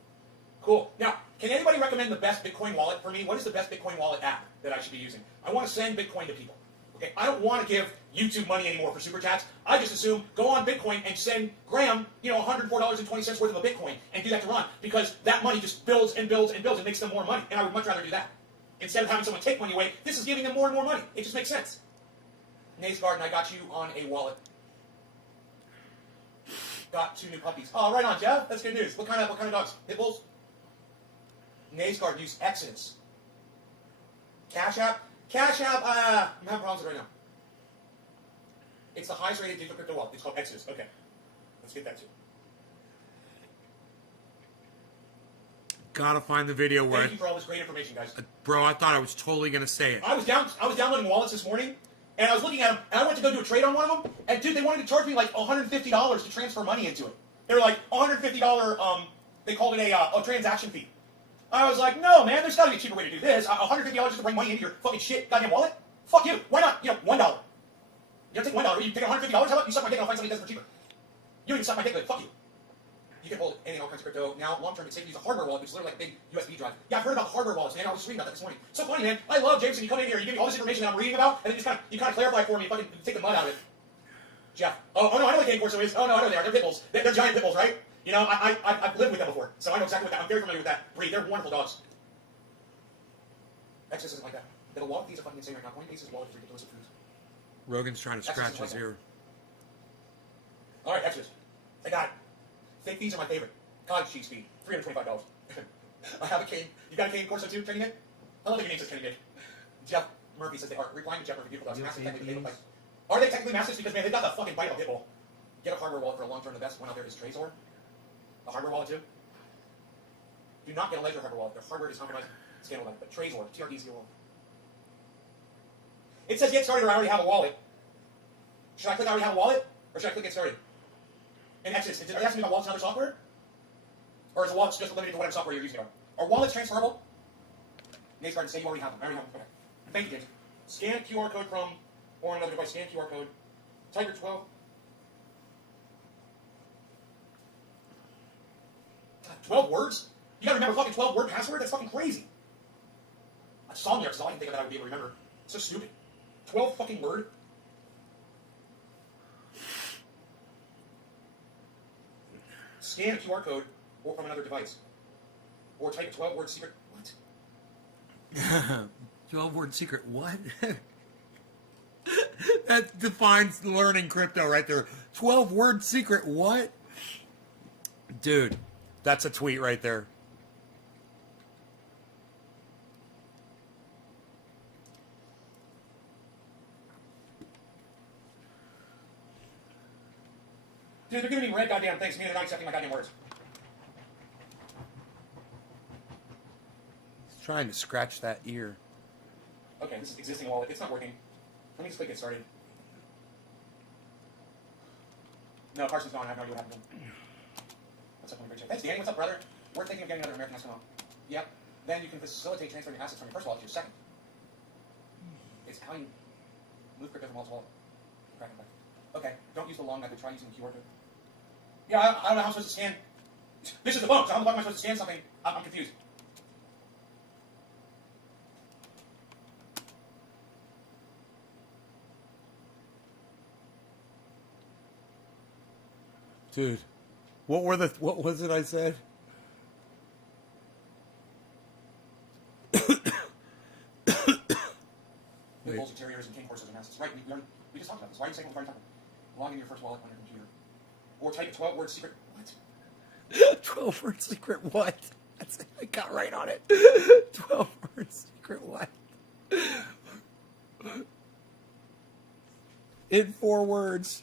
Cool. Now, can anybody recommend the best Bitcoin wallet for me? What is the best Bitcoin wallet app that I should be using? I want to send Bitcoin to people. Okay, I don't want to give YouTube money anymore for super chats. I just assume go on Bitcoin and send Graham, $104.20 worth of a Bitcoin and do that to Ron because that money just builds and builds and builds and makes them more money. And I would much rather do that. Instead of having someone take money away, this is giving them more and more money. It just makes sense. Naze Garden, I got you on a wallet. Got 2 new puppies. Oh, right on, Jeff. That's good news. What kind of dogs? Pit bulls? Naze Garden use Exodus. Cash App? Cash App, I'm having problems with it right now. It's the highest rated digital crypto wallet. It's called Exodus. Okay. Let's get that too. Gotta find the video where, Thank you for all this great information, guys. bro. I thought I was totally gonna say it. I was downloading wallets this morning, and I was looking at them, and I went to go do a trade on one of them, and dude, they wanted to charge me like $150 to transfer money into it. They were like $150. They called it a transaction fee. I was like, no, man, there's got to be a cheaper way to do this. $150 just to bring money into your fucking shit goddamn wallet? Fuck you. Why not? $1. You don't take $1. You take $150. How about you suck my dick and I'll find somebody that does it for cheaper? You don't even suck my dick, but fuck you. You can hold any all kinds of crypto. Now, long term, it's safe to use a hardware wallet, which is literally like a big USB drive. Yeah, I've heard about the hardware wallets, man. I was just reading about that this morning. So funny, man. I love Jameson. You come in here, you give me all this information that I'm reading about, and then you kind of clarify for me, fucking take the mud out of it. Jeff. Oh no, I know what cane corso is. Oh no, I know they are. They're pit bulls. They're giant pit bulls, right? I've lived with them before, so I know exactly what that. I'm very familiar with that breed. They're wonderful dogs. Exodus isn't like that. The wallet fees are fucking insane right now. Coinbase's wallet is ridiculous. Rogan's trying to scratch his ear. All right, Exodus. I got it. Fake fees are my favorite. Cottage cheese fee, $325. I have a cane. You got a cane Corso too, Kenny Nick? I love that your name says Kenny Nick. Jeff Murphy says they are. Replying to Jeff Murphy, beautiful dogs. Massive technically like. Are they technically massive? Because man, they've got the fucking bite of a pit bull. Get a hardware wallet for a long term. The best one out there is Trezor. A hardware wallet too. Do not get a Ledger hardware wallet. Their hardware is compromised. Scandal about it. But Trezor, TRDZO. It says get started or I already have a wallet. Should I click I already have a wallet? Or should I click get started? And Exodus, are you asking me about wallets and other software? Or is the wallet just limited to whatever software you're using? Are wallets transferable? Nate's Garden, say you already have them. I already have them. Okay. Thank you, James. Scan QR code from, or another device, scan QR code. Type your 12. God, 12 words? You gotta remember a fucking 12-word password? That's fucking crazy. A song lyrics is all I can think of that I would be able to remember. It's so stupid. 12 fucking word? Scan a QR code or from another device. Or type a 12-word secret. What? 12-word secret. What? That defines learning crypto right there. 12-word secret. What? Dude, that's a tweet right there. Dude, they're giving me red goddamn things. Me, they're not accepting my goddamn words. He's trying to scratch that ear. Okay, this is existing wallet. It's not working. Let me just click get started. No, Carson's gone. I have no idea what happened to him. What's up, Great Check? Thanks, Danny. What's up, brother? We're thinking of getting another American National. Yep. Then you can facilitate transferring your assets from your first wallet to your second. It's how you move crypto from wallet to wallet. Cracking back. Okay, don't use the long method. Try using the QR code. Yeah, I don't know how I'm supposed to scan. This is the phone, so how the fuck am I supposed to scan something? I'm confused. Dude, what was it I said? Pit bulls and terriers and cane horses and masses. Right, we just talked about this. Why are you saying what are you talking about? Log in your first wallet on your computer. Or type a 12-word secret. What? 12-word secret what? That's it. I got right on it. 12-word secret what? In 4 words.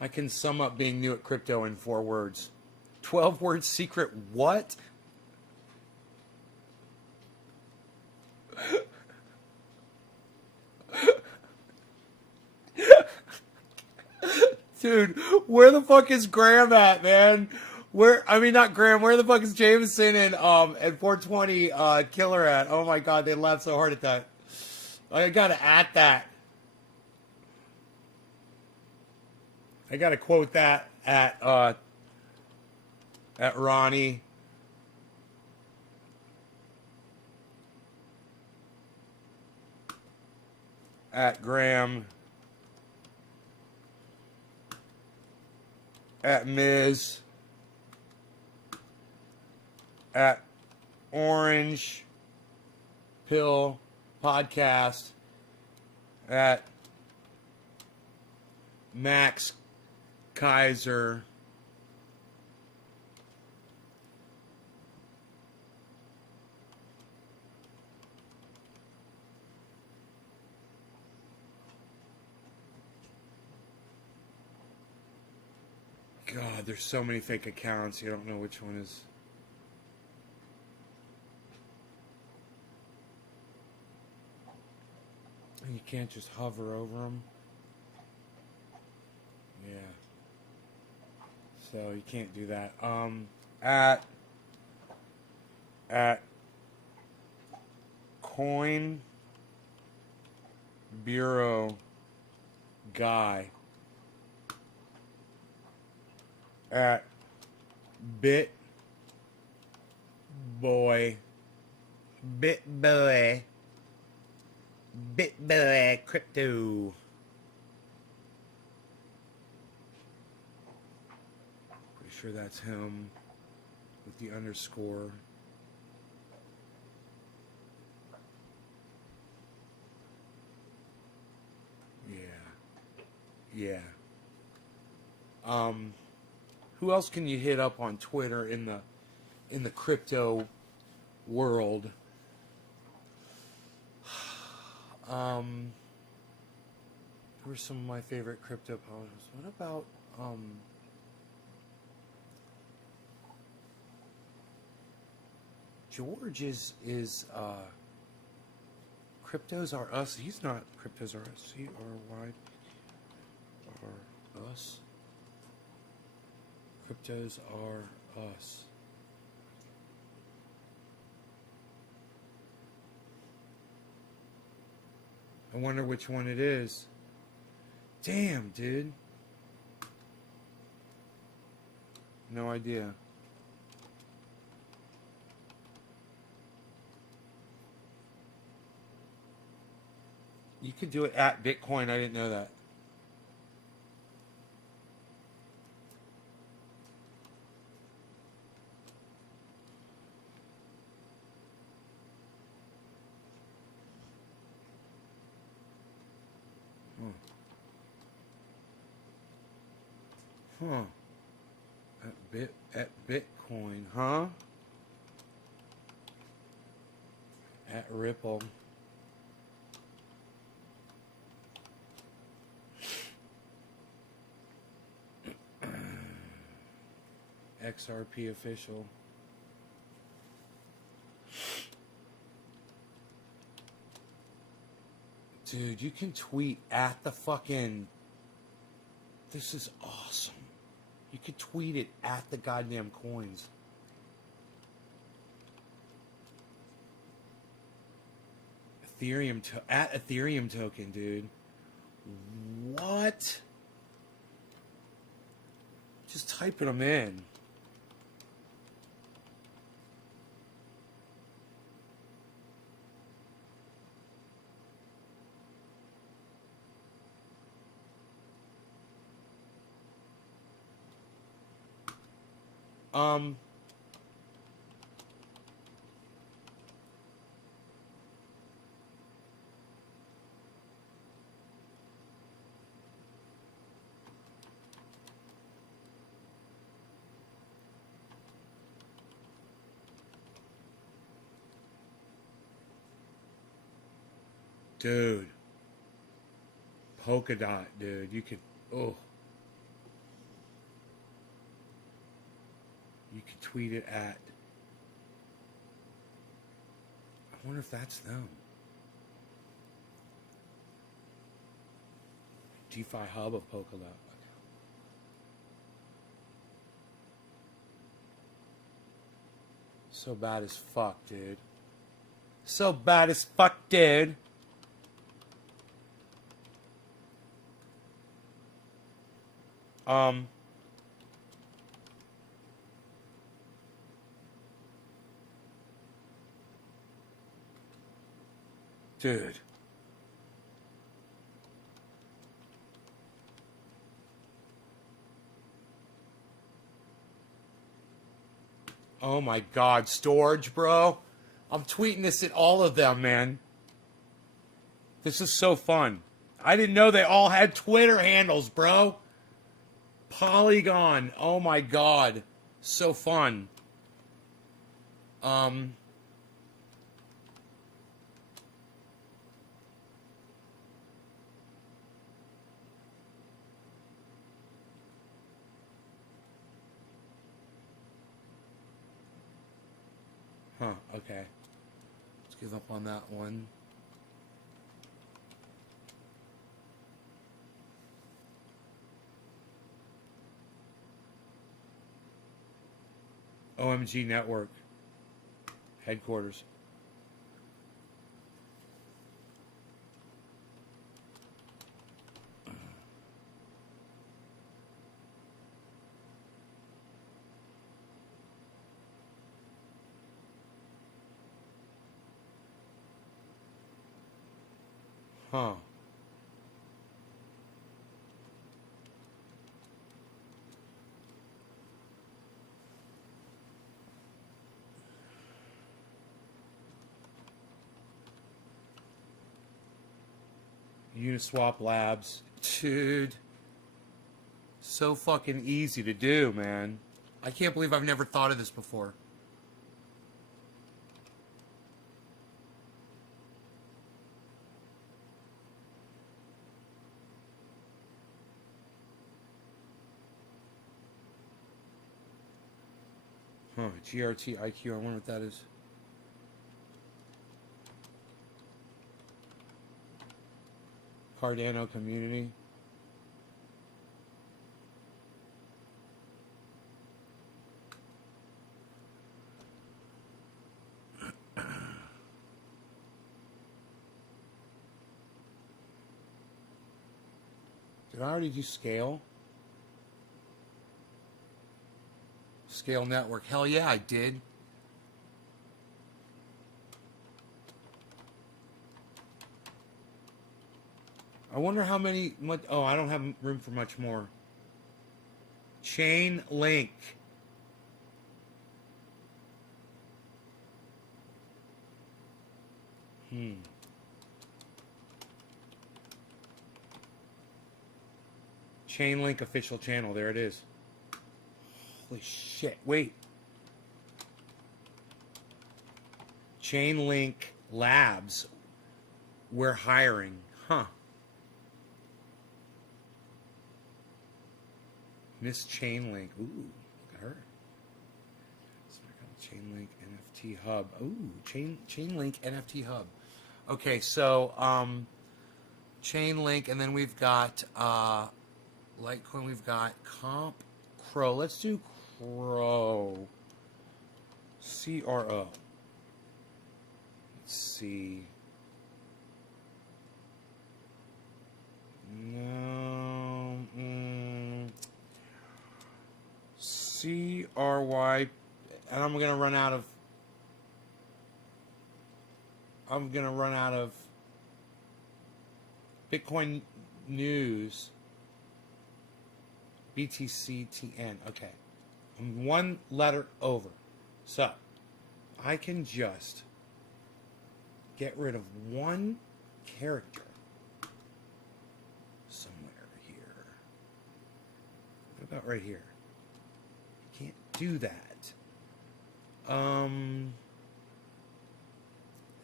I can sum up being new at crypto in 4 words. 12-word secret what? Dude, where the fuck is Graham at, man? Not Graham, where the fuck is Jameson and 420 Killer at? Oh my god, they laughed so hard at that. I gotta at that. I gotta quote that at Ronnie. At Graham. At Miz. At Orange Pill Podcast. At Max Kaiser. God, there's so many fake accounts. You don't know which one is. And you can't just hover over them. Yeah. So you can't do that. At Coin Bureau Guy. At Bitboy Crypto. Pretty sure that's him with the underscore. Yeah. Who else can you hit up on Twitter in the crypto world? Who are some of my favorite crypto politicians? What about George is Cryptos Are Us. He's not Cryptos Are Us. C-R-Y are us. Cryptos Are Us. I wonder which one it is. Damn, dude. No idea. You could do it at Bitcoin. I didn't know that. Huh. At Bitcoin, huh? At Ripple. XRP official. Dude, you can tweet at the fucking... This is awesome. You could tweet it at the goddamn coins. At Ethereum token, dude. What? Just typing them in. Dude. Polkadot, dude. You could, oh. You could tweet it at. I wonder if that's them. DeFi hub of Polkadot. So bad as fuck, dude. So bad as fuck, dude. Dude. Oh my God, storage, bro. I'm tweeting this at all of them, man. This is so fun. I didn't know they all had Twitter handles, bro. Polygon. Oh my God. So fun. Huh, okay. Let's give up on that one. OMG Network. Headquarters. Huh. Uniswap Labs. Dude. So fucking easy to do, man. I can't believe I've never thought of this before. Huh, GRT IQ, I wonder what that is. Cardano community. Did I already do Scale? Scale Network. Hell yeah, I did. I wonder how many... Oh, I don't have room for much more. Chain Link. Chainlink official channel. There it is. Holy shit. Wait. Chainlink Labs. We're hiring. Huh. Miss Chainlink. Ooh, look at her. Chainlink NFT Hub. Ooh, Chainlink NFT Hub. Okay, so Chainlink, and then we've got Litecoin. We've got Comp Crow. Let's do Crow. CRO. Let's see. No. CRY. And I'm gonna run out of Bitcoin news. BTCTN. Okay. I'm one letter over. So I can just get rid of one character somewhere here. What about right here? Can't do that.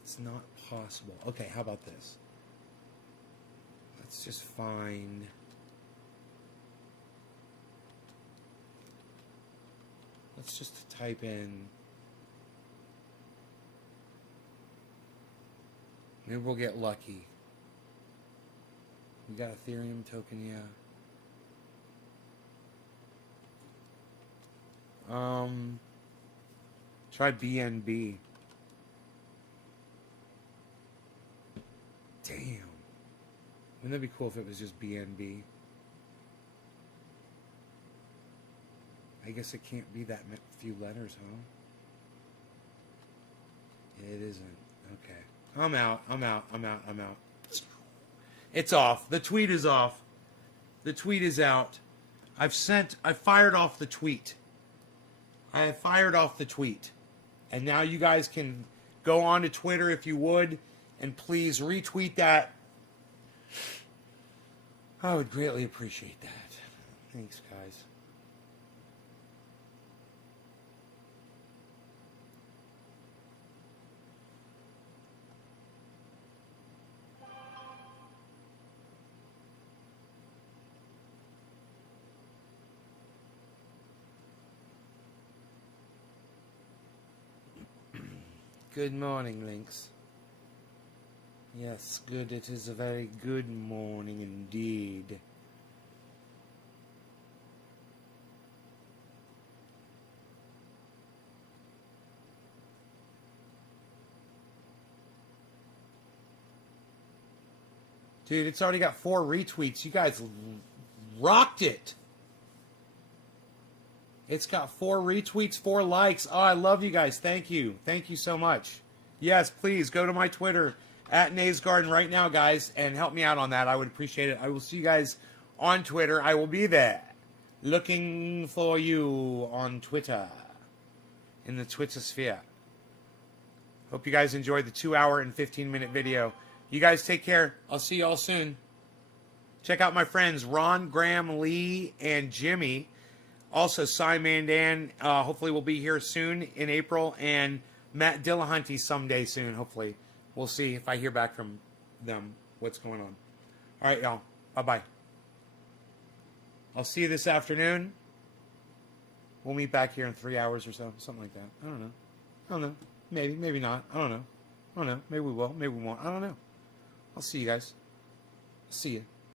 It's not possible. Okay, how about this? Let's just find... Let's just type in... Maybe we'll get lucky. We got Ethereum token, yeah. Try BNB. Damn. Wouldn't that be cool if it was just BNB? I guess it can't be that few letters, huh? It isn't. Okay. I'm out. It's off. The tweet is off. The tweet is out. I fired off the tweet. I have fired off the tweet. And now you guys can go on to Twitter if you would, and please retweet that. I would greatly appreciate that. Thanks, guys. Good morning, Lynx. Yes, good. It is a very good morning indeed. Dude, it's already got 4 retweets. You guys rocked it. It's got 4 retweets, 4 likes. Oh, I love you guys. Thank you. Thank you so much. Yes, please go to my Twitter at Nays Garden right now, guys, and help me out on that. I would appreciate it. I will see you guys on Twitter. I will be there looking for you on Twitter in the Twitter sphere. Hope you guys enjoyed the 2-hour and 15-minute video. You guys take care. I'll see you all soon. Check out my friends Ron, Graham, Lee, and Jimmy. Also, Cy Mandan, hopefully will be here soon in April, and Matt Dillahunty someday soon, hopefully. We'll see if I hear back from them, what's going on. All right, y'all. Bye-bye. I'll see you this afternoon. We'll meet back here in 3 hours or so, something like that. I don't know. Maybe, maybe not. I don't know. Maybe we will, maybe we won't. I don't know. I'll see you guys. See you.